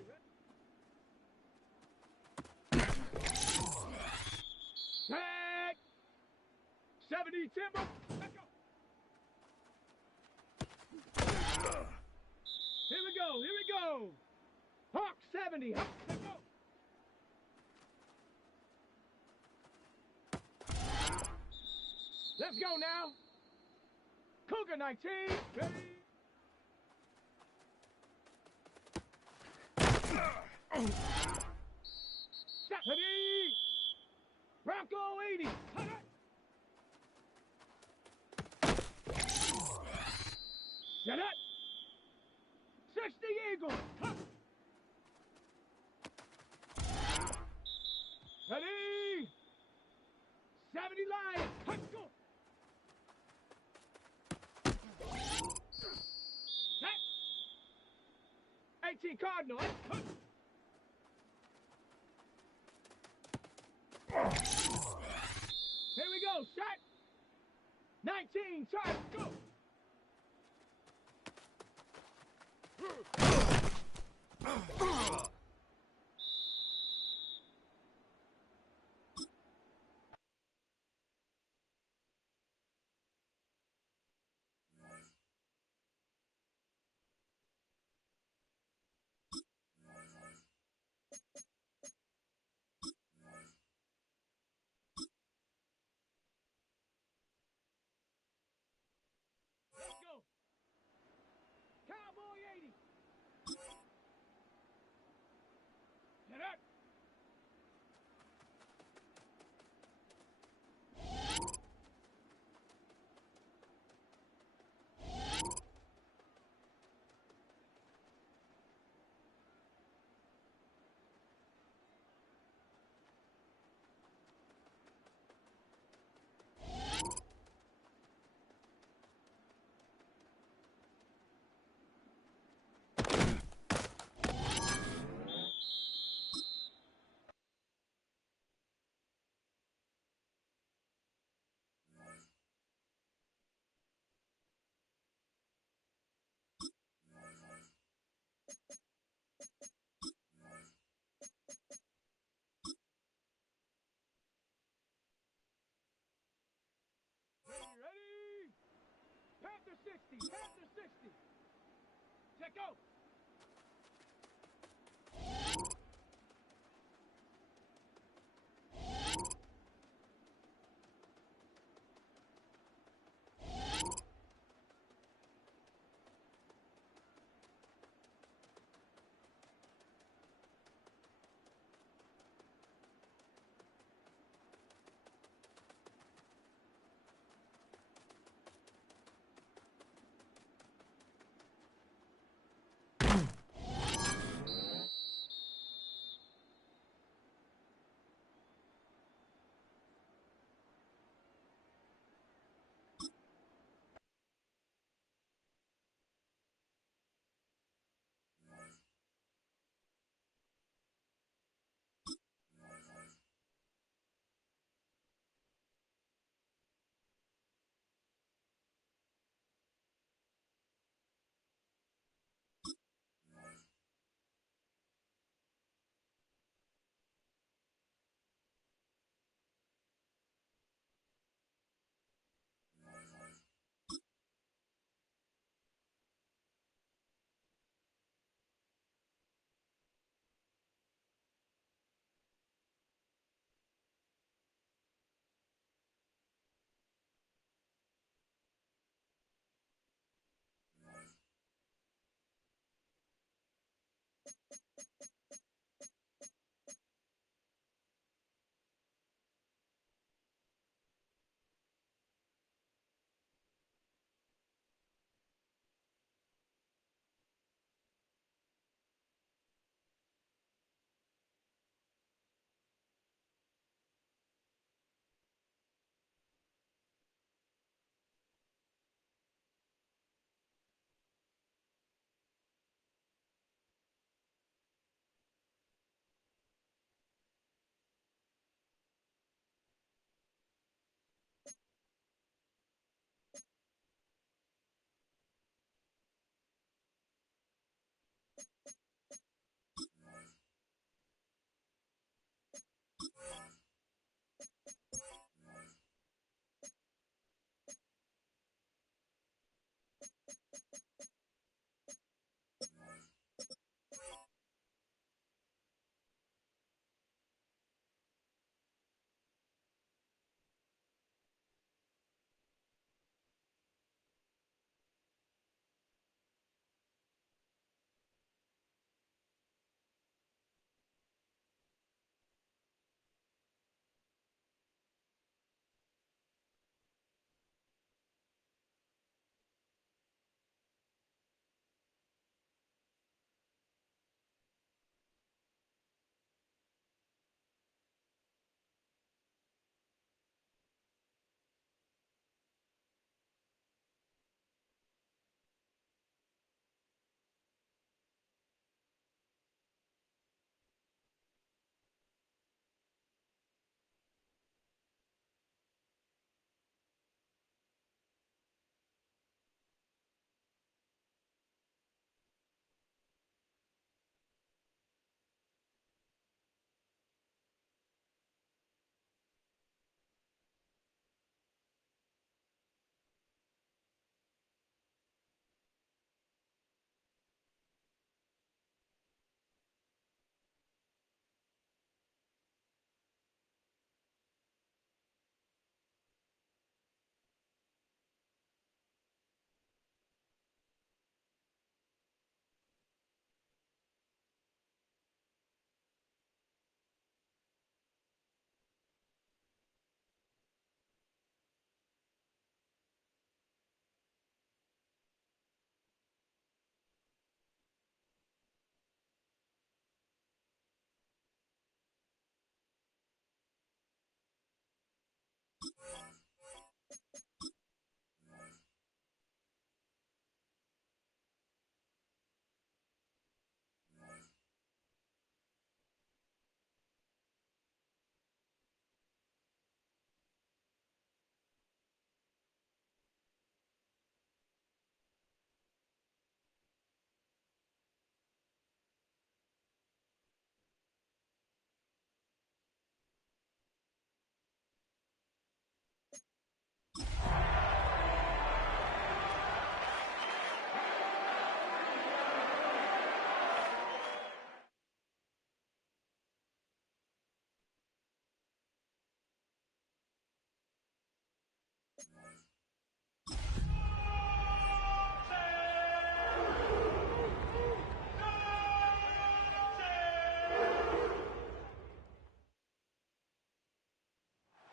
Set. 70 timber. Let's go. Here we go. Here we go. Hawk 70. Let's go. Let's go now. Cougar 19. Ready. Ready. Bronco 80. Set up. 60 Eagle. Ready. 70 Lion. Let's go. Set. 18 Cardinal. Here we go. Shot. 19. Charge. Go. Let's go. Cowboy 80. Get up. Ready? Panther 60. Panther 60. Check out.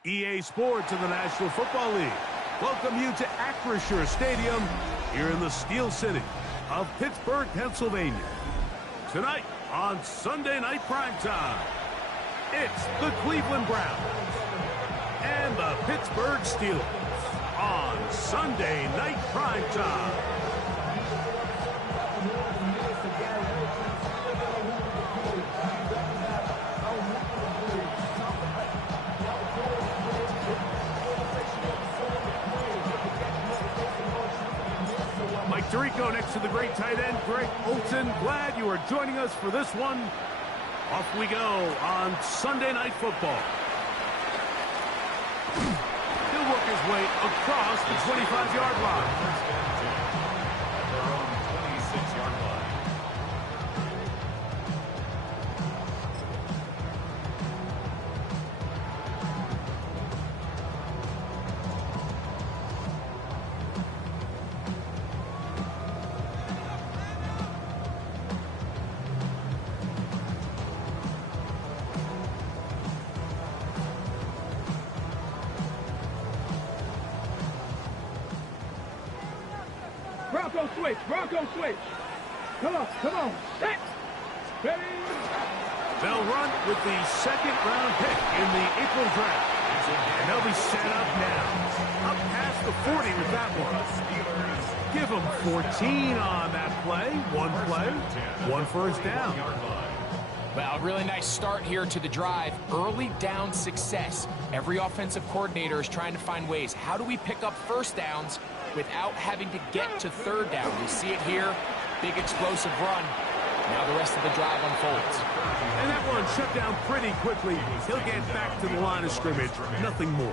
EA Sports and the National Football League welcome you to Acrisure Stadium here in the Steel City of Pittsburgh, Pennsylvania. Tonight on Sunday Night Primetime, it's the Cleveland Browns and the Pittsburgh Steelers on Sunday Night Primetime. Mike Tirico next to the great tight end, Greg Olsen. Glad you are joining us for this one. Off we go on Sunday Night Football. He'll work his way across the 25-yard line. Their own 26-yard line. Bronco switch, Bronco switch. Come on, set. Ready. They'll run with the second-round pick in the April draft. And they'll be set up now. Up past the 40 with that one. Give them 14 on that play. One first down. Well, really nice start here to the drive. Early down success. Every offensive coordinator is trying to find ways. How do we pick up first downs without having to get to third down? We see it here. Big explosive run. Now the rest of the drive unfolds. And that one shut down pretty quickly. He'll get back to the line of scrimmage. Nothing more.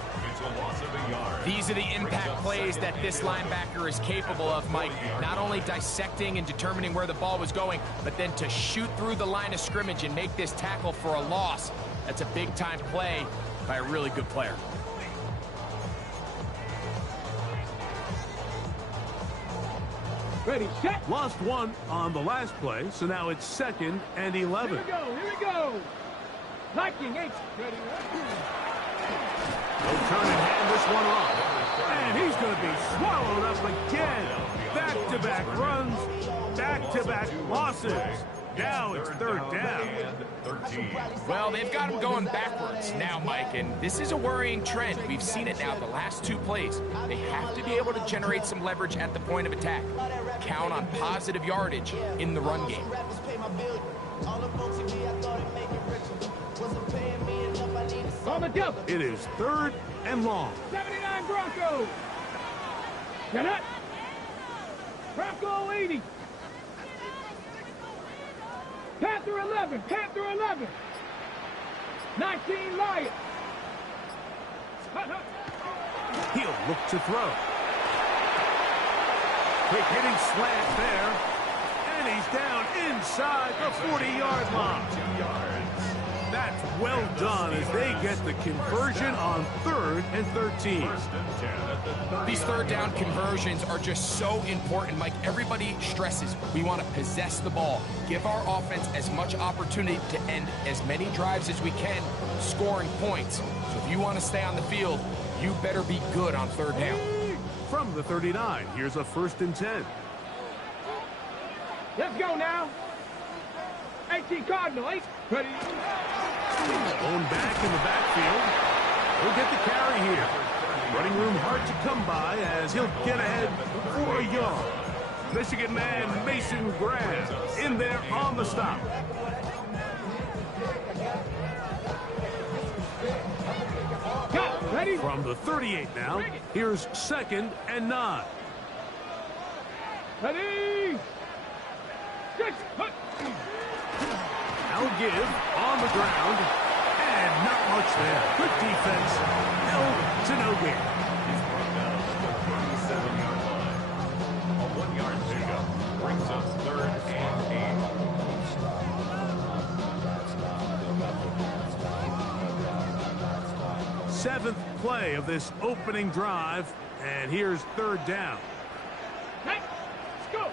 These are the impact plays that this linebacker is capable of, Mike. Not only dissecting and determining where the ball was going, but then to shoot through the line of scrimmage and make this tackle for a loss. That's a big-time play by a really good player. Ready, set. Lost one on the last play, so now it's 2nd and 11. Here we go. Lightning H. Ready. They'll turn and hand this one off. And he's going to be swallowed up again. Back-to-back runs, back-to-back losses. Now it's third down. Well, they've got him going backwards now, Mike, and this is a worrying trend. We've seen it now the last two plays. They have to be able to generate some leverage at the point of attack. Count on positive yardage in the run game. On the double. It is 3rd and long. 79 Bronco. Get up. Bronco 80. Panther 11. 19 Lions. He'll look to throw. Quick hitting slant there. And he's down inside the 40-yard line. That's well done as they get the conversion on 3rd and 13. These third down conversions are just so important, Mike. Everybody stresses we want to possess the ball, give our offense as much opportunity to end as many drives as we can, scoring points. So if you want to stay on the field, you better be good on third down. From the 39, here's a 1st and 10. Let's go now. 18 Cardinal, 8. Ready. Going back in the backfield. He'll get the carry here. Running room hard to come by as he'll get ahead for a yard. Michigan man Mason Graham in there on the stop. Ready. From the 38 now, here's 2nd and 9. Ready. 6. Now give on the ground, and not much there. Good defense, held to no gain. He's brought down at the 37-yard line. A 1-yard pickup brings up 3rd and 8. 7th play of this opening drive, and here's 3rd down. Let's go.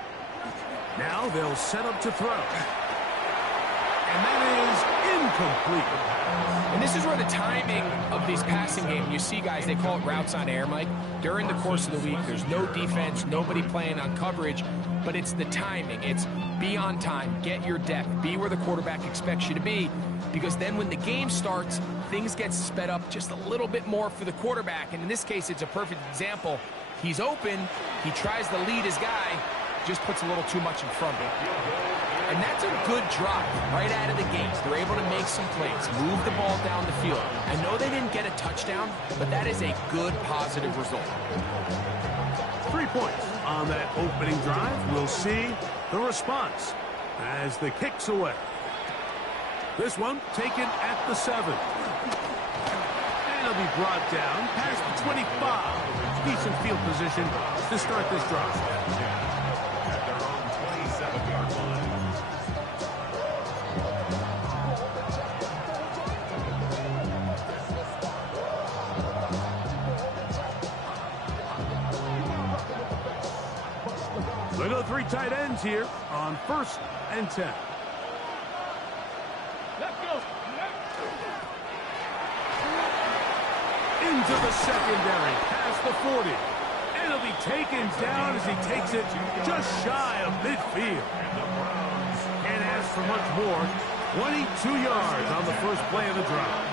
Now they'll set up to throw. And that is incomplete. And this is where the timing of these passing games, you see guys, they call it routes on air, Mike. During the course of the week, there's no defense, nobody playing on coverage, but it's the timing. It's be on time, get your depth, be where the quarterback expects you to be, because then when the game starts, things get sped up just a little bit more for the quarterback. And in this case, it's a perfect example. He's open, he tries to lead his guy, just puts a little too much in front of him. And that's a good drive right out of the gates. They're able to make some plays, move the ball down the field. I know they didn't get a touchdown, but that is a good, positive result. 3 points on that opening drive. We'll see the response as the kick's away. This one taken at the 7. And it'll be brought down past the 25. Decent field position to start this drive. At their own 27-yard line. They go 3 tight ends here on 1st and 10. Let's go. Into the secondary, past the 40. And it'll be taken down as he takes it just shy of midfield. Can't ask for much more. 22 yards on the first play of the drive.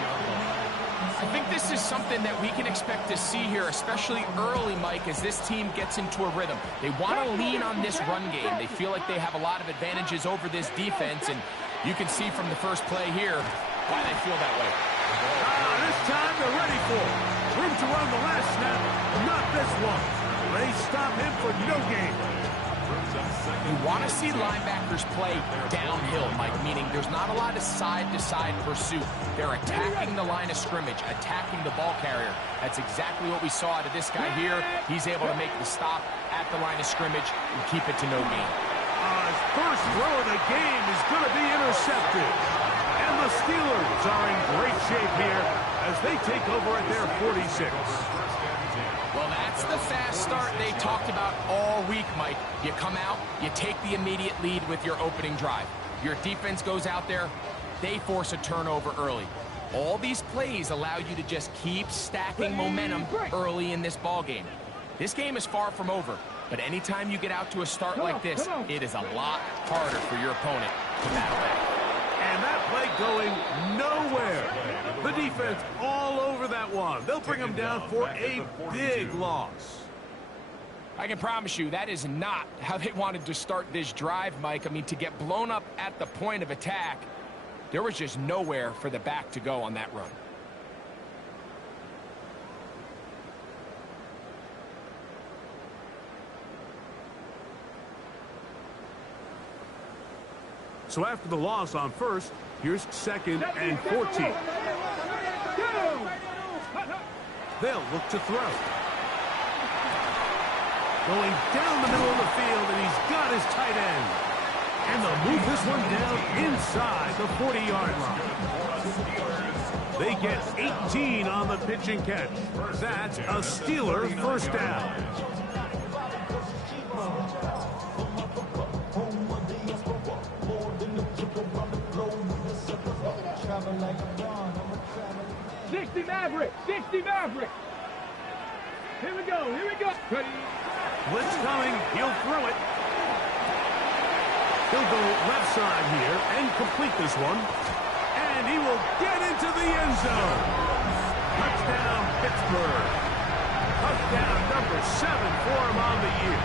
I think this is something that we can expect to see here, especially early, Mike, as this team gets into a rhythm. They want to lean on this run game. They feel like they have a lot of advantages over this defense, and you can see from the first play here why they feel that way. This time they're ready for it. Room to run the last snap, not this one. They stop him for no gain. You want to see linebackers play downhill, Mike, meaning there's not a lot of side-to-side pursuit. They're attacking the line of scrimmage, attacking the ball carrier. That's exactly what we saw out of this guy here. He's able to make the stop at the line of scrimmage and keep it to no gain. His first throw of the game is going to be intercepted. And the Steelers are in great shape here as they take over at their 46. Well, that's the fast start they talked about all week, Mike. You come out, you take the immediate lead with your opening drive. Your defense goes out there, they force a turnover early. All these plays allow you to just keep stacking momentum early in this ball game. This game is far from over, but anytime you get out to a start like this, it is a lot harder for your opponent to battle back. And that play going nowhere. The defense all over that one. They'll bring them down for a big loss. I can promise you that is not how they wanted to start this drive, Mike. I mean, to get blown up at the point of attack, there was just nowhere for the back to go on that run. So after the loss on first, here's 2nd and 14. They'll look to throw. Going down the middle of the field, and he's got his tight end. And they'll move this one down inside the 40-yard line. They get 18 on the pitch and catch. That's a Steeler first down. Maverick, 60 Maverick. Here we go, here we go. Ready. Blitz coming, he'll throw it. He'll go left side here and complete this one. And he will get into the end zone. Touchdown, Pittsburgh. Touchdown number 7 for him on the year.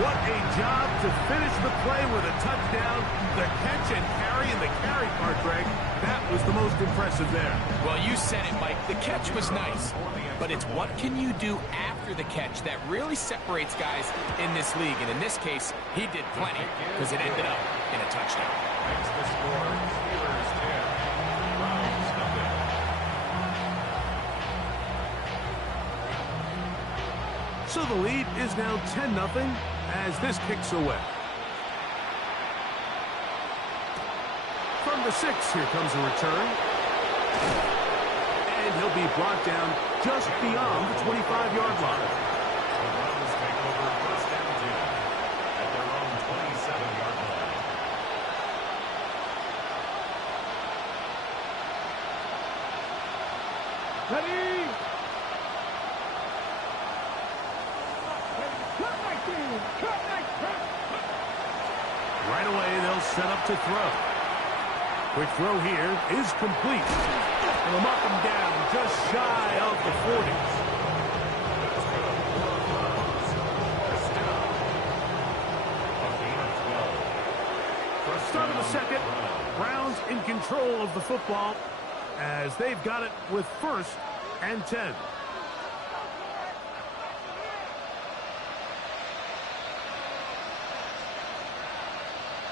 What a job to finish the play with a touchdown. The catch and carry, and the carry part, Greg, that was the most impressive there. Well, you said it, Mike. The catch was nice, but it's what can you do after the catch that really separates guys in this league. And in this case, he did plenty because it ended up in a touchdown. Makes the score Steelers 10, Browns nothing. So the lead is now 10-0 as this kicks away. From the 6, here comes a return. And he'll be brought down just beyond the 25-yard line. The Browns take over 1st and 10 at their own 27-yard line. Ready? Cut 19. Cut 19. Right away, they'll set up to throw. Quick throw here is complete. They'll mark him down just shy of the 40. Start of the second. Browns in control of the football as they've got it with 1st and 10.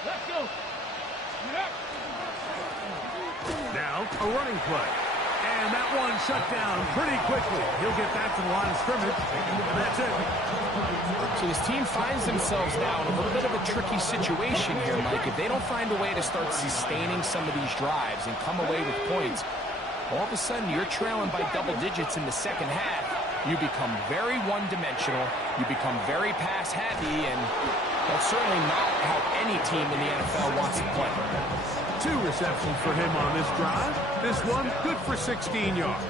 Let's go. Now, a running play. And that one shut down pretty quickly. He'll get back to the line of scrimmage, and that's it. So this team finds themselves now in a little bit of a tricky situation here, Mike. If they don't find a way to start sustaining some of these drives and come away with points, all of a sudden you're trailing by double digits in the second half. You become very one-dimensional. You become very pass-happy, and that's certainly not how any team in the NFL wants to play. 2 receptions for him on this drive. This one good for 16 yards.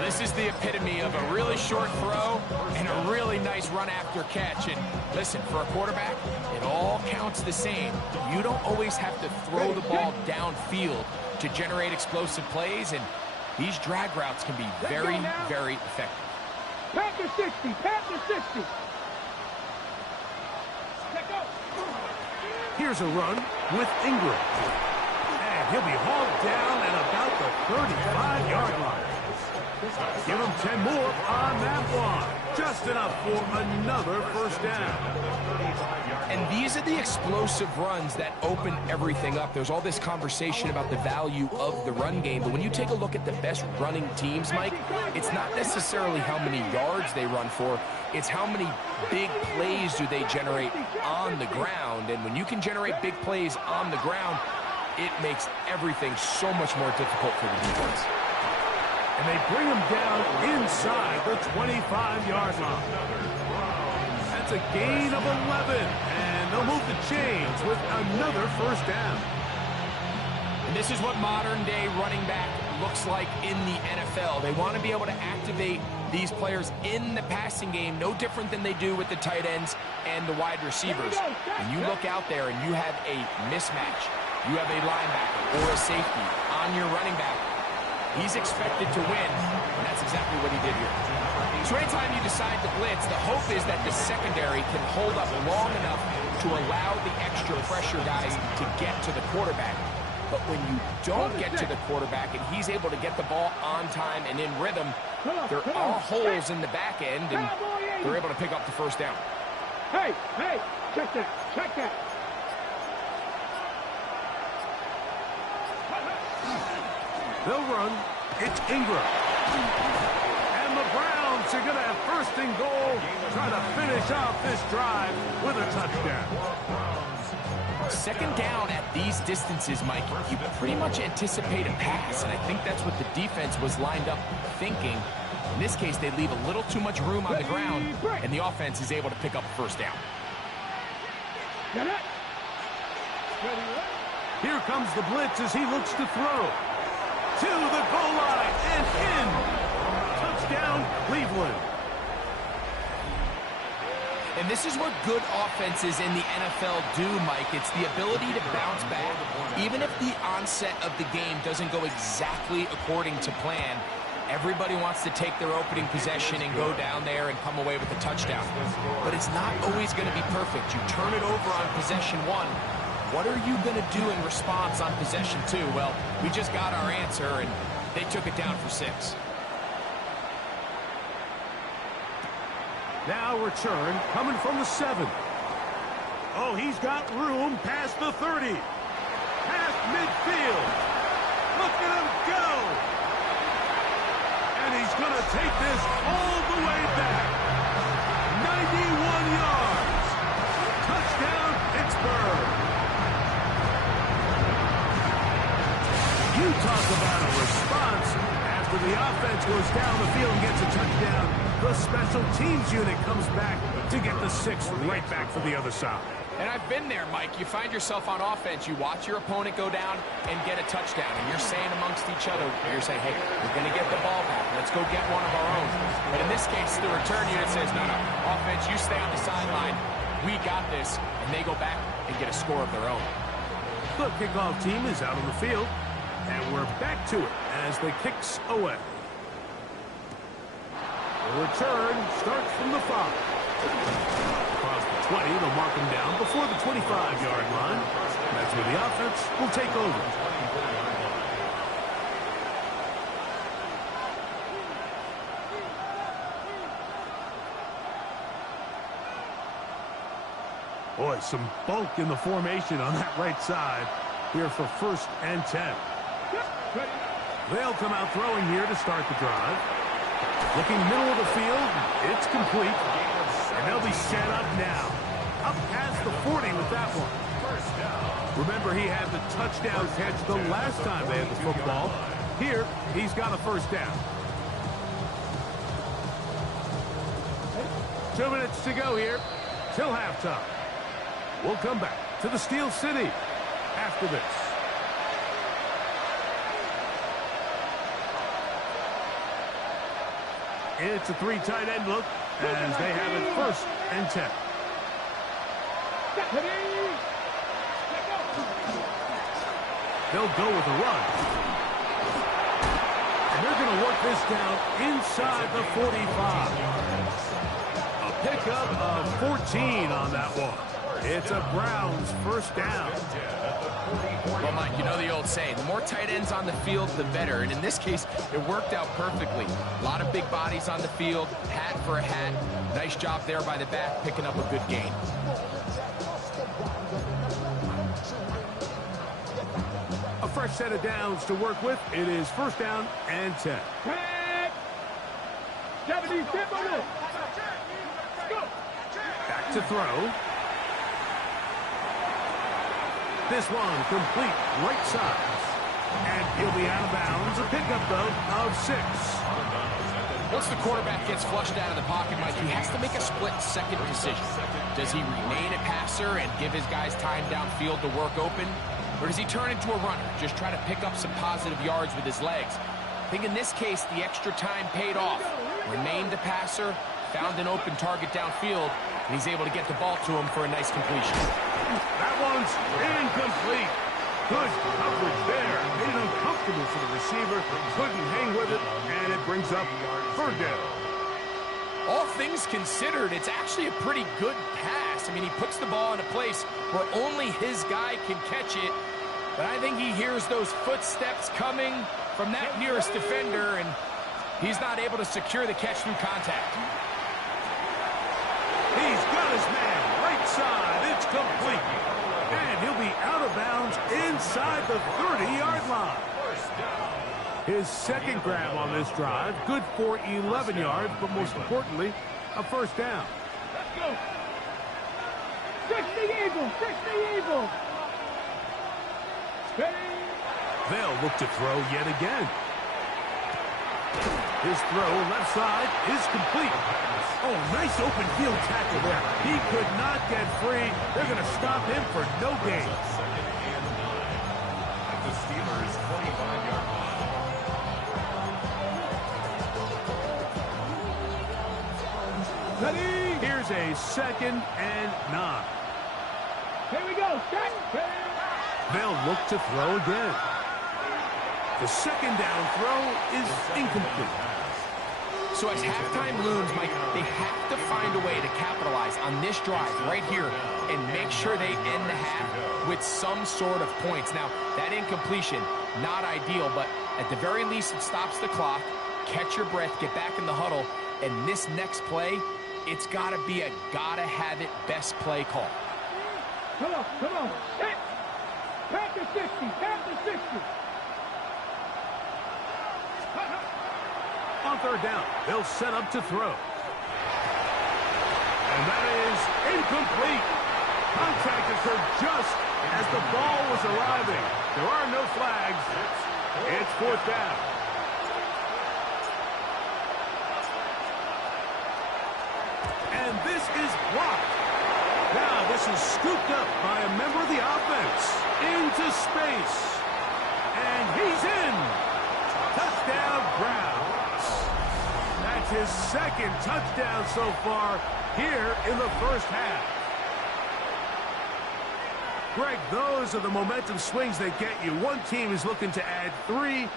This is the epitome of a really short throw and a really nice run after catch. And listen, for a quarterback, it all counts the same. You don't always have to throw the ball downfield to generate explosive plays, and these drag routes can be very, very effective. Panther 60. Panther 60. Let go. Here's a run with Ingram. And he'll be hauled down at about the 35-yard line. Give him 10 more on that one. Just enough for another 1st down. And these are the explosive runs that open everything up. There's all this conversation about the value of the run game, but when you take a look at the best running teams, Mike, it's not necessarily how many yards they run for, it's how many big plays do they generate on the ground. And when you can generate big plays on the ground, it makes everything so much more difficult for the defense. And they bring him down inside the 25-yard line. That's a gain of 11, and they'll move the chains with another 1st down. And this is what modern-day running back looks like in the NFL. They want to be able to activate these players in the passing game, no different than they do with the tight ends and the wide receivers. When you look out there and you have a mismatch, you have a linebacker or a safety on your running back, he's expected to win, and that's exactly what he did here. So anytime you decide to blitz, the hope is that the secondary can hold up long enough to allow the extra pressure guys to get to the quarterback. But when you don't get to the quarterback and he's able to get the ball on time and in rhythm, there are holes in the back end, and they're able to pick up the 1st down. Hey, check that, check that. They'll run. It's Ingram. And the Browns are going to have 1st and goal, trying to finish off this drive with a touchdown. 2nd down at these distances, Mike, you pretty much anticipate a pass, and I think that's what the defense was lined up thinking. In this case, they leave a little too much room on the ground, and the offense is able to pick up a 1st down. Here comes the blitz as he looks to throw. To the goal line and in. Touchdown, Cleveland. And this is what good offenses in the NFL do, Mike. It's the ability to bounce back. Even if the onset of the game doesn't go exactly according to plan, everybody wants to take their opening possession and go down there and come away with a touchdown. But it's not always going to be perfect. You turn it over on possession 1. What are you going to do in response on possession 2? Well, we just got our answer, and they took it down for 6. Now return coming from the 7. Oh, he's got room past the 30. Past midfield. Look at him go. And he's going to take this all the way back. 91 yards. Touchdown, Pittsburgh. You talk about a response. After the offense goes down the field and gets a touchdown, the special teams unit comes back to get the 6 right back for the other side. And I've been there, Mike. You find yourself on offense, you watch your opponent go down and get a touchdown, and you're saying amongst each other, you're saying, hey, we're going to get the ball back. Let's go get one of our own. But in this case, the return unit says, no, offense, you stay on the sideline. We got this. And they go back and get a score of their own. The kickoff team is out on the field, and we're back to it as the kicks away. The return starts from the 5. Across the 20, they'll mark him down before the 25-yard line. That's where the offense will take over. Boy, some bulk in the formation on that right side here for 1st and 10. They'll come out throwing here to start the drive. Looking middle of the field, it's complete. And they'll be set up now. Up past the 40 with that one. Remember, he had the touchdown catch the last time they had the football. Here, he's got a 1st down. 2 minutes to go here till halftime. We'll come back to the Steel City after this. It's a 3 tight end look as they have it 1st and 10. They'll go with a run. And they're going to work this down inside the 45. A pickup of 14 on that one. It's a Browns 1st down. Well, Mike, you know the old saying, the more tight ends on the field, the better. And in this case, it worked out perfectly. A lot of big bodies on the field, hat for a hat. Nice job there by the back, picking up a good gain. A fresh set of downs to work with. It is 1st down and 10. Back to throw. This one complete right side. And he'll be out of bounds. A pickup, though, of 6. Once the quarterback gets flushed out of the pocket, Mike, he has to make a split-second decision. Does he remain a passer and give his guys time downfield to work open? Or does he turn into a runner, just try to pick up some positive yards with his legs? I think in this case, the extra time paid off. Remained a passer, found an open target downfield, and he's able to get the ball to him for a nice completion. That one's incomplete. Good coverage there. Made it uncomfortable for the receiver. Couldn't hang with it, and it brings up 3rd down. All things considered, it's actually a pretty good pass. I mean, he puts the ball in a place where only his guy can catch it. But I think he hears those footsteps coming from that nearest defender, and he's not able to secure the catch through contact. He's got his man right side. It's complete. And he'll be out of bounds inside the 30-yard line. His 2nd grab on this drive, good for 11 yards, but most importantly, a 1st down. Let's go. Fix the eagle. Fix the eagle. They'll look to throw yet again. His throw left side is complete. Oh, nice open field tackle there. He could not get free. They're going to stop him for no gain. The Steelers' 25-yard line. Here's a 2nd and 9. Here we go. They'll look to throw again. The 2nd down throw is incomplete. So as halftime looms, Mike, they have to find a way to capitalize on this drive right here and make sure they end the half with some sort of points. Now, that incompletion, not ideal, but at the very least, it stops the clock. Catch your breath, get back in the huddle, and this next play, it's got to be a gotta-have-it best play call. Come on, come on. Hit. Past the 60, past the 60. On 3rd down, they'll set up to throw. And that is incomplete. Contact occurred just as the ball was arriving. There are no flags. It's 4th down. And this is blocked. Now this is scooped up by a member of the offense. Into space. And he's in. Touchdown, Browns. That's his second touchdown so far here in the first half. Greg, those are the momentum swings that get you. One team is looking to add 3.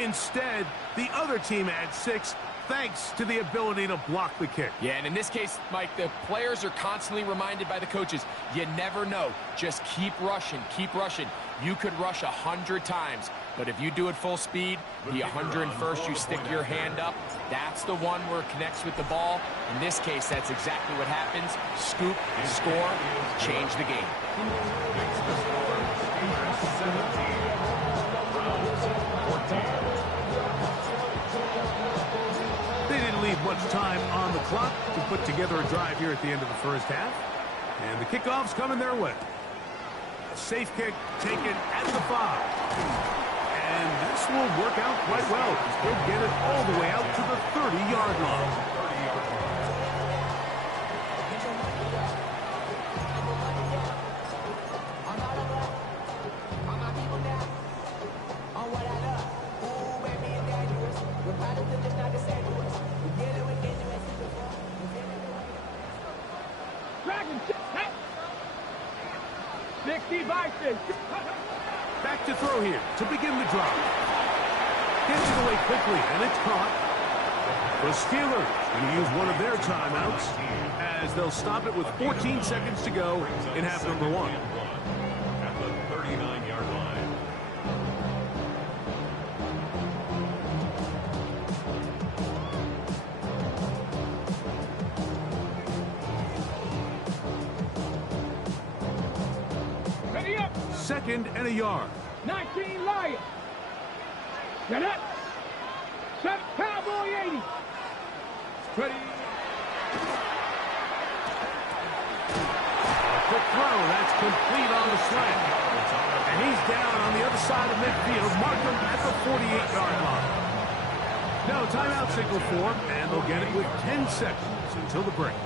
Instead, the other team adds 6, thanks to the ability to block the kick. Yeah, and in this case, Mike, the players are constantly reminded by the coaches, you never know. Just keep rushing, keep rushing. You could rush 100 times, but if you do it full speed, the 101st, you stick your hand up. That's the one where it connects with the ball. In this case, that's exactly what happens. Scoop, score, change the game. Makes the score Steelers 17, Browns 14. They didn't leave much time on the clock to put together a drive here at the end of the first half. And the kickoff's coming their way. A safe kick taken at the 5. And this will work out quite well. They'll get it all the way out to the 30-yard line. Dragon, 60 by 6. Back to throw here to begin the drive. Gets it away quickly, and it's caught. The Steelers going to use one of their timeouts as they'll stop it with 14 seconds to go in half number 1. At the 39-yard line. Ready up. Second and a yard. 19 Lions. Get up. Set Cowboy 80. Ready. Quick throw. That's complete on the slant. And he's down on the other side of midfield. Mark him at the 48-yard line. Now a timeout signal for him, and they'll get it with 10 seconds until the break.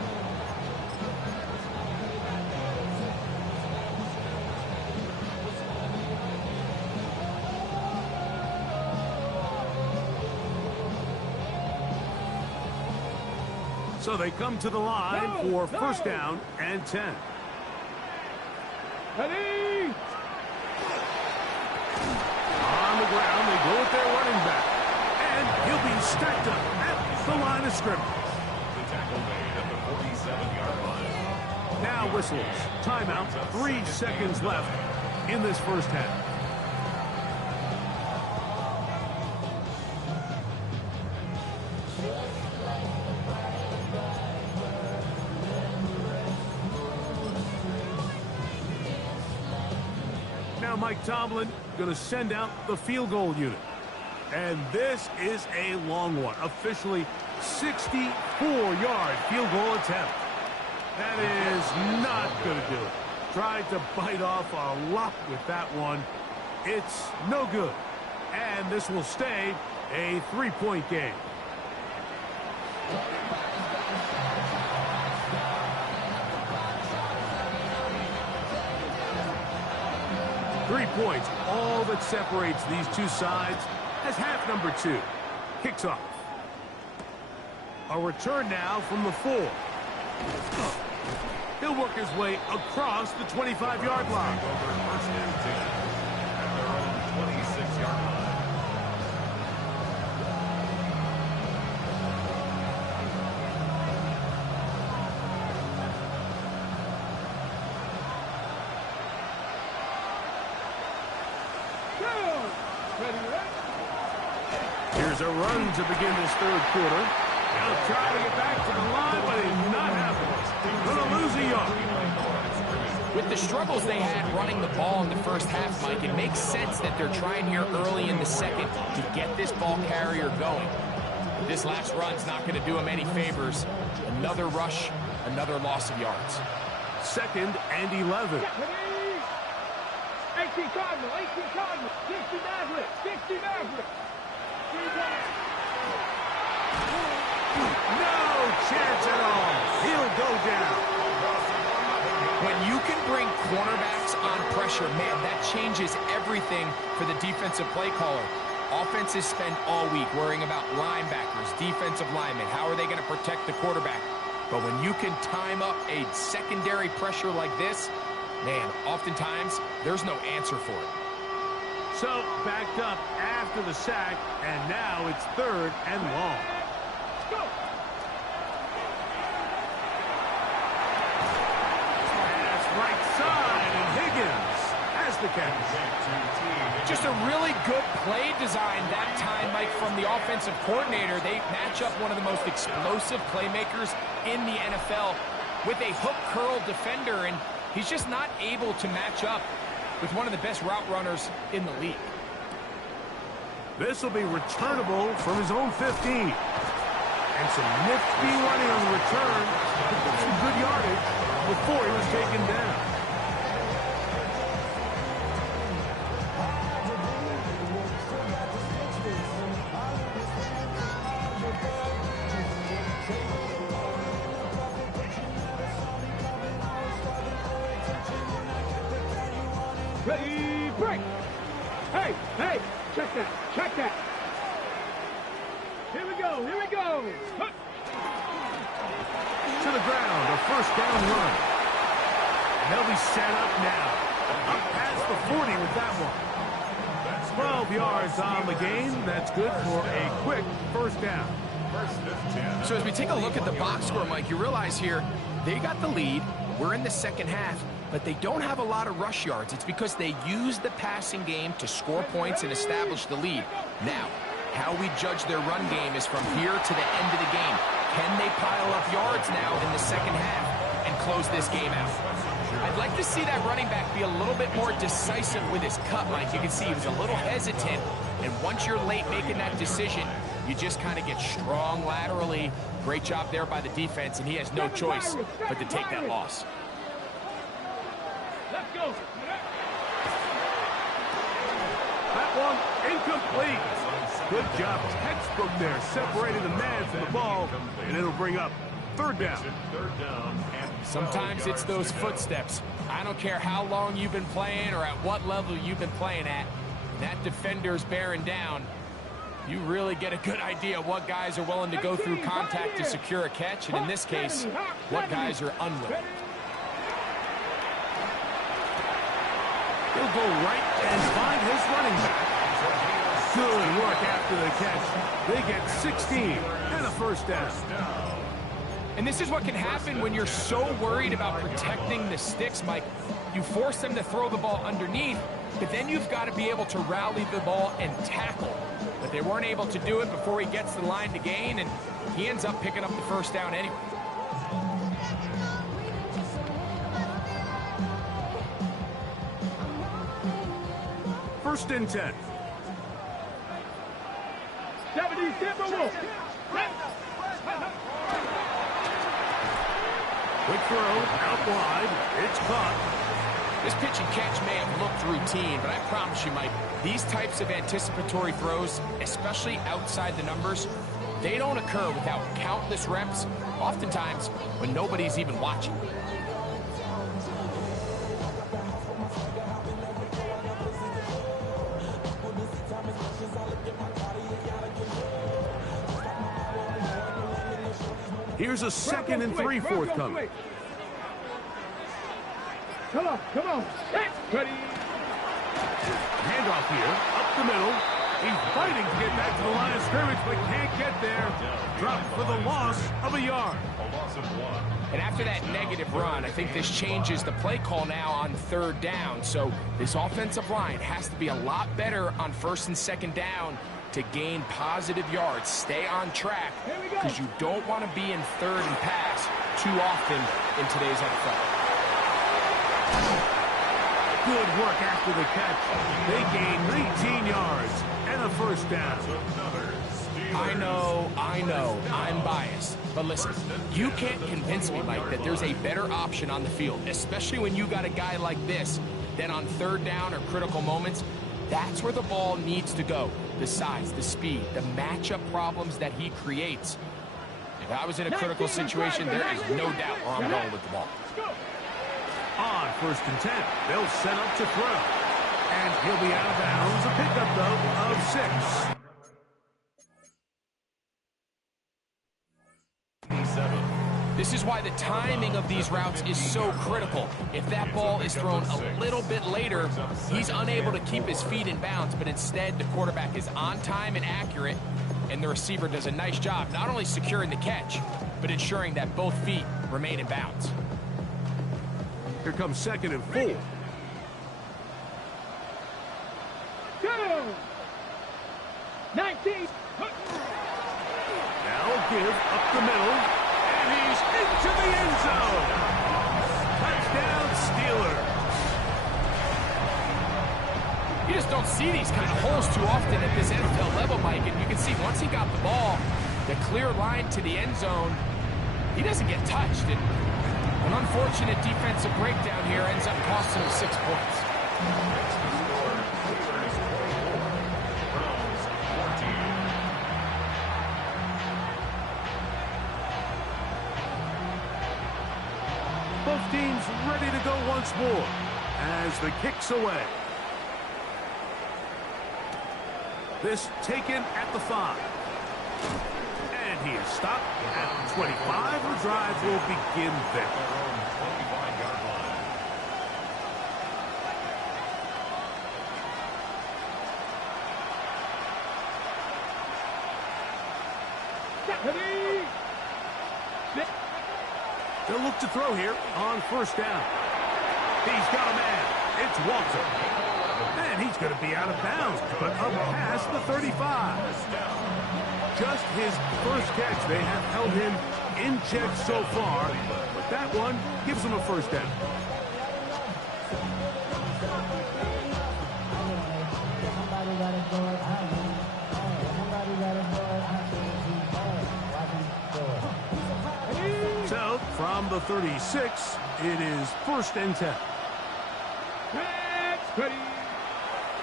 So they come to the line for first down and 10. Ready. On the ground, they go with their running back. And he'll be stacked up at the line of scrimmage. The tackle made at the 47-yard line. Now whistles. Timeout. 3 seconds left in this first half. Now Mike Tomlin going to send out the field goal unit. And this is a long one. Officially 64-yard field goal attempt. That is not going to do it. Tried to bite off a lot with that one. It's no good. And this will stay a 3-point game. Three points, all that separates these two sides as half number 2 kicks off. A return now from the 4. He'll work his way across the 25-yard line. First and 10 at their own 26-yard line. Here's a run to begin this third quarter. He'll try to get back to the line, but he's not happening. Going to lose a yard. With the struggles they had running the ball in the first half, Mike, it makes sense that they're trying here early in the second to get this ball carrier going. But this last run's not going to do him any favors. Another rush, another loss of yards. Second and 11. 18 Cardinal, 60 Maverick, 60 Maverick. No chance at all. He'll go down. When you can bring cornerbacks on pressure, man, that changes everything for the defensive play caller. Offenses spend all week worrying about linebackers, defensive linemen. How are they going to protect the quarterback? But when you can time up a secondary pressure like this, man, oftentimes there's no answer for it. So, backed up after the sack, and now it's 3rd and long. Go. Pass right side, and Higgins has the catch. Just a really good play design that time, Mike, from the offensive coordinator. They match up one of the most explosive playmakers in the NFL with a hook curl defender, and he's just not able to match up with one of the best route runners in the league. This will be returnable from his own 15. And some nifty running on the return to get some good yardage before he was taken down. Ready, break. Hey, hey, check that, check that. Here we go, here we go. Hup. To the ground, a 1st down run. And they'll be set up now. Up past the 40 with that one. 12 yards on the game. That's good for a quick 1st down. So as we take a look at the box score, Mike, you realize here they got the lead. We're in the second half, but they don't have a lot of rush yards. It's because they use the passing game to score points and establish the lead. Now, how we judge their run game is from here to the end of the game. Can they pile up yards now in the second half and close this game out? I'd like to see that running back be a little bit more decisive with his cut, Mike. You can see he was a little hesitant, and once you're late making that decision, you just kind of get strong laterally. Great job there by the defense, and he has no choice but to take that loss. Let's go. That one incomplete. Good job, textbook there, separating the man from the ball, and it'll bring up 3rd down. Sometimes it's those footsteps. I don't care how long you've been playing or at what level you've been playing at. That defender's bearing down. You really get a good idea what guys are willing to go through contact to secure a catch, and in this case, what guys are unwilling. He'll go right and find his running back. Good work after the catch. They get 16 and a 1st down. And this is what can happen when you're so worried about protecting the sticks, Mike. You force them to throw the ball underneath, but then you've got to be able to rally the ball and tackle. But they weren't able to do it before he gets the line to gain, and he ends up picking up the 1st down anyway. First and 10. 70 Timberwolves. Quick throw, out wide. It's caught. This pitch and catch may have looked routine, but I promise you, Mike, these types of anticipatory throws, especially outside the numbers, they don't occur without countless reps, oftentimes when nobody's even watching. Here's a 2nd and 3 forthcoming. Come on, come on. Ready. Handoff here, up the middle. He's fighting to get back to the line of scrimmage, but can't get there. Dropped for the loss of a yard. And after that negative run, I think this changes the play call now on 3rd down. So this offensive line has to be a lot better on 1st and 2nd down to gain positive yards. Stay on track, because you don't want to be in 3rd and pass too often in today's NFL. Good work after the catch. They gain 19 yards and a 1st down. I know, I'm biased. But listen, you can't convince me, Mike, that there's a better option on the field, especially when you got a guy like this, that on 3rd down or critical moments, that's where the ball needs to go. The size, the speed, the matchup problems that he creates. If I was in a critical situation, there is no doubt where I'm going with the ball. On 1st and 10, they'll set up to throw. And he'll be out of bounds. A pickup, though, of 6. This is why the timing of these routes is so critical. If that ball is thrown a little bit later, he's unable to keep his feet in bounds, but instead the quarterback is on time and accurate, and the receiver does a nice job not only securing the catch, but ensuring that both feet remain in bounds. Here comes 2nd and 4. Go! 19. Now give up the middle, and he's into the end zone. Touchdown, Steelers. You just don't see these kind of holes too often at this NFL level, Mike, and you can see once he got the ball, the clear line to the end zone, he doesn't get touched. And an unfortunate defensive breakdown here ends up costing him 6 points. Both teams ready to go once more as the kick's away. This taken at the 5. And he is stopped at the 25. The drive will begin there. They'll look to throw here on 1st down. He's got a man. It's Walter. And he's going to be out of bounds, but up past the 35. Just his first catch. They have held him in check so far, but that one gives him a 1st down. So, from the 36, it is 1st and 10.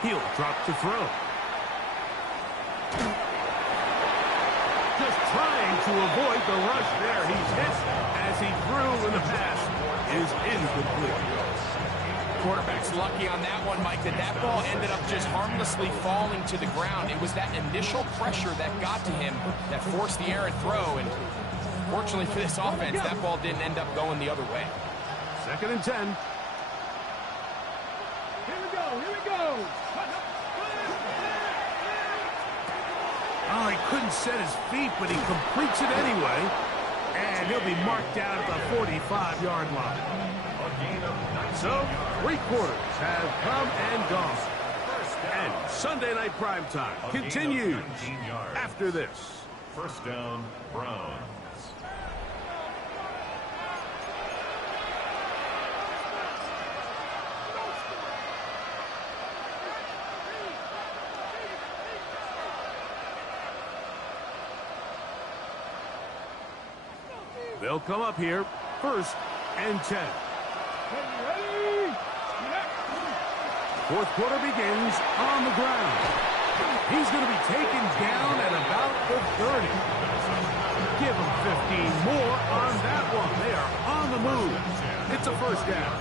He'll drop to throw. Just trying to avoid the rush there. He's hit as he threw, and the pass is incomplete. Quarterback's lucky on that one, Mike, that ball ended up just harmlessly falling to the ground. It was that initial pressure that got to him that forced the errant throw, and fortunately for this offense, that ball didn't end up going the other way. 2nd and 10. Here we go, here we go. Oh, he couldn't set his feet, but he completes it anyway. And he'll be marked down at the 45-yard line. So, 3 quarters have come and gone. And Sunday Night Primetime continues after this. 1st down, Browns. They'll come up here, 1st and 10. 4th quarter begins on the ground. He's going to be taken down at about the 30. Give him 15 more on that one. They are on the move. It's a 1st down.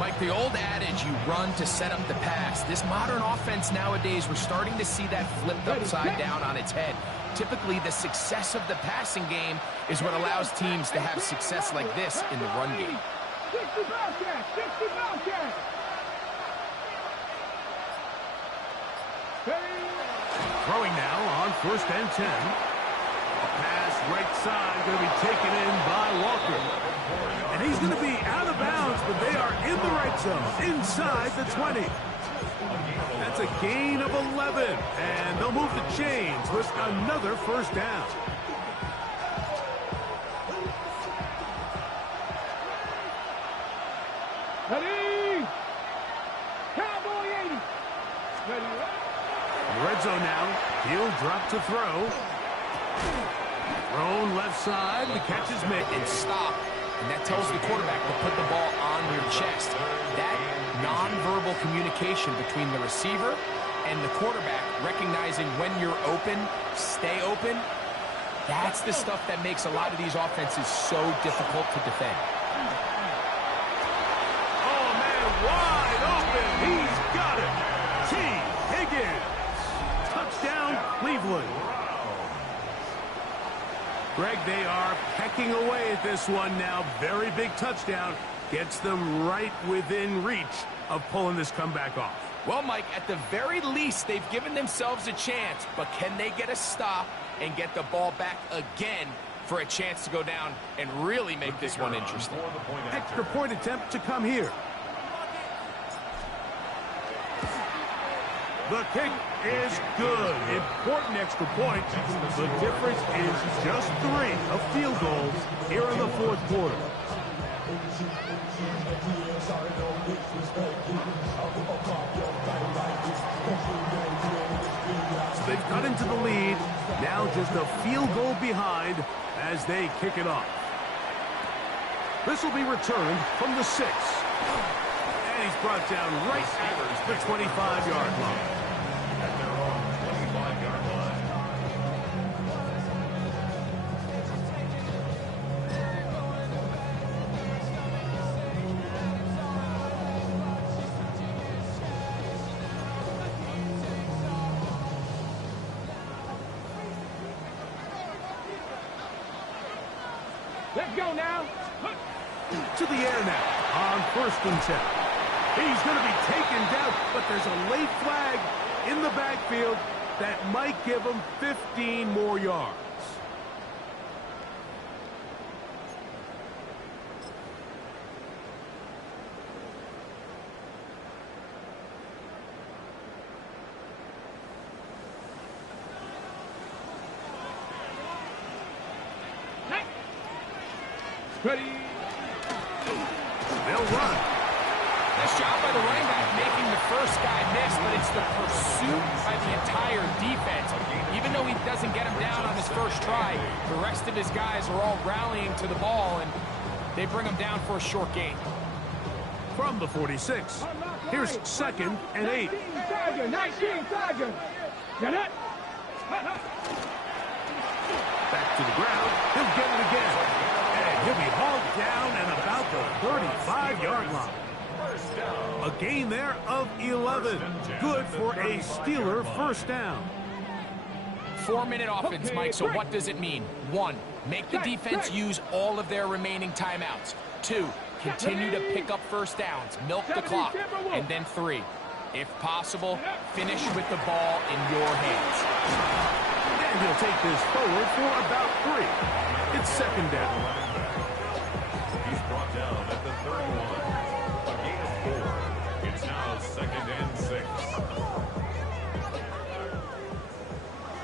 Mike, the old adage, you run to set up the pass. This modern offense nowadays, we're starting to see that flipped upside down on its head. Typically, the success of the passing game is what allows teams to have success like this in the run game. 60 Bobcats, 60 Bobcats. Throwing now on 1st and 10. A pass right side going to be taken in by Walker. And he's going to be out of bounds, but they are in the right zone, inside the 20. That's a gain of 11, and they'll move the chains with another 1st down. Ready? Cowboy 80. Ready? Red zone now. He'll drop to throw. Thrown left side. The catch is made. And stop. And that tells the quarterback to put the ball on your chest. That nonverbal communication between the receiver and the quarterback, recognizing when you're open, stay open, that's the stuff that makes a lot of these offenses so difficult to defend. wide open. He's got it. T. Higgins. Touchdown, Cleveland. Greg, they are pecking away at this one now. Very big touchdown. Gets them right within reach of pulling this comeback off. Well, Mike, at the very least, they've given themselves a chance, but can they get a stop and get the ball back again for a chance to go down and really make this one interesting? Extra point attempt to come here. The kick is good. Important extra point. The difference is just 3 of field goals here in the fourth quarter. So they've cut into the lead. Now just a field goal behind as they kick it off. This will be returned from the 6. And he's brought down right at the 25-yard line. At their own 25-yard line. Let's go now. To the air now on 1st and 10. He's going to be taken down, but there's a late flag in the backfield that might give him 15 more yards. Ready. They'll run. Nice job by the running back making the first guy miss, but it's the pursuit by the entire defense. Even though he doesn't get him down on his first try, the rest of his guys are all rallying to the ball, and they bring him down for a short gain. From the 46, here's 2nd and 8. 19 Tiger. Get it. Back to the ground. He'll get it again. And he'll be hauled down and about the 35-yard line. A gain there of 11. Good for a Steeler first down. 4-minute offense, Mike, so what does it mean? 1, make the defense use all of their remaining timeouts. 2, continue to pick up first downs, milk the clock. And then 3, if possible, finish with the ball in your hands. And he'll take this forward for about 3. It's 2nd down. He's brought down at the 31. A gain of 4. It's now 2nd and 6.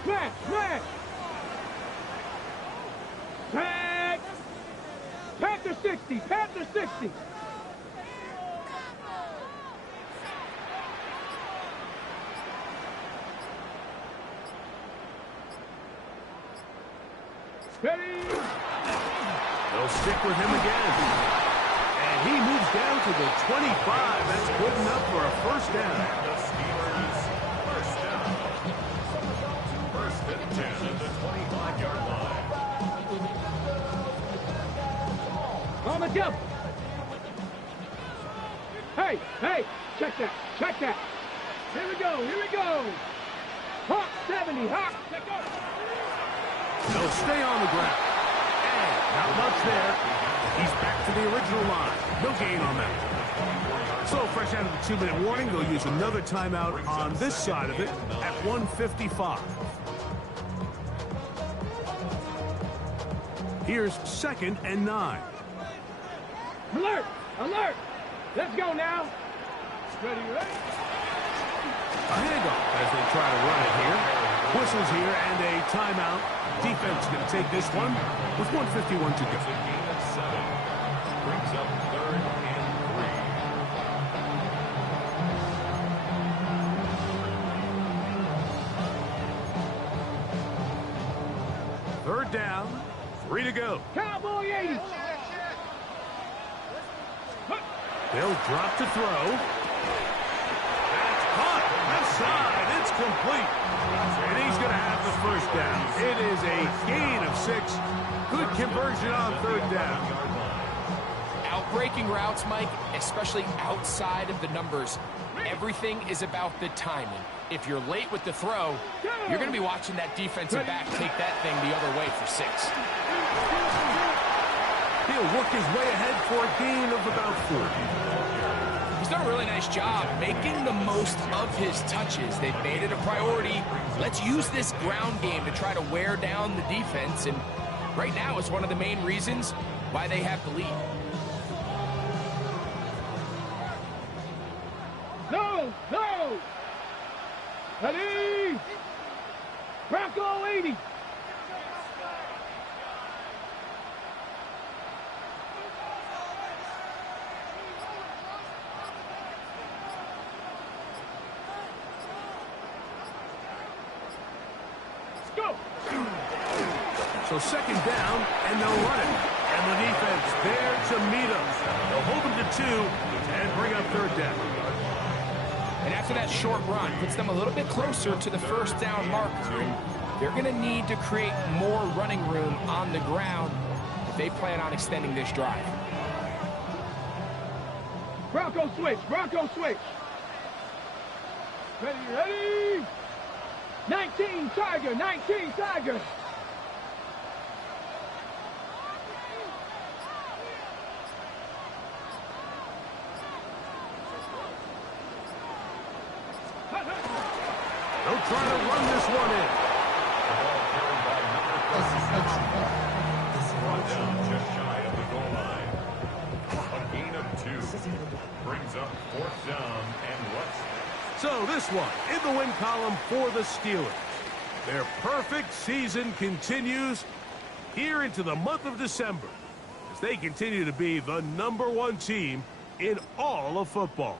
Smash. Tag. Panther 60. Panther 60. Ready. They'll stick with him again. And he moves down to the 25. That's good enough for a first down. The Steelers first down. 1st and 10 at the 25-yard line. On the jump. Hey, check that. Here we go. Hawk 70, Hawk. Let's go. They'll stay on the ground. And not much there. He's back to the original line. No gain on that. So fresh out of the 2-minute warning, they'll use another timeout on this side of it at 1:55. Here's 2nd and 9. Alert. Let's go now. Ready. A handoff as they try to run it here. Whistles here and a timeout. Defense going to take this one with 1:51 to go. It's a gain of 7. Brings up 3rd and 3. 3rd down, 3 to go. Cowboy 80. They'll drop to throw. That's caught. Left side. It's complete. And he's going to have the first down. It is a gain of 6. Good conversion on 3rd down. breaking routes, Mike, especially outside of the numbers, everything is about the timing. If you're late with the throw, you're going to be watching that defensive back take that thing the other way for 6. He'll work his way ahead for a gain of about 40. He's done a really nice job making the most of his touches. They've made it a priority. Let's use this ground game to try to wear down the defense, and right now it's one of the main reasons why they have the lead. No, no! Ready? Bronco 80. Let's go! So second down, and they'll run it. And the defense there to meet them. They'll hold them to 2 and bring up third down. And after that short run, puts them a little bit closer to the first down marker. And they're going to need to create more running room on the ground if they plan on extending this drive. Bronco switch, Bronco switch. Ready, ready? 19 Tiger, 19 Tiger. They'll try to run this one in. Brought down just shy of the goal line. A gain of 2 brings up 4th down and what's So this one in the win column for the Steelers. Their perfect season continues here into the month of December as they continue to be the #1 team in all of football.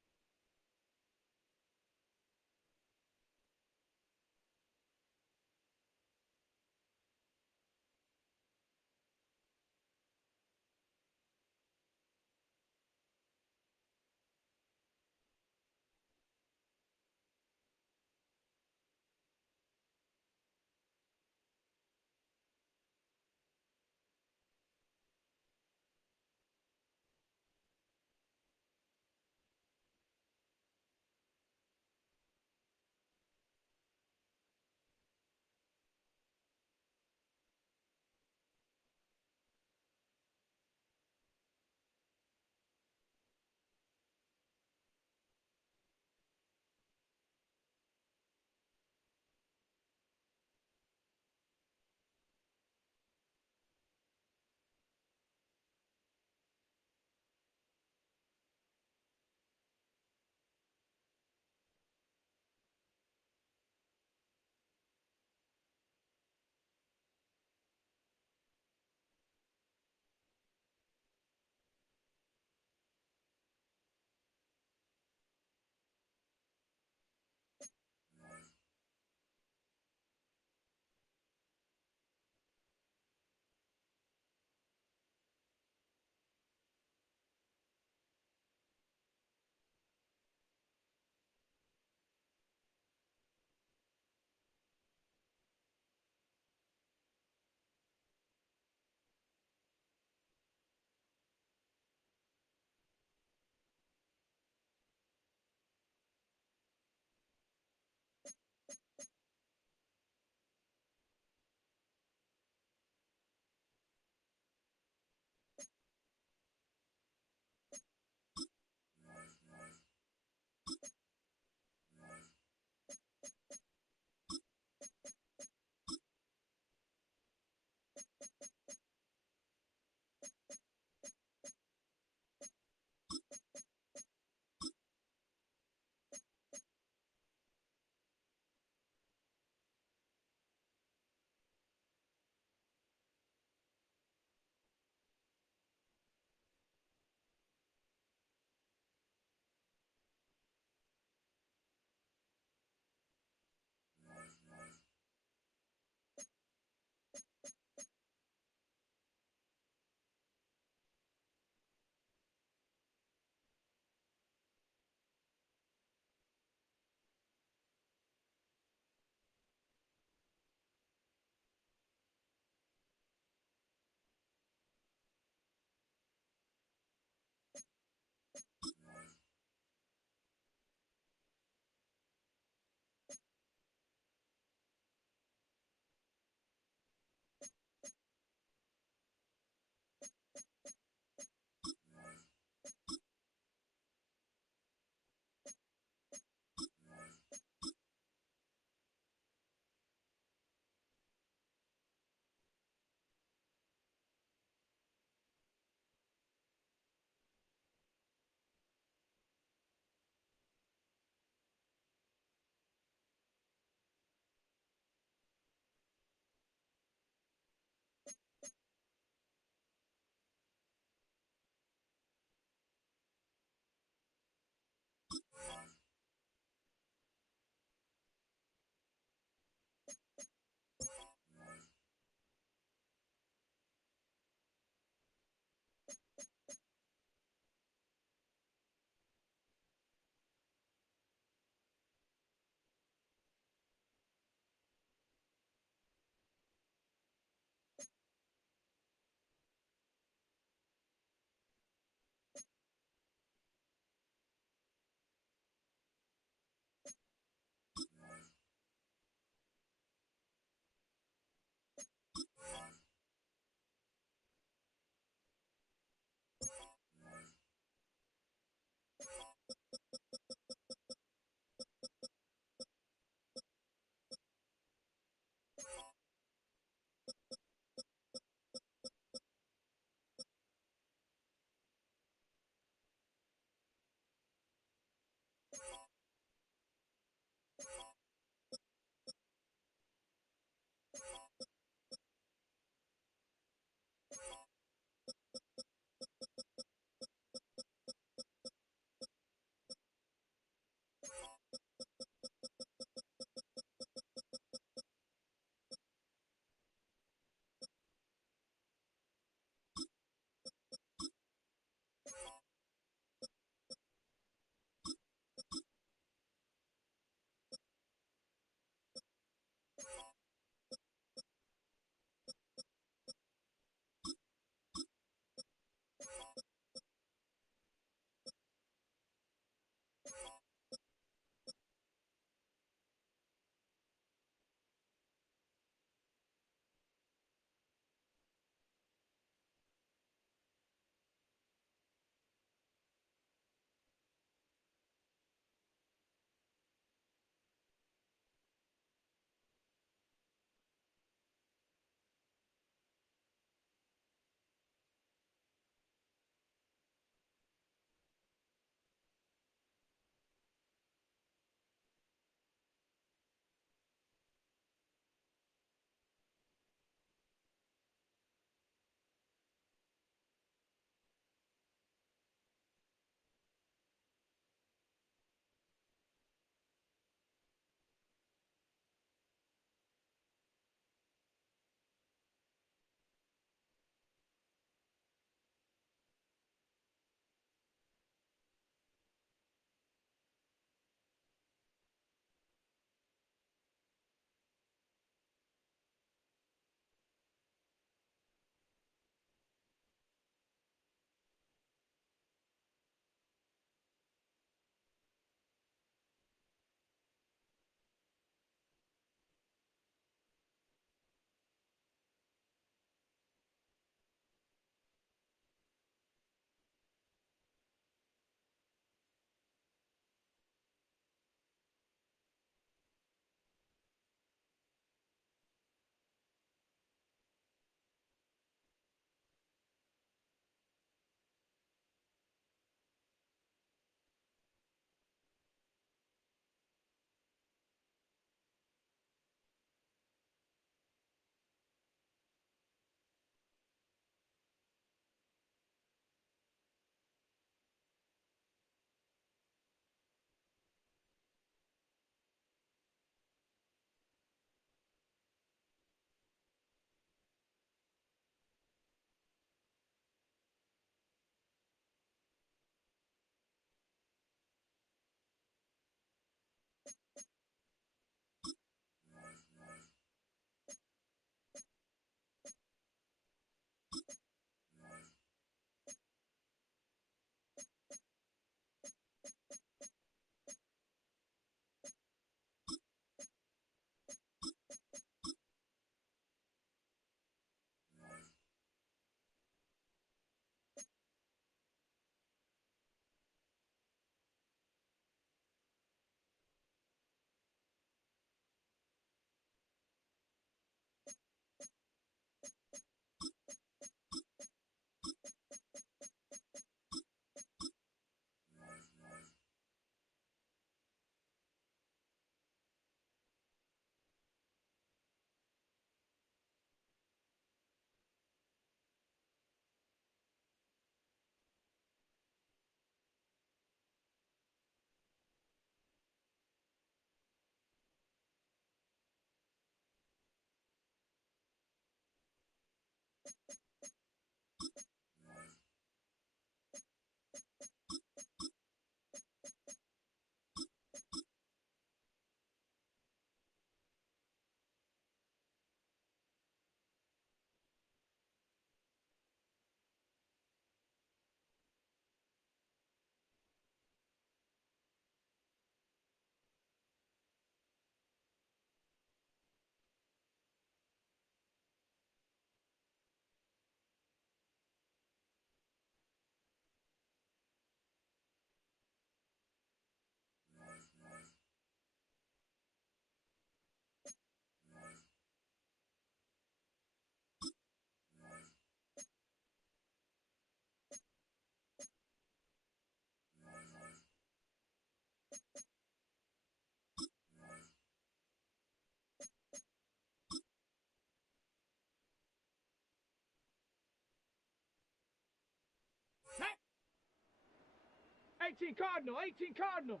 18 Cardinal, 18 Cardinal.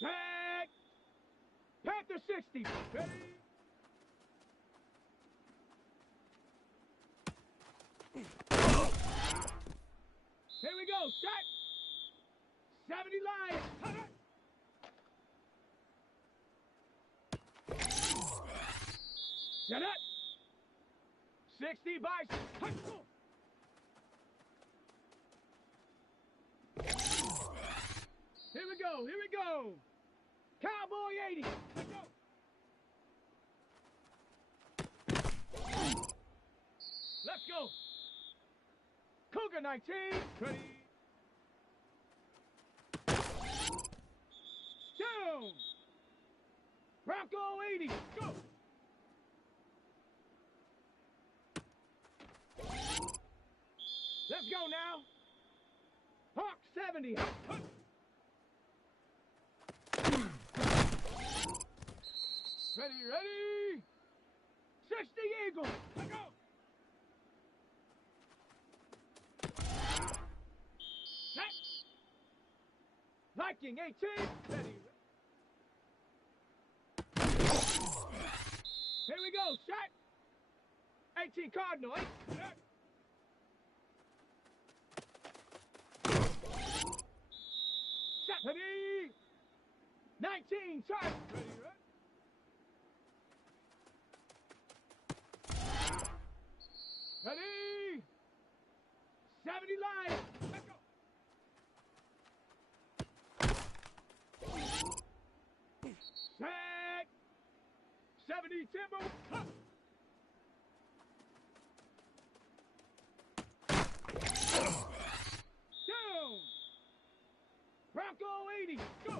Tag! Panther 60. Ready? Here we go, shot! 70 Lions! Shut up! 60 Bison! Here we go, here we go! Cowboy 80! Let's go! Let's go! Cougar 19! Ready! Down! Bronco 80! Go! Let's go now! Hawk 70! Ready, ready! 60 Eagle! Let's go! Set! Viking 18! Ready, here we go, shot! 18 Cardinal, 8! Shot! Ready! 19 Charge! Ready, ready? Ready? 70 Lions! Let's go! Set! 70 Timber! Huh. Down! Bronco 80! Go!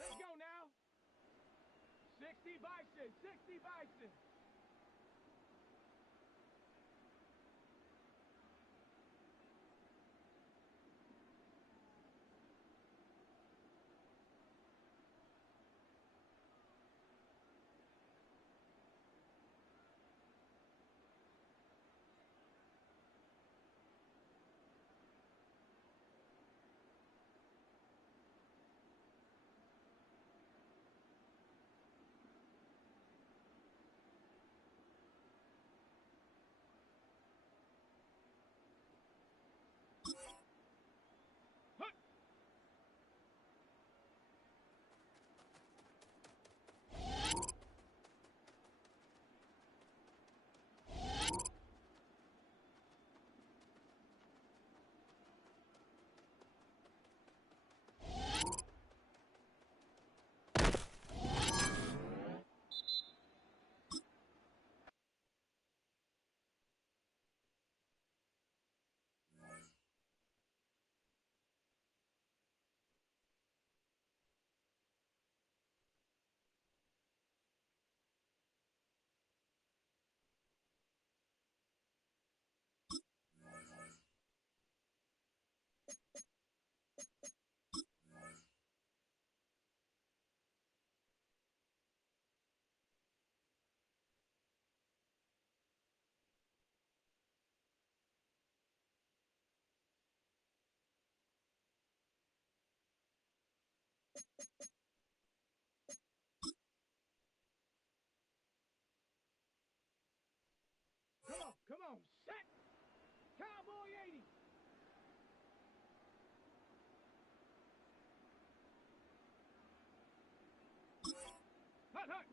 Let's go now. 60 Bison, 60 Bison. Cut.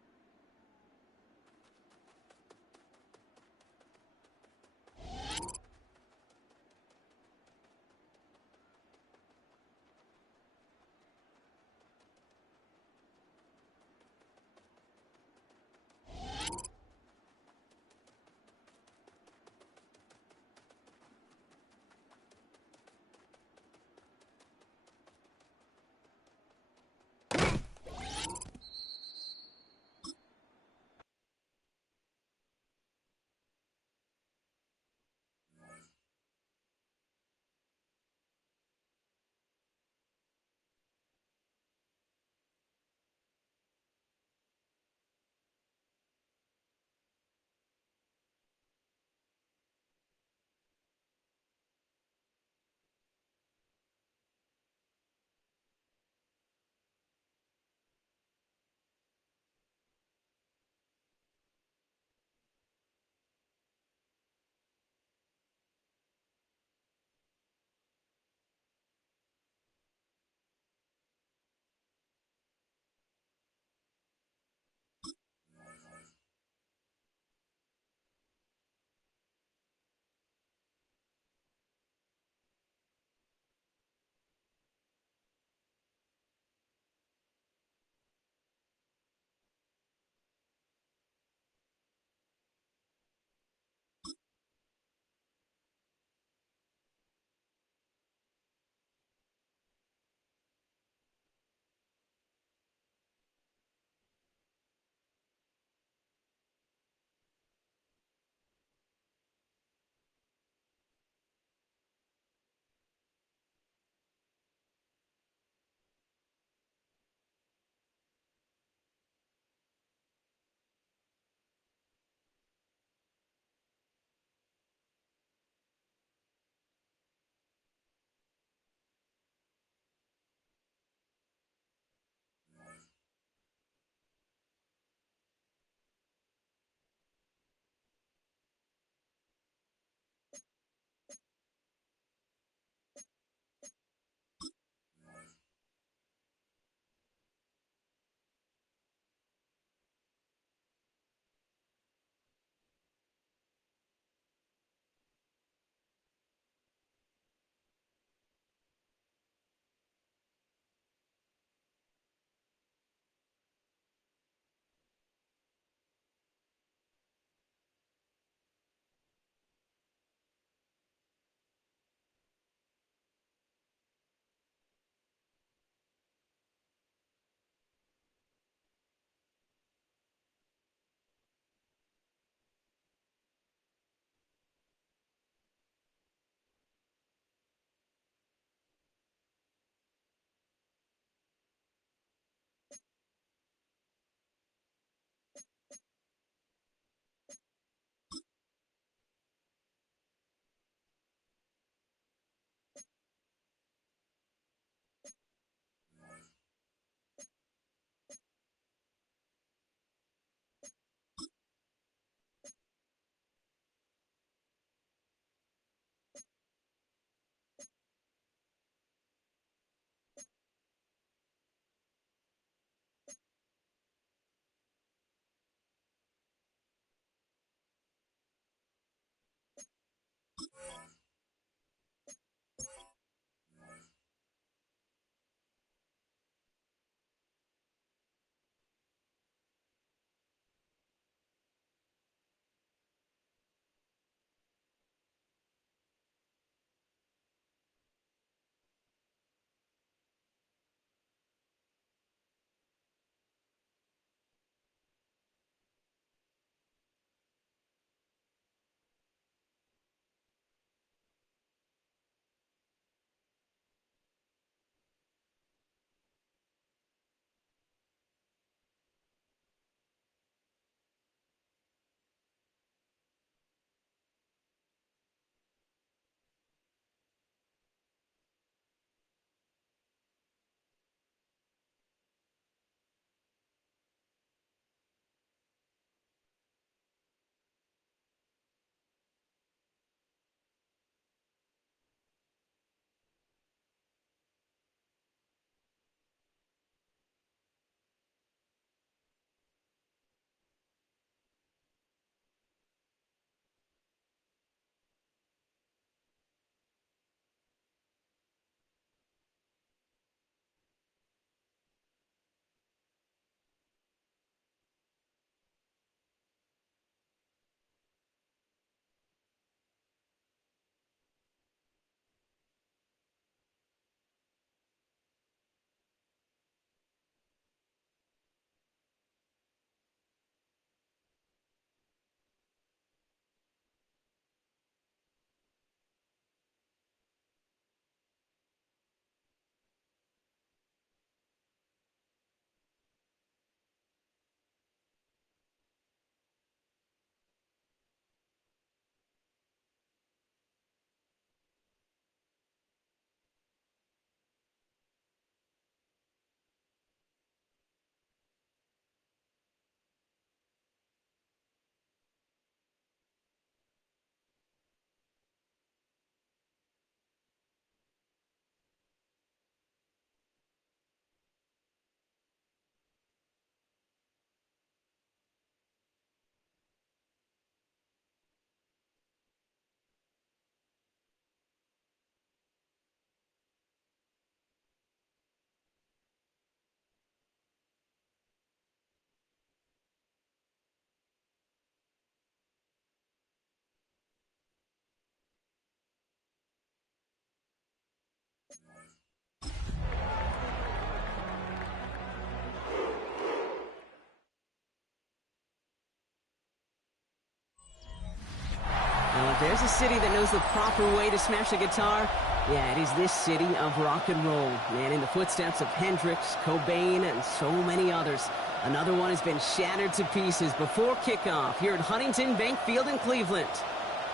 If there's a city that knows the proper way to smash a guitar, yeah, it is this city of rock and roll. Man, in the footsteps of Hendrix, Cobain, and so many others. Another one has been shattered to pieces before kickoff here at Huntington Bank Field in Cleveland.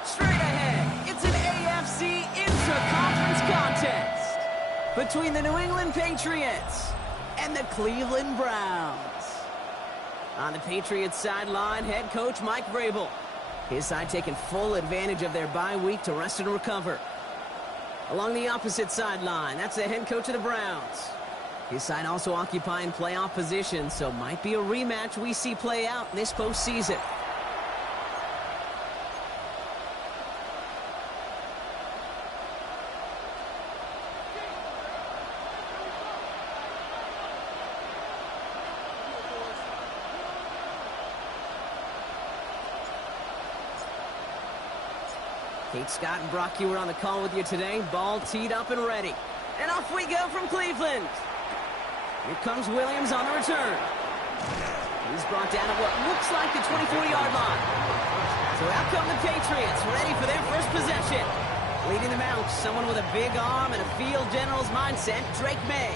Straight ahead, it's an AFC Inter-Conference contest between the New England Patriots and the Cleveland Browns. On the Patriots sideline, head coach Mike Vrabel. His side taking full advantage of their bye week to rest and recover. Along the opposite sideline, that's the head coach of the Browns. His side also occupying playoff position, so might be a rematch we see play out this postseason. Kate Scott and Brock Ewer on the call with you today. Ball teed up and ready. And off we go from Cleveland. Here comes Williams on the return. He's brought down at what looks like the 24-yard line. So out come the Patriots, ready for their first possession. Leading them out, someone with a big arm and a field general's mindset, Drake May.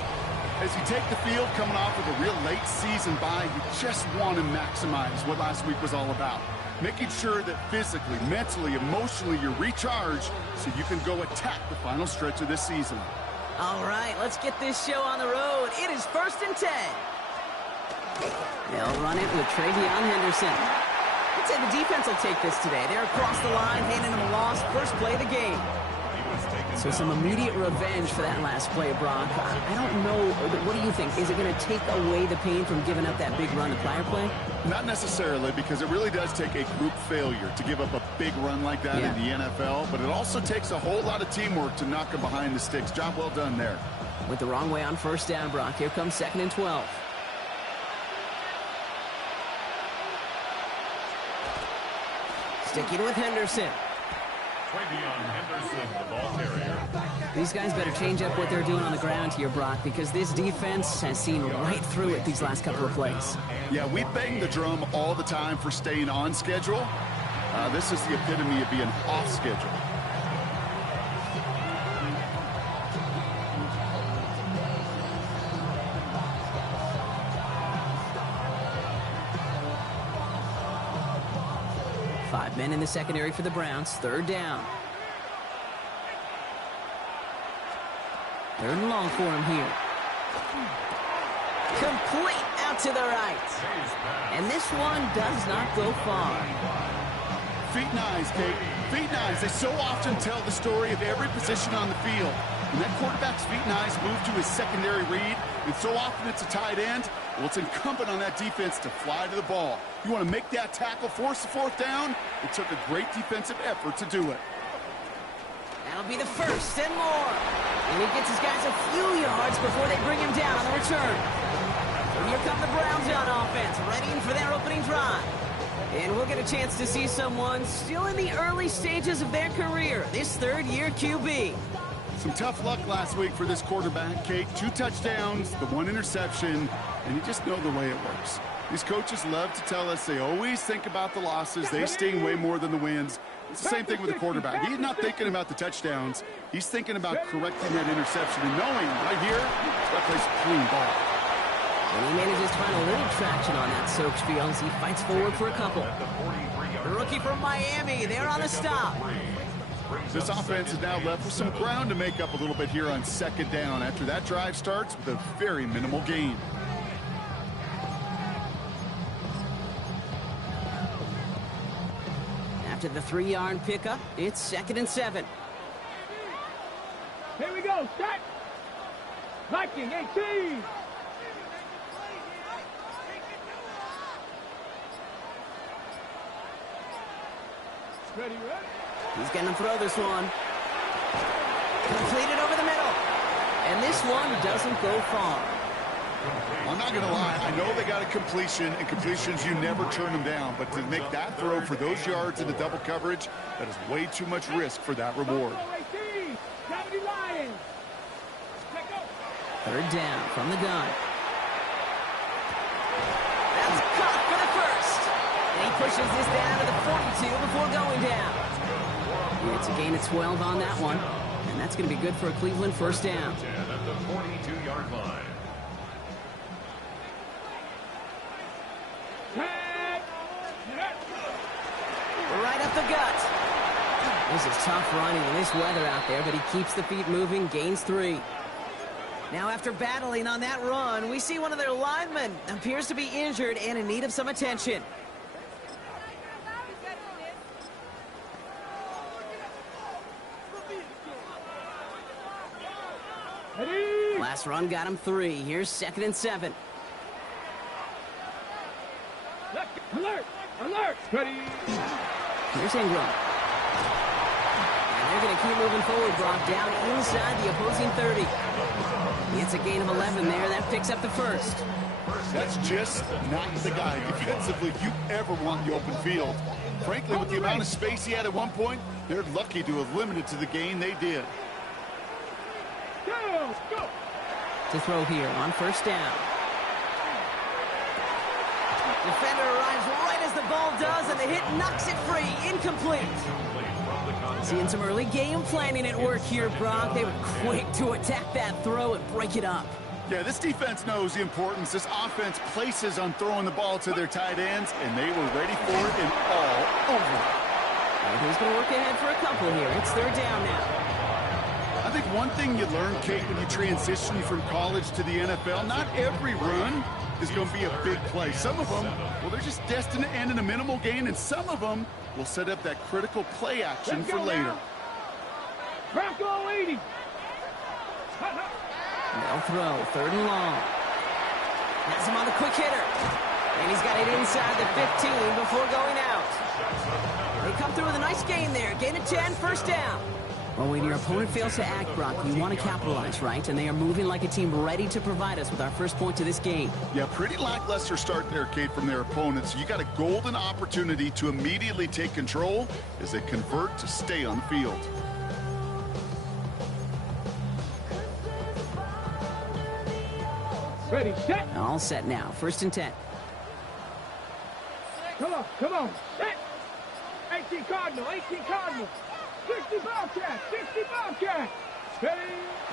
As you take the field coming off with a real late season bye, you just want to maximize what last week was all about. Making sure that physically, mentally, emotionally you're recharged so you can go attack the final stretch of this season. All right, let's get this show on the road. It is 1st and 10. They'll run it with Travion Henderson. I'd say the defense will take this today. They're across the line, handing them a loss. First play of the game. So some immediate revenge for that last play, Brock. I don't know. What do you think? Is it going to take away the pain from giving up that big run the prior play? Not necessarily, because it really does take a group failure to give up a big run like that in the NFL, but it also takes a whole lot of teamwork to knock them behind the sticks. Job well done there. Went the wrong way on first down, Brock. Here comes 2nd and 12. Sticking with Henderson. Henderson, the ball carrier. These guys better change up what they're doing on the ground here, Brock, because this defense has seen right through it these last couple of plays. Yeah, we bang the drum all the time for staying on schedule. This is the epitome of being off schedule. Five men in the secondary for the Browns. 3rd down. 3rd and long for him here. Complete out to the right. And this one does not go far. Feet and eyes, Kate. Feet and eyes. They so often tell the story of every position on the field. When that quarterback's feet and eyes move to his secondary read, and so often it's a tight end, well, it's incumbent on that defense to fly to the ball. You want to make that tackle, force the 4th down. It took a great defensive effort to do it. That'll be the first and more. And he gets his guys a few yards before they bring him down on the return. So here come the Browns on offense, readying for their opening drive. And we'll get a chance to see someone still in the early stages of their career, this 3rd-year QB. Some tough luck last week for this quarterback, Kate. 2 touchdowns, the 1 interception, and you just know the way it works. These coaches love to tell us they always think about the losses. They sting way more than the wins. It's the same thing with the quarterback. He's not thinking about the touchdowns. He's thinking about correcting that interception and knowing right here, he's got to play some clean ball. And he manages to find a little traction on that soaked field as he fights forward for a couple. The rookie from Miami, they're on the stop. This offense is now left with some ground to make up a little bit here on 2nd down after that drive starts with a very minimal gain. After the 3-yard pickup, it's 2nd and 7. Here we go, start. Viking 18. Ready, ready. He's going to throw this one. Completed over the middle. And this one doesn't go far. I'm not going to lie. I know they got a completion, and completions, you never turn them down. But to make that throw for those yards in the double coverage, that is way too much risk for that reward. 3rd down from the gun. That's caught for the first. And he pushes this down to the 42 before going down. It's a gain of 12 on that one. And that's going to be good for a Cleveland first down. At the 42-yard line. Right up the gut. This is tough running in this weather out there, but he keeps the feet moving, gains 3. Now, after battling on that run, we see one of their linemen appears to be injured and in need of some attention. Last run got him 3. Here's 2nd and 7. Alert! Alert! Ready! Here's Ingram. And they're going to keep moving forward, Brock, down inside the opposing 30. It's a gain of 11 there. That picks up the first. That's just not the guy defensively you ever want in the open field. Frankly, with the amount of space he had at one point, they're lucky to have limited to the gain they did. Go! Go! To throw here on first down. Defender arrives right as the ball does, and the hit knocks it free. Incomplete. Seeing some early game planning at work here, Brock. They were quick to attack that throw and break it up. Yeah, this defense knows the importance this offense places on throwing the ball to their tight ends, and they were ready for it and all over. And who's going to work ahead for a couple here? It's 3rd down now. I think one thing you learn, Kate, when you transition from college to the NFL, not every run is going to be a big play. Some of them, well, they're just destined to end in a minimal gain, and some of them will set up that critical play action for later. Bronco 80. They'll throw, 3rd and long. Has him on the quick hitter. And he's got it inside the 15 before going out. They come through with a nice gain there. Gain of 10, first down. Well, when your opponent fails to act, Brock, you want to capitalize, right? And they are moving like a team ready to provide us with our first point to this game. Yeah, pretty lackluster start there, Kate, from their opponents. You got a golden opportunity to immediately take control as they convert to stay on the field. Ready, set. All set now. 1st and 10. Come on, come on. Set. 18 Cardinal, 18 Cardinal. 60 Bobcat, 60 Bobcat. Ready.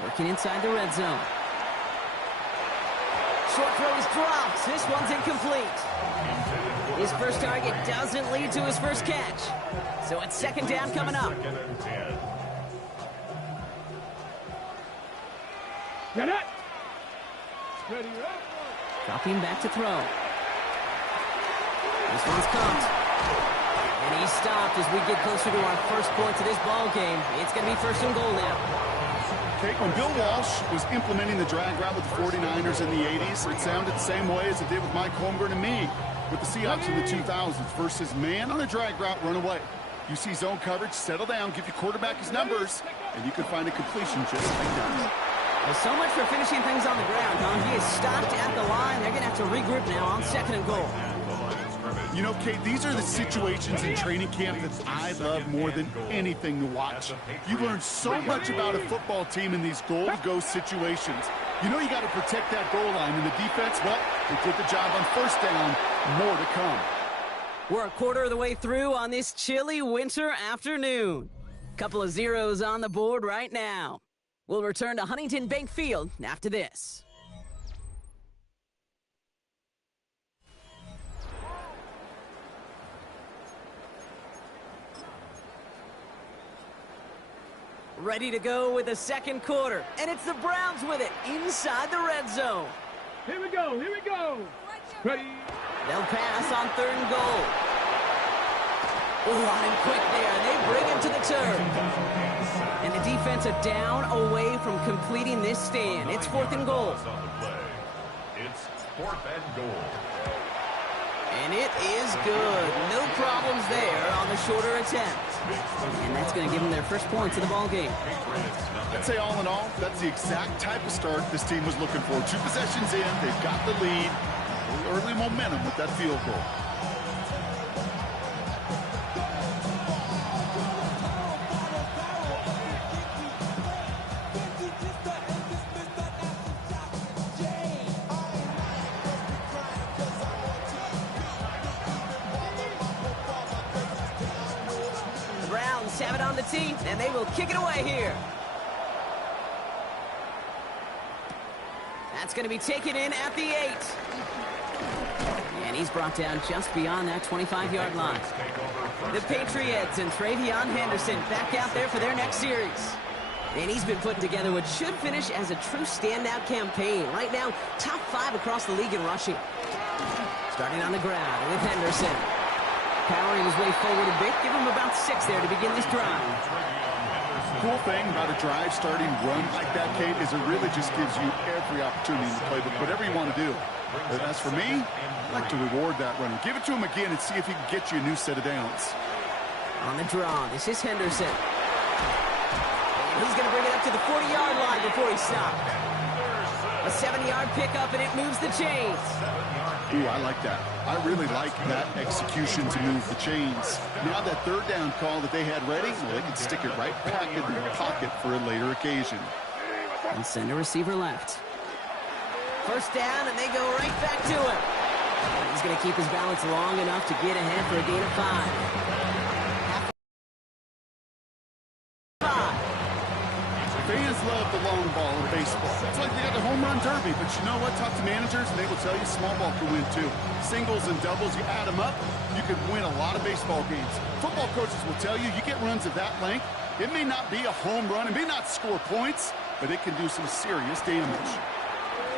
Working inside the red zone. Short throw is dropped. This one's incomplete. His first target doesn't lead to his first catch. So it's 2nd down coming up. Get it. Ready, up. Dropping back to throw. This one's caught. And he's stopped as we get closer to our first point to this ball game. It's going to be 1st and goal now. Okay, when Bill Walsh was implementing the drag route with the 49ers in the 80s, it sounded the same way as it did with Mike Holmgren and me with the Seahawks in the 2000s. Versus man on a drag route, run away. You see zone coverage, settle down, give your quarterback his numbers, and you can find a completion just like that. Well, so much for finishing things on the ground, huh? He is stopped at the line. They're going to have to regroup now on 2nd and goal. You know, Kate, these are the situations in training camp that I love more than anything to watch. You learn so much about a football team in these goal-to-go situations. You know you got to protect that goal line, and the defense, well, they did the job on 1st down. More to come. We're a quarter of the way through on this chilly winter afternoon. Couple of zeros on the board right now. We'll return to Huntington Bank Field after this. Ready to go with the 2nd quarter. And it's the Browns with it inside the red zone. Here we go, here we go. Ready. They'll pass on 3rd and goal. Oh, on him quick there. They bring him to the turf. And the defense are down away from completing this stand. It's 4th and goal. It's 4th and goal. And it is good. No problems there on the shorter attempt. And that's going to give them their first points of the ball game. I'd say all in all, that's the exact type of start this team was looking for. 2 possessions in, they've got the lead. Early momentum with that field goal. Pirates have it on the tee, and they will kick it away here. That's going to be taken in at the 8. And he's brought down just beyond that 25-yard line. The Patriots and Travion Henderson back out there for their next series. And he's been putting together what should finish as a true standout campaign. Right now, top 5 across the league in rushing. Starting on the ground with Henderson. Powering his way forward a bit. Give him about 6 there to begin this drive. Cool thing about a drive starting run like that, Kate, is it really just gives you every opportunity to play whatever you want to do. But as for me, I like to reward that runner. Give it to him again and see if he can get you a new set of downs. On the draw, this is Henderson. And he's going to bring it up to the 40-yard line before he stops. A 7-yard pickup, and it moves the chains. Ooh, I like that. I really like that execution to move the chains. Now that third down call that they had ready, well, they can stick it right back in the pocket for a later occasion. And send a receiver left. First down, and they go right back to him. And he's going to keep his balance long enough to get ahead for a gain of 5. Fans love the long ball in baseball. It's like they got the home run derby, but you know what? Talk to managers, and they will tell you small ball can win too. Singles and doubles, you add them up, you can win a lot of baseball games. Football coaches will tell you, you get runs of that length, it may not be a home run, it may not score points, but it can do some serious damage.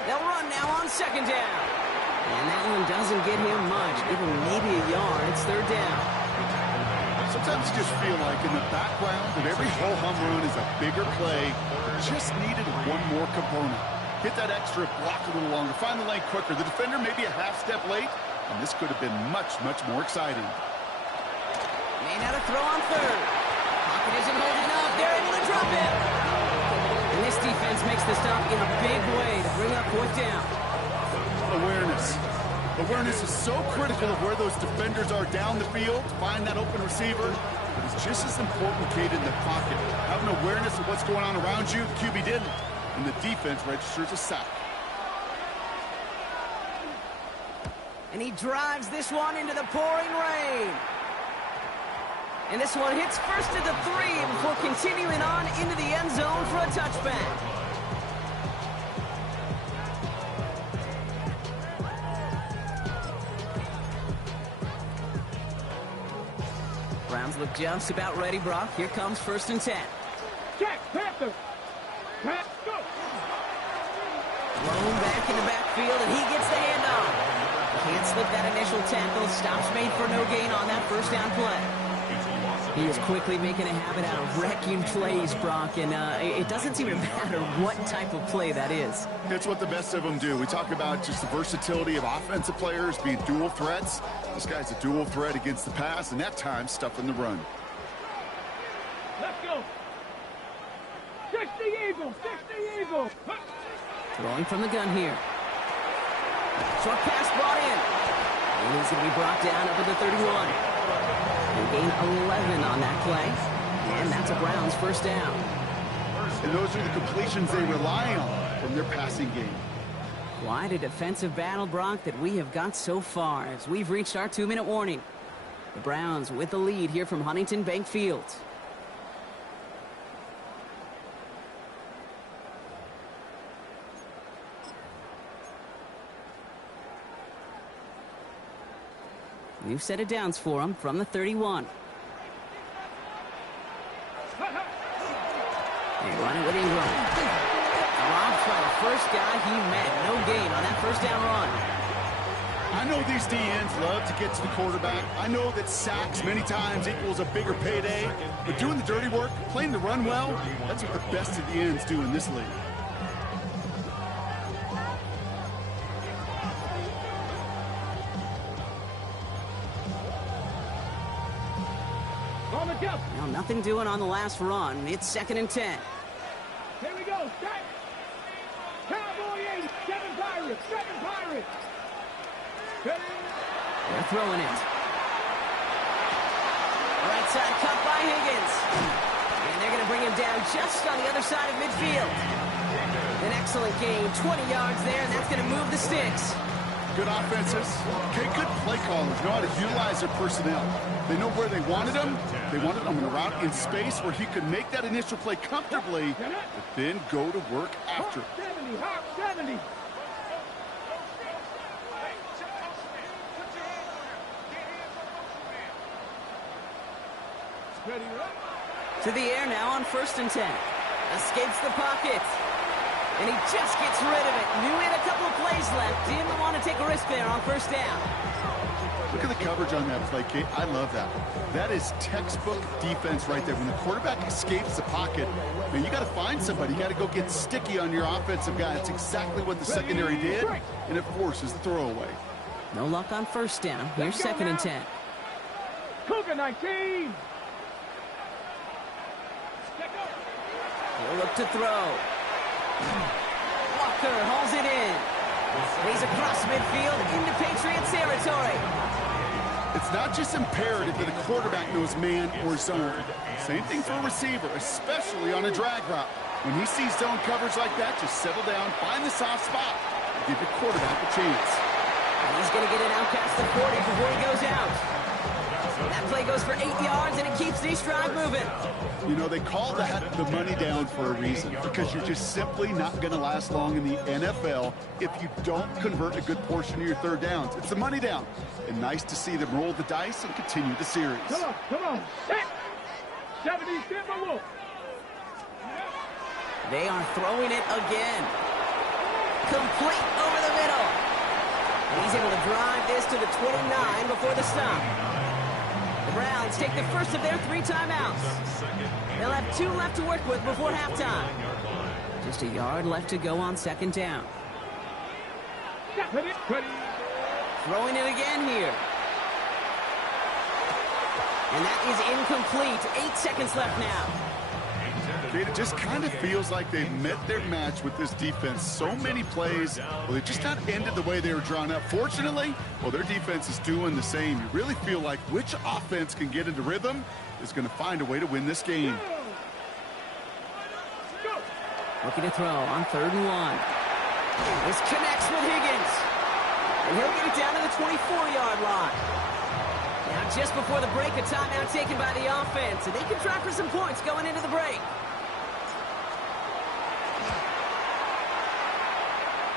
They'll run now on second down. And that one doesn't get him much. Give him maybe a yard. It's third down. Sometimes you just feel like in the background of every whole home run is a bigger play. Just needed one more component. Hit that extra block a little longer. Find the lane quicker. The defender may be a half step late, and this could have been much, much more exciting. Made out a throw on third. Pocket isn't holding up. They're able to drop it. And this defense makes the stop in a big way to bring up fourth down. Awareness. Awareness is so critical of where those defenders are down the field to find that open receiver. But it's just as important, Kate, in the pocket. Having awareness of what's going on around you, QB didn't. And the defense registers a sack. And he drives this one into the pouring rain. And this one hits first at the 3 before continuing on into the end zone for a touchback. Browns look just about ready, Brock. Here comes 1st and 10. Check, Panther. Pat, go. Thrown back in the backfield, and he gets the handoff. Can't slip that initial tackle. Stops made for no gain on that first down play. He is quickly making a habit out of wrecking plays, Brock, and it doesn't seem to matter what type of play that is. It's what the best of them do. We talk about just the versatility of offensive players being dual threats. This guy's a dual threat against the pass, and that time stuffing the run. Let's go. 60 Eagles, 60 Eagles. Throwing from the gun here. Short pass brought in. And he's going to be brought down up at the 31. And gain 11 on that play. And that's a Browns first down. And those are the completions they rely on from their passing game. Quite a defensive battle, Brock, that we have got so far as we've reached our 2-minute warning. The Browns with the lead here from Huntington Bank Field. New set of downs for him from the 31. They run it with Ingram. Dropped by the first guy he met. No gain on that first down run. I know these DNs love to get to the quarterback. I know that sacks many times equals a bigger payday. But doing the dirty work, playing the run well, that's what the best of the ends do in this league. Well, nothing doing on the last run. It's 2nd and 10. Here we go. Set. Cowboy 8. 7 Pirates. 7 Pirates. They're throwing it. Right side cut by Higgins. And they're going to bring him down just on the other side of midfield. An excellent gain. 20 yards there, and that's going to move the sticks. Good offenses. Okay, good play callers know how to utilize their personnel. They know where they wanted him. They wanted him on a route in space where he could make that initial play comfortably, but then go to work after. 70, Hawk 70. To the air now on 1st and 10. Escapes the pocket. And he just gets rid of it. Knew he had a couple of plays left. Didn't want to take a risk there on 1st down. Look at the coverage on that play, Kate. I love that. That is textbook defense right there. When the quarterback escapes the pocket, man, you got to find somebody. You got to go get sticky on your offensive guy. That's exactly what the secondary did, and it forces the throwaway. No luck on 1st down. Here's 2nd and 10. Cougar 19. He'll look to throw. Walker hauls it in. He's across midfield into Patriot territory. It's not just imperative that a quarterback knows man or zone. Same thing for a receiver, especially on a drag route. When he sees zone coverage like that, just settle down, find the soft spot, and give your quarterback a chance. And he's going to get it out past the 40 before he goes out. That play goes for 8 yards, and it keeps the drive moving. You know, they call that the money down for a reason, because you're just simply not going to last long in the NFL if you don't convert a good portion of your 3rd downs. It's the money down. And nice to see them roll the dice and continue the series. Come on. Set. 70 Timberwolves. They are throwing it again. Complete over the middle. And he's able to drive this to the 29 before the stop. The Browns take the first of their 3 timeouts. They'll have 2 left to work with before halftime. Just a yard left to go on 2nd down. Throwing it again here. And that is incomplete. 8 seconds left now. It just kind of feels like they've met their match with this defense. So many plays, well, they just not ended the way they were drawn up. Fortunately, well, their defense is doing the same. You really feel like which offense can get into rhythm is going to find a way to win this game. Looking to throw on 3rd and 1. This connects with Higgins. And he'll get it down to the 24-yard line. Now, just before the break, a timeout taken by the offense. And they can try for some points going into the break.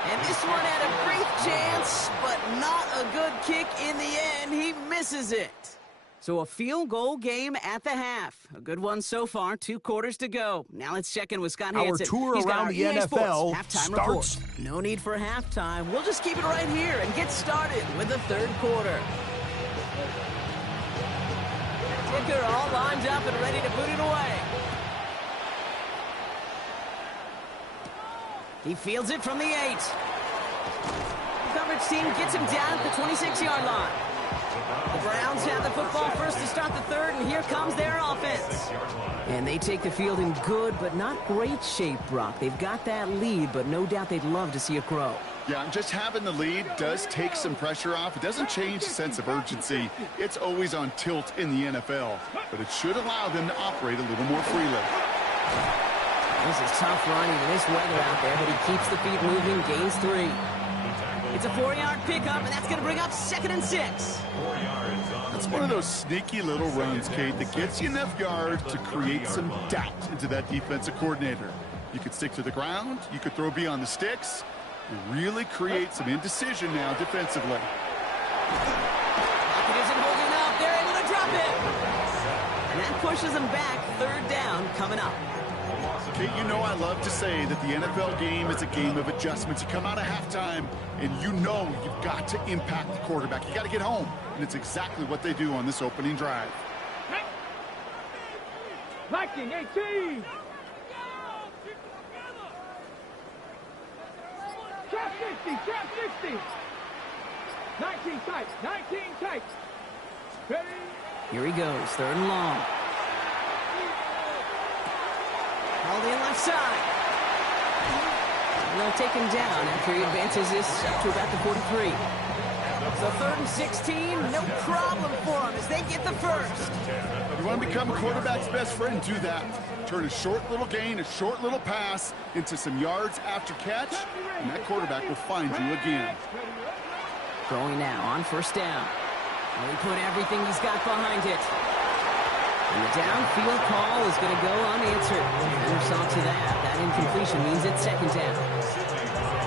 And this one had a brief chance, but not a good kick in the end. He misses it. So a field goal game at the half. A good one so far. 2 quarters to go. Now let's check in with Scott Hansen. Our tour around the NFL starts. Report. No need for halftime. We'll just keep it right here and get started with the 3rd quarter. Ticker all lined up and ready to put it away. He fields it from the 8. The coverage team gets him down at the 26-yard line. The Browns have the football first to start the 3rd, and here comes their offense. And they take the field in good but not great shape, Brock. They've got that lead, but no doubt they'd love to see it grow. Yeah, just having the lead does take some pressure off. It doesn't change the sense of urgency. It's always on tilt in the NFL, but it should allow them to operate a little more freely. This is tough running in this weather out there, but he keeps the feet moving, gains 3. It's a 4-yard pickup, and that's going to bring up 2nd and 6. That's one of those sneaky little runs, Kate, that gets you enough yards to create some doubt into that defensive coordinator. You could stick to the ground. You could throw beyond the sticks. You really create some indecision now defensively. It isn't holding up. They're able to drop it. And that pushes them back. 3rd down coming up. Kate, you know I love to say that the NFL game is a game of adjustments. You come out of halftime, and you know you've got to impact the quarterback. You got to get home, and it's exactly what they do on this opening drive. Viking 18. Trap 60. 19 tight. Ready? Here he goes, 3rd and long. All the left side. And they'll take him down after he advances this up to about the 43. So 3rd and 16, no problem for him as they get the first. You want to become a quarterback's best friend, do that. Turn a short little gain, a short little pass into some yards after catch, and that quarterback will find you again. Throwing now on 1st down. He put everything he's got behind it. And the downfield call is going to go unanswered. Defender saw to that. That incompletion means it's second down.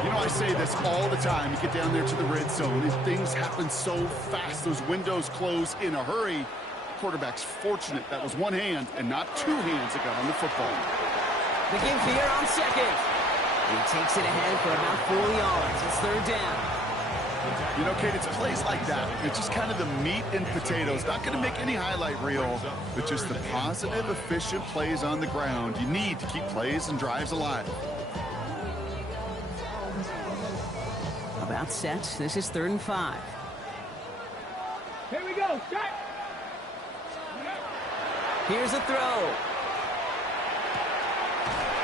You know, I say this all the time. You get down there to the red zone, and things happen so fast. Those windows close in a hurry. Quarterback's fortunate that was one hand and not two hands that got on the football. The give here on second. He takes it ahead for about 4 yards. It's third down. You know, Kate, it's plays like that. It's just kind of the meat and potatoes. Not going to make any highlight reel, but just the positive, efficient plays on the ground. You need to keep plays and drives alive. About set. This is 3rd and 5. Here we go. Start. Here's a throw.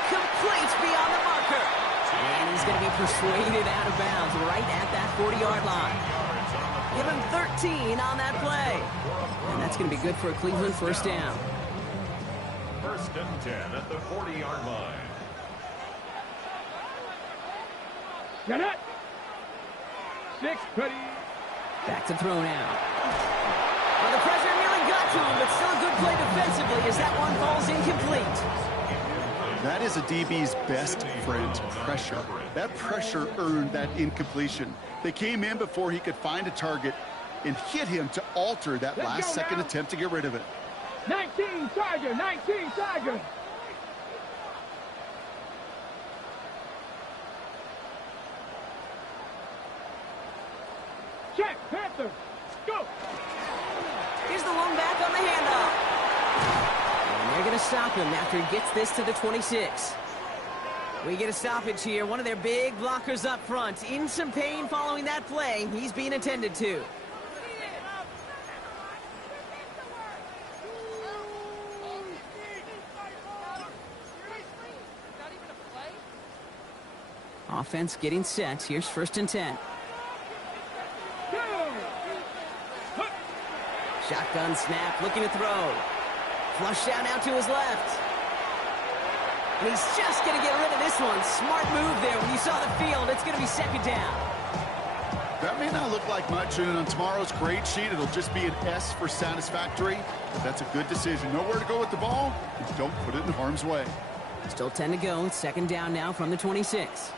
Complete beyond the marker. And he's going to be persuaded out of bounds right at that 40-yard line. Give him 13 on that play. And that's going to be good for a Cleveland first down. 1st and 10 at the 40-yard line. Get it. 6, ready. Back to throw now. Well, the pressure nearly got to him, but still a good play defensively as that one falls incomplete. That is a DB's best friend, pressure. That pressure earned that incompletion. They came in before he could find a target and hit him to alter that last-second attempt to get rid of it. 19 Charger, 19 Charger. Check, Panther, go. Here's the one back on the handoff. And they're going to stop him after he gets this to the 26. We get a stoppage here. One of their big blockers up front. In some pain following that play. He's being attended to. Offense getting set. Here's 1st and 10. Shotgun snap, looking to throw. Flush down out to his left. And he's just going to get rid of this one. Smart move there. When you saw the field, it's going to be second down. That may not look like much, and on tomorrow's grade sheet, it'll just be an S for satisfactory. But that's a good decision. Nowhere to go with the ball, and don't put it in harm's way. Still 10 to go. Second down now from the 26.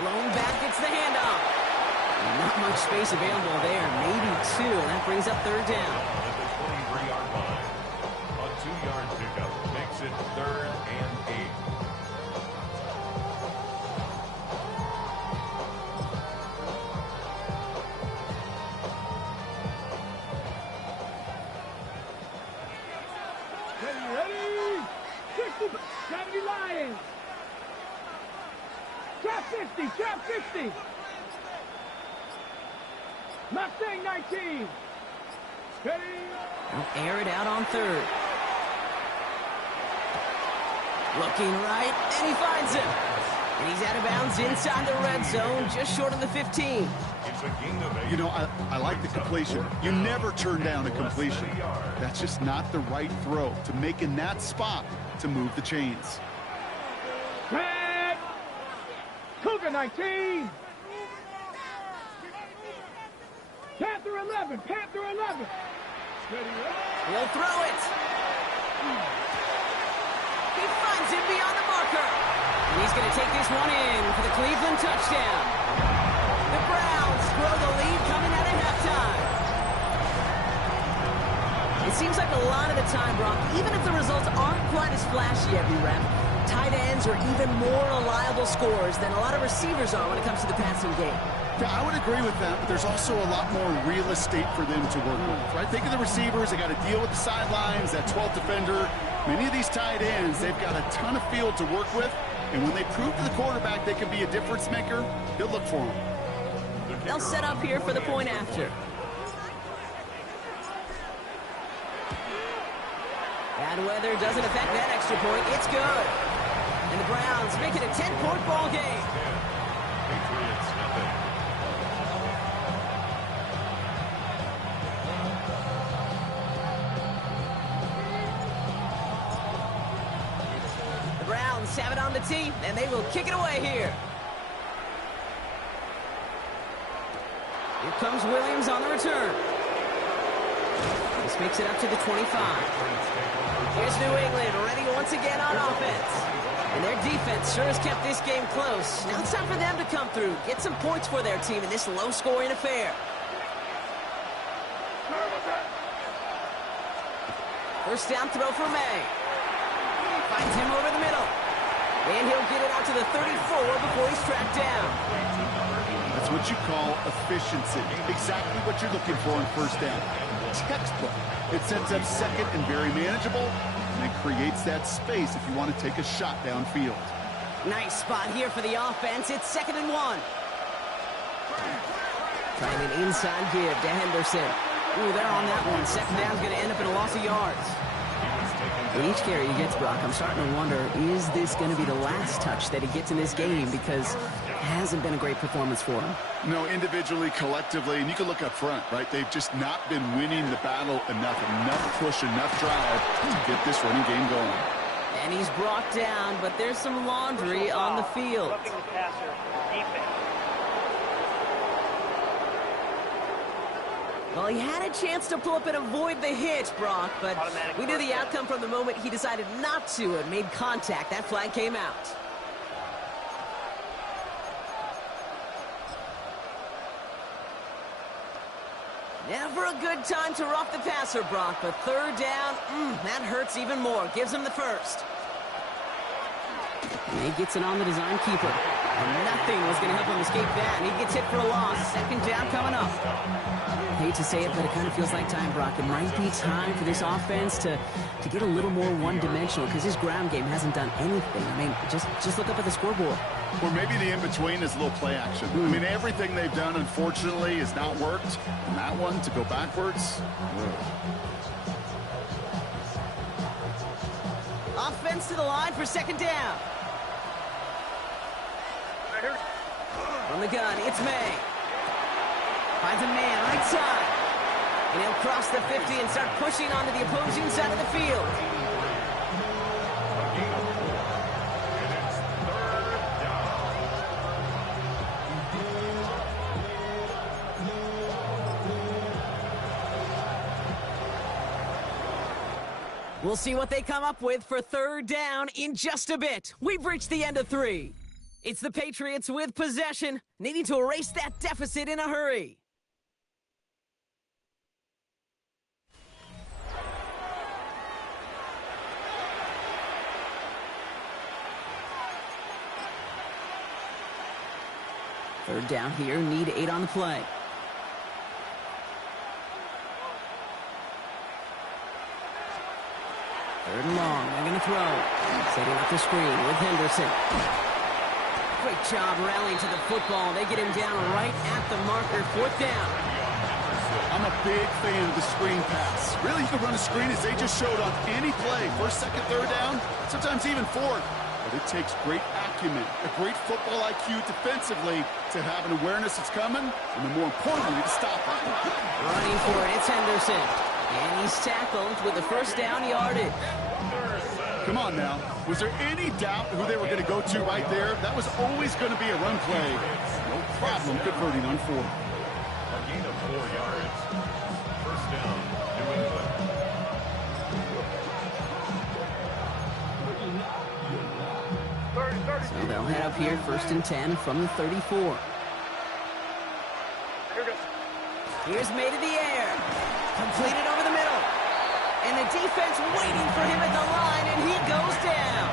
Blown back, gets the handoff. Not much space available there. Maybe 2, and that brings up third down. At the 23-yard line. A 2-yard pickup makes it 3rd and 8. Ready? 60, 70 Lions. Trap 50, trap 50. Mustang 19. Ready? They'll air it out on third. Looking right, and he finds him. And he's out of bounds inside the red zone, just short of the 15. It's a gain of 8. You know, I like the completion. You never turn down a completion. That's just not the right throw to make in that spot to move the chains. Red. Cougar 19. Panther 11, Panther 11. Ready, He'll throw it. He finds him beyond the marker. And he's going to take this one in for the Cleveland touchdown. The Browns grow the lead coming out of halftime. It seems like a lot of the time, Brock, even if the results aren't quite as flashy every rep, tight ends are even more reliable scorers than a lot of receivers are when it comes to the passing game. Yeah, I would agree with that, but there's also a lot more real estate for them to work with, right? Think of the receivers. They got to deal with the sidelines, that 12th defender. Many of these tight ends, they've got a ton of field to work with, and when they prove to the quarterback they can be a difference maker, he'll look for them. They'll set up here for the point after. Bad weather doesn't affect that extra point. It's good. And the Browns make it a 10-point ball game. Patriots nothing. The Browns have it on the tee, and they will kick it away here. Here comes Williams on the return. This makes it up to the 25. Here's New England ready once again on offense. And their defense sure has kept this game close. Now it's time for them to come through, get some points for their team in this low-scoring affair. First down throw for May. Finds him over the middle. And he'll get it out to the 34 before he's tracked down. That's what you call efficiency. Exactly what you're looking for on first down. Textbook. It sets up second and very manageable, and it creates that space if you want to take a shot downfield. Nice spot here for the offense. It's 2nd and 1. Trying an inside give to Henderson. Ooh, they're on that one. Second down's going to end up in a loss of yards. With each carry he gets, Brock, I'm starting to wonder, is this going to be the last touch that he gets in this game? Because it hasn't been a great performance for him. No, individually, collectively, and you can look up front, right? They've just not been winning the battle enough push, enough drive to get this running game going. And he's brought down, but there's some laundry on the field. Roughing the passer, defense. Well, he had a chance to pull up and avoid the hit, Brock, but we knew the outcome from the moment he decided not to and made contact. That flag came out. Never a good time to rough the passer, Brock, but third down, that hurts even more. Gives him the first. And he gets it on the design keeper. And nothing was going to help him escape that, and he gets hit for a loss. Second down coming up. Hate to say it, but it kind of feels like time, Brock. It might be time for this offense to get a little more one-dimensional because his ground game hasn't done anything. I mean, just look up at the scoreboard. Or maybe the in-between is a little play action. I mean, everything they've done, unfortunately, has not worked. And that one, to go backwards, Offense to the line for second down. From the gun, it's May. Finds a man right side. And he'll cross the 50 and start pushing onto the opposing side of the field. We'll see what they come up with for third down in just a bit. We've reached the end of 3. It's the Patriots with possession, needing to erase that deficit in a hurry. Third down here, need 8 on the play. Third and long, they're going to throw. Setting up the screen with Henderson. Great job rallying to the football. They get him down right at the marker. Fourth down. I'm a big fan of the screen pass. Really, you can run a screen as they just showed on any play. First, second, third down, sometimes even fourth. But it takes great acumen, a great football IQ defensively to have an awareness it's coming, and then more importantly, to stop it. Running for it, it's Henderson. And he's tackled with the first down yardage. Come on now. Was there any doubt who they were going to go to right there? That was always going to be a run play. No problem converting on 4. A gain of 4 yards. First down, New England. So they'll head up here, 1st and 10 from the 34. Here's May to the air. Completed over the middle. And the defense waiting for him at the line, and he goes down.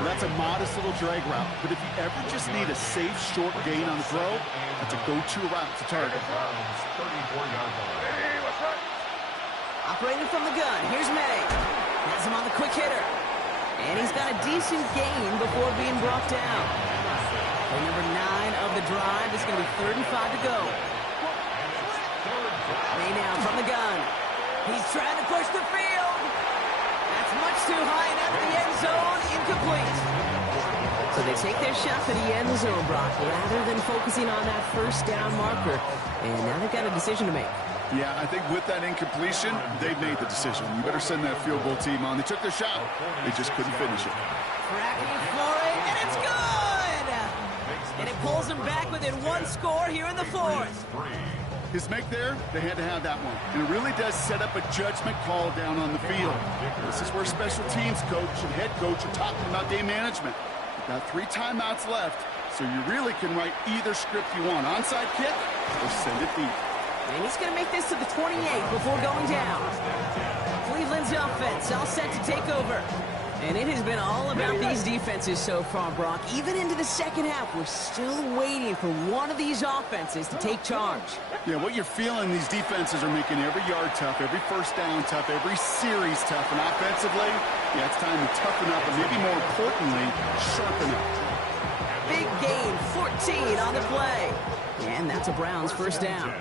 Well, that's a modest little drag route, but if you ever just need a safe, short gain on the throw, that's a go-to route to target. Operating from the gun, here's May. Has him on the quick hitter. And he's got a decent gain before being brought down. Play number 9 of the drive. It's going to be 3rd and 5 to go. May now from the gun. He's trying to push the field. That's much too high and out of the end zone. Incomplete. So they take their shot for the end zone, Brock, rather than focusing on that first down marker. And now they've got a decision to make. Yeah, I think with that incompletion, they've made the decision. You better send that field goal team on. They took their shot. They just couldn't finish it. Cracking for it, and it's good! And it pulls them back within one score here in the fourth. His make there, they had to have that one. And it really does set up a judgment call down on the field. This is where special teams coach and head coach are talking about game management. You've got 3 timeouts left, so you really can write either script you want. Onside kick or send it deep. And he's going to make this to the 28 before going down. Cleveland's offense all set to take over. And it has been all about these defenses so far, Brock. Even into the second half, we're still waiting for one of these offenses to take charge. Yeah, what you're feeling, these defenses are making every yard tough, every first down tough, every series tough. And offensively, yeah, it's time to toughen up, and maybe more importantly, sharpen up. Big gain, 14 on the play. And that's a Browns first down.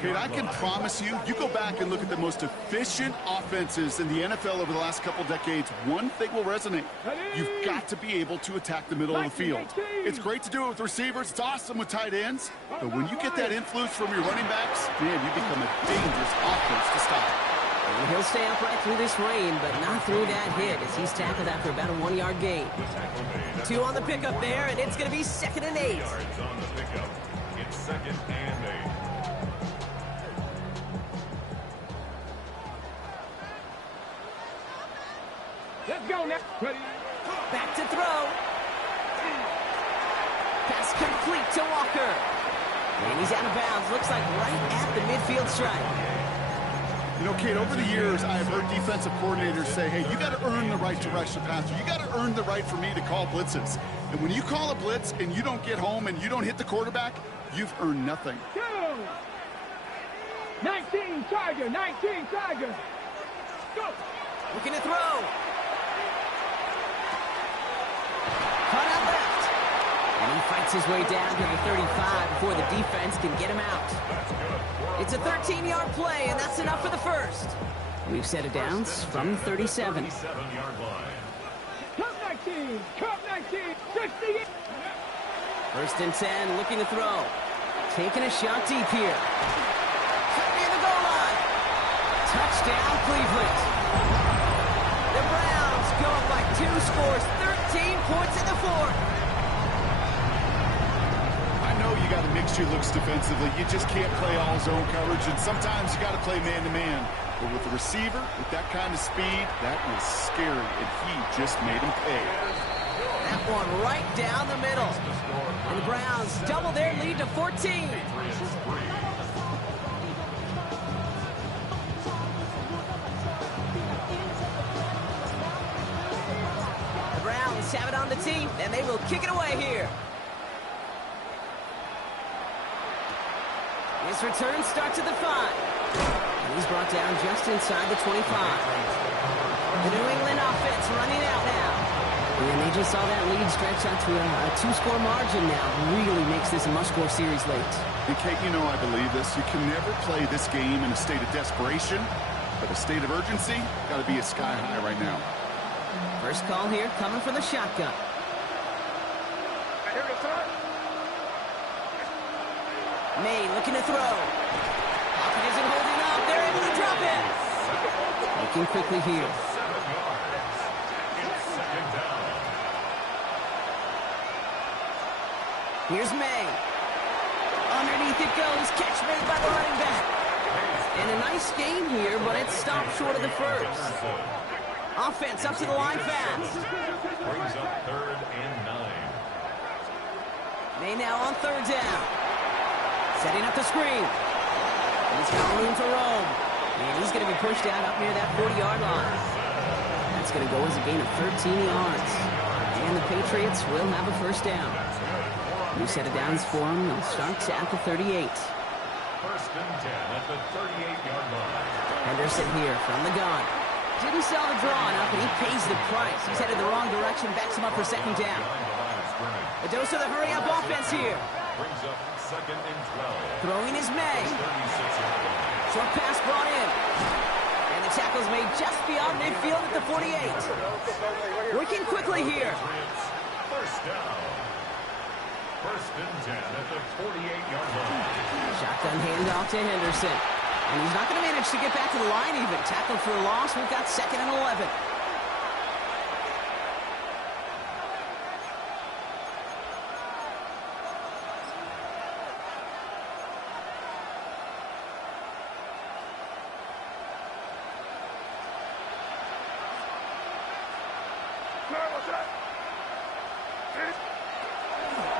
Kate, I can promise you, you go back and look at the most efficient offenses in the NFL over the last couple decades, one thing will resonate. You've got to be able to attack the middle of the field. It's great to do it with receivers. It's awesome with tight ends. But when you get that influence from your running backs, man, you become a dangerous offense to stop. And he'll stay upright through this rain, but not through that hit as he's tackled after about a 1-yard gain. 2 on the pickup there, and it's going to be 2nd and 8. It's 2nd and 8. Let's go now. Ready? Back to throw. Pass complete to Walker. And he's out of bounds. Looks like right at the midfield stripe. You know, Kate, over the years, I have heard defensive coordinators say, hey, you got to earn the right to rush the passer. You got to earn the right for me to call blitzes. And when you call a blitz and you don't get home and you don't hit the quarterback, you've earned nothing. Go! 19 Tiger, 19 Tiger. Go! Looking to throw. Cut out left. And he fights his way down to the 35 before the defense can get him out. It's a 13-yard play, and that's enough for the first. We've set it down from 37. 37-yard line. Cup 19, Cup 19, 68. 1st and 10, looking to throw. Taking a shot deep here. Cut near the goal line. Touchdown, Cleveland. The Browns go up by 2 scores, 13 points in the fourth. I know you got to mix your looks defensively. You just can't play all zone coverage, and sometimes you got to play man-to-man. But with the receiver, with that kind of speed, that was scary, and he just made him pay. That one right down the middle. And the Browns double their lead to 14. The Browns have it on the tee, and they will kick it away here. His return starts at the 5. And he's brought down just inside the 25. The New England offense running out now. And they just saw that lead stretch out to a 2-score margin now. Really makes this a must-score series late. And Kate, you know I believe this. You can never play this game in a state of desperation, but a state of urgency got to be a sky high right now. First call here coming from the shotgun. May looking to throw. Pocket isn't holding up. They're able to drop it. Looking quickly here. 7 yards. It's 2nd down. Here's May. Underneath it goes. Catch made by the running back. And a nice game here, but it stopped short of the first. Offense up to the line fast. Brings up 3rd and 9. May now on 3rd down. Setting up the screen. He's got room to roam. And he's going to be pushed out up near that 40-yard line. That's going to go as a gain of 13 yards. And the Patriots will have a first down. New set of downs for him. He'll start at the 38. 1st and 10 at the 38-yard line. Henderson here from the gun. Didn't sell the draw enough, and he pays the price. He's headed the wrong direction, backs him up for 2nd down. A dose of the hurry-up offense here. Brings up 2nd and 12. Throwing is May. Short pass brought in. And the tackle's made just beyond midfield at the 48. Working quickly here. First down. 1st and 10 at the 48-yard line. Shotgun handoff to Henderson. And he's not going to manage to get back to the line even. Tackled for a loss. We've got 2nd and 11.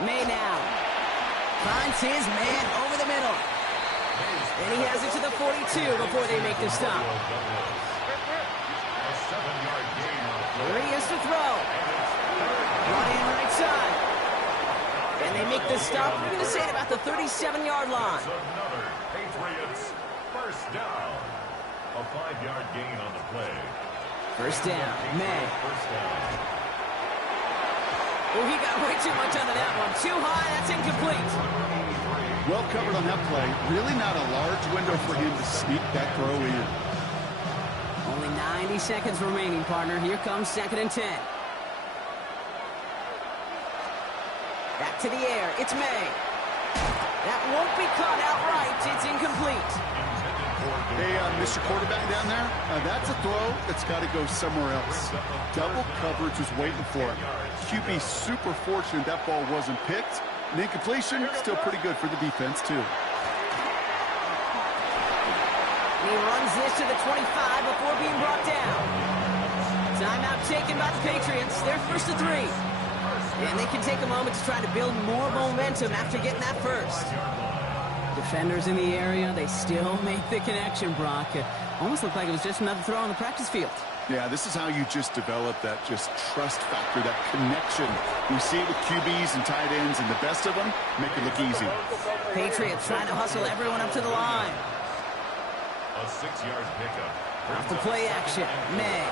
May now finds his man over the middle. And he has it to the 42 before they make the stop. Here he is to throw. Brought in right side. And they make the stop. We're going to say it about the 37-yard line. Another Patriots first down. A 5-yard gain on the play. First down, May. First down. Oh, he got way too much under that one. Too high, that's incomplete. Well covered on that play. Really not a large window for him to sneak that throw in. Only 90 seconds remaining, partner. Here comes 2nd and 10. Back to the air. It's May. That won't be caught outright. It's incomplete. Hey, Mr. Quarterback down there, that's a throw that's got to go somewhere else. Double coverage was waiting for it. QB super fortunate that ball wasn't picked. And incompletion, still pretty good for the defense, too. He runs this to the 25 before being brought down. Timeout taken by the Patriots. They're 1st and 3. And they can take a moment to try to build more momentum after getting that first. Defenders in the area, they still make the connection, Brock. It almost looked like it was just another throw on the practice field. Yeah, this is how you just develop that just trust factor, that connection. We see it with QBs and tight ends, and the best of them make it look easy. Patriots trying to hustle everyone up to the line. A 6-yard pickup. Off the play action, May.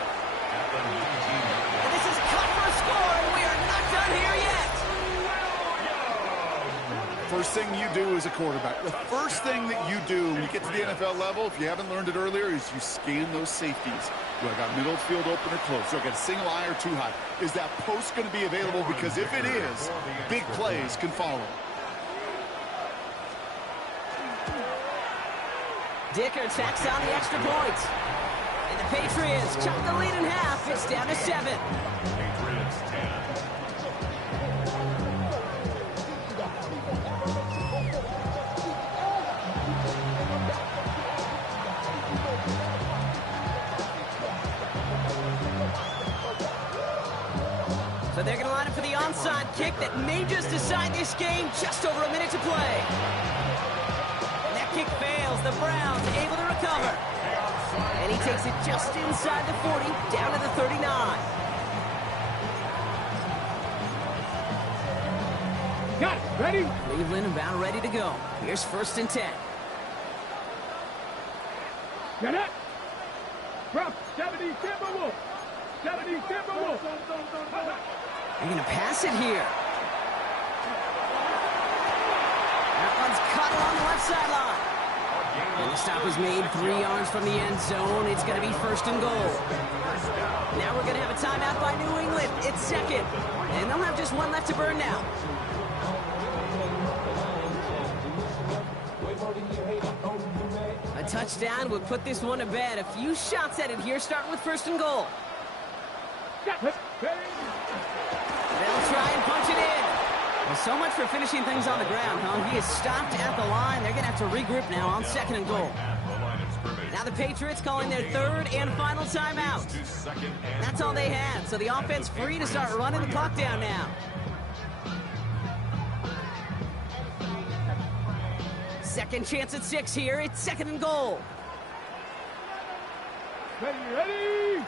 And this is cut for a score, and we are not done here yet. First thing you do as a quarterback, the first thing that you do when you get to the NFL level, if you haven't learned it earlier, is you scan those safeties. Do I got middle field open or close? Do I got a single eye or too high? Is that post going to be available? Because if it is, big plays can follow. Dicker tacks on the extra point. And the Patriots chop the lead in half. It's down to 7. Patriots 10. So they're going to line up for the onside kick that may just decide this game. Just over a minute to play. And that kick fails. The Browns able to recover. And he takes it just inside the 40, down to the 39. Got it. Ready? Cleveland about ready to go. Here's 1st and 10. Get it. From 70 Timberwolves. 70 Timberwolves. They're going to pass it here. That one's cut along the left sideline. And the stop was made 3 yards from the end zone. It's going to be 1st and goal. Now we're going to have a timeout by New England. It's 2nd. And they'll have just one left to burn now. A touchdown would put this one to bed. A few shots at it here, starting with 1st and goal. They'll try and punch it in. Well, so much for finishing things on the ground, huh? He is stopped at the line. They're going to have to regroup now on 2nd and goal. Now the Patriots calling their 3rd and final timeout. That's all they had, so the offense free to start running the clock down now. Second chance at 6 here. It's 2nd and goal. Ready?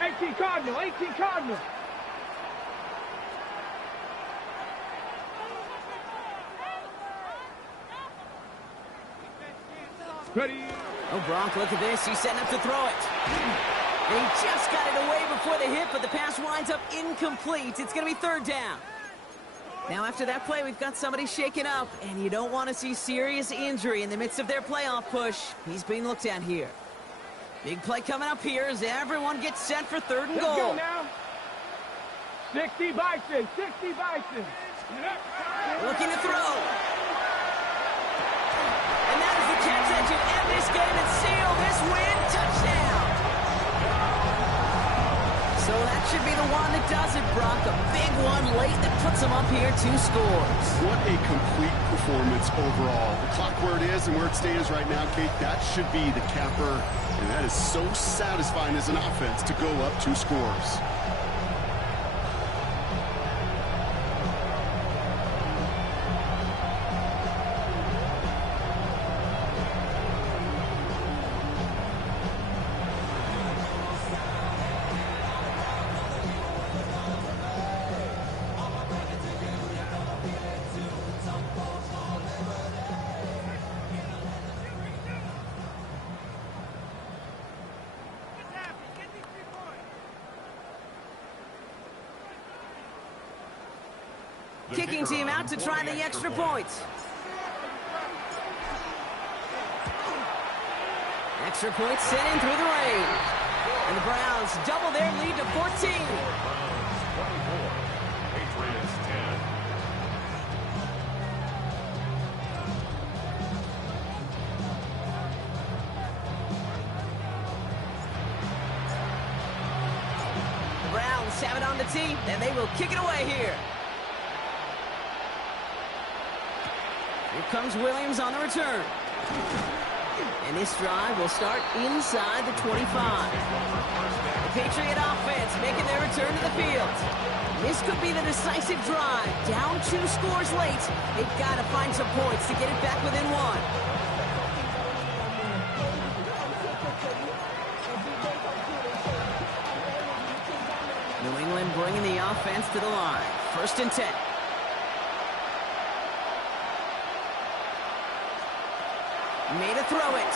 18 Cardinal. 18 Cardinal. Ready? Oh, Brock, look at this. He's setting up to throw it. And he just got it away before the hit, but the pass winds up incomplete. It's going to be 3rd down. Now, after that play, we've got somebody shaken up, and you don't want to see serious injury in the midst of their playoff push. He's being looked at here. Big play coming up here as everyone gets set for 3rd and goal. Let's go now. 60 Bison. 60 Bison. Looking to throw. And that is the catch that should end this game and seal this win. Touchdown. So that should be the one that does it, Brock. A big one late that puts them up here 2 scores. What a complete performance overall. The clock where it is and where it stands right now, Kate, that should be the capper. And that is so satisfying as an offense to go up 2 scores. Kicking team out to try the extra point. Extra point sent in through the range. And the Browns double their lead to 14. Browns 24, Patriots 10. The Browns have it on the tee, and they will kick it away here. Here comes Williams on the return. And this drive will start inside the 25. The Patriot offense making their return to the field. This could be the decisive drive. Down 2 scores late. They've got to find some points to get it back within 1. New England bringing the offense to the line. 1st and 10. Made a throw it.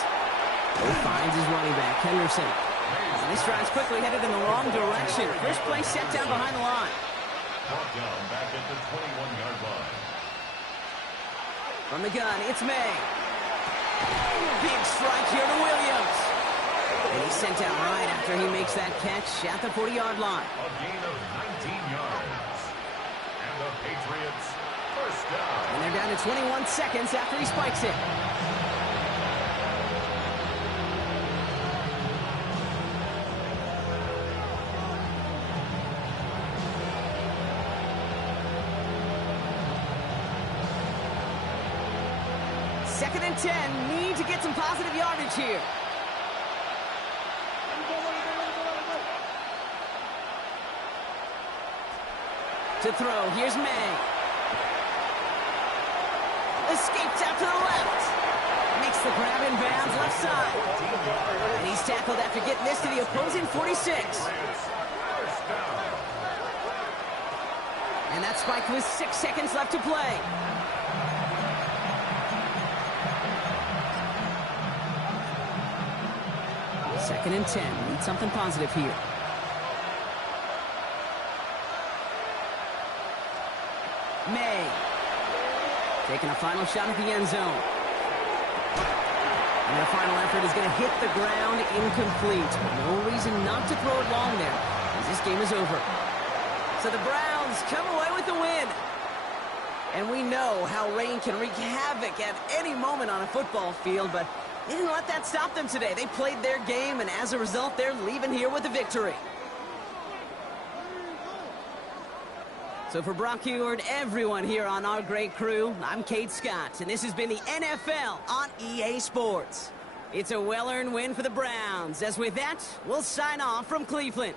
He finds his running back, Henderson. And this drive's quickly headed in the wrong direction. First play set down behind the line. Brought down back at the 21-yard line. From the gun, it's May. Big strike here to Williams. And he's sent out right after he makes that catch at the 40-yard line. A gain of 19 yards. And the Patriots first down. And they're down to 21 seconds after he spikes it. Second and 10, need to get some positive yardage here. To throw, here's May. Escapes out to the left. Makes the grab in bounds left side. And he's tackled after getting this to the opposing 46. And that's spiked with 6 seconds left to play. Second and 10. Need something positive here. May. Taking a final shot at the end zone. And their final effort is going to hit the ground incomplete. No reason not to throw it long there, as this game is over. So the Browns come away with the win. And we know how rain can wreak havoc at any moment on a football field, but they didn't let that stop them today. They played their game, and as a result, they're leaving here with a victory. So for Brock Heward, everyone here on our great crew, I'm Kate Scott, and this has been the NFL on EA Sports. It's a well-earned win for the Browns, as with that, we'll sign off from Cleveland.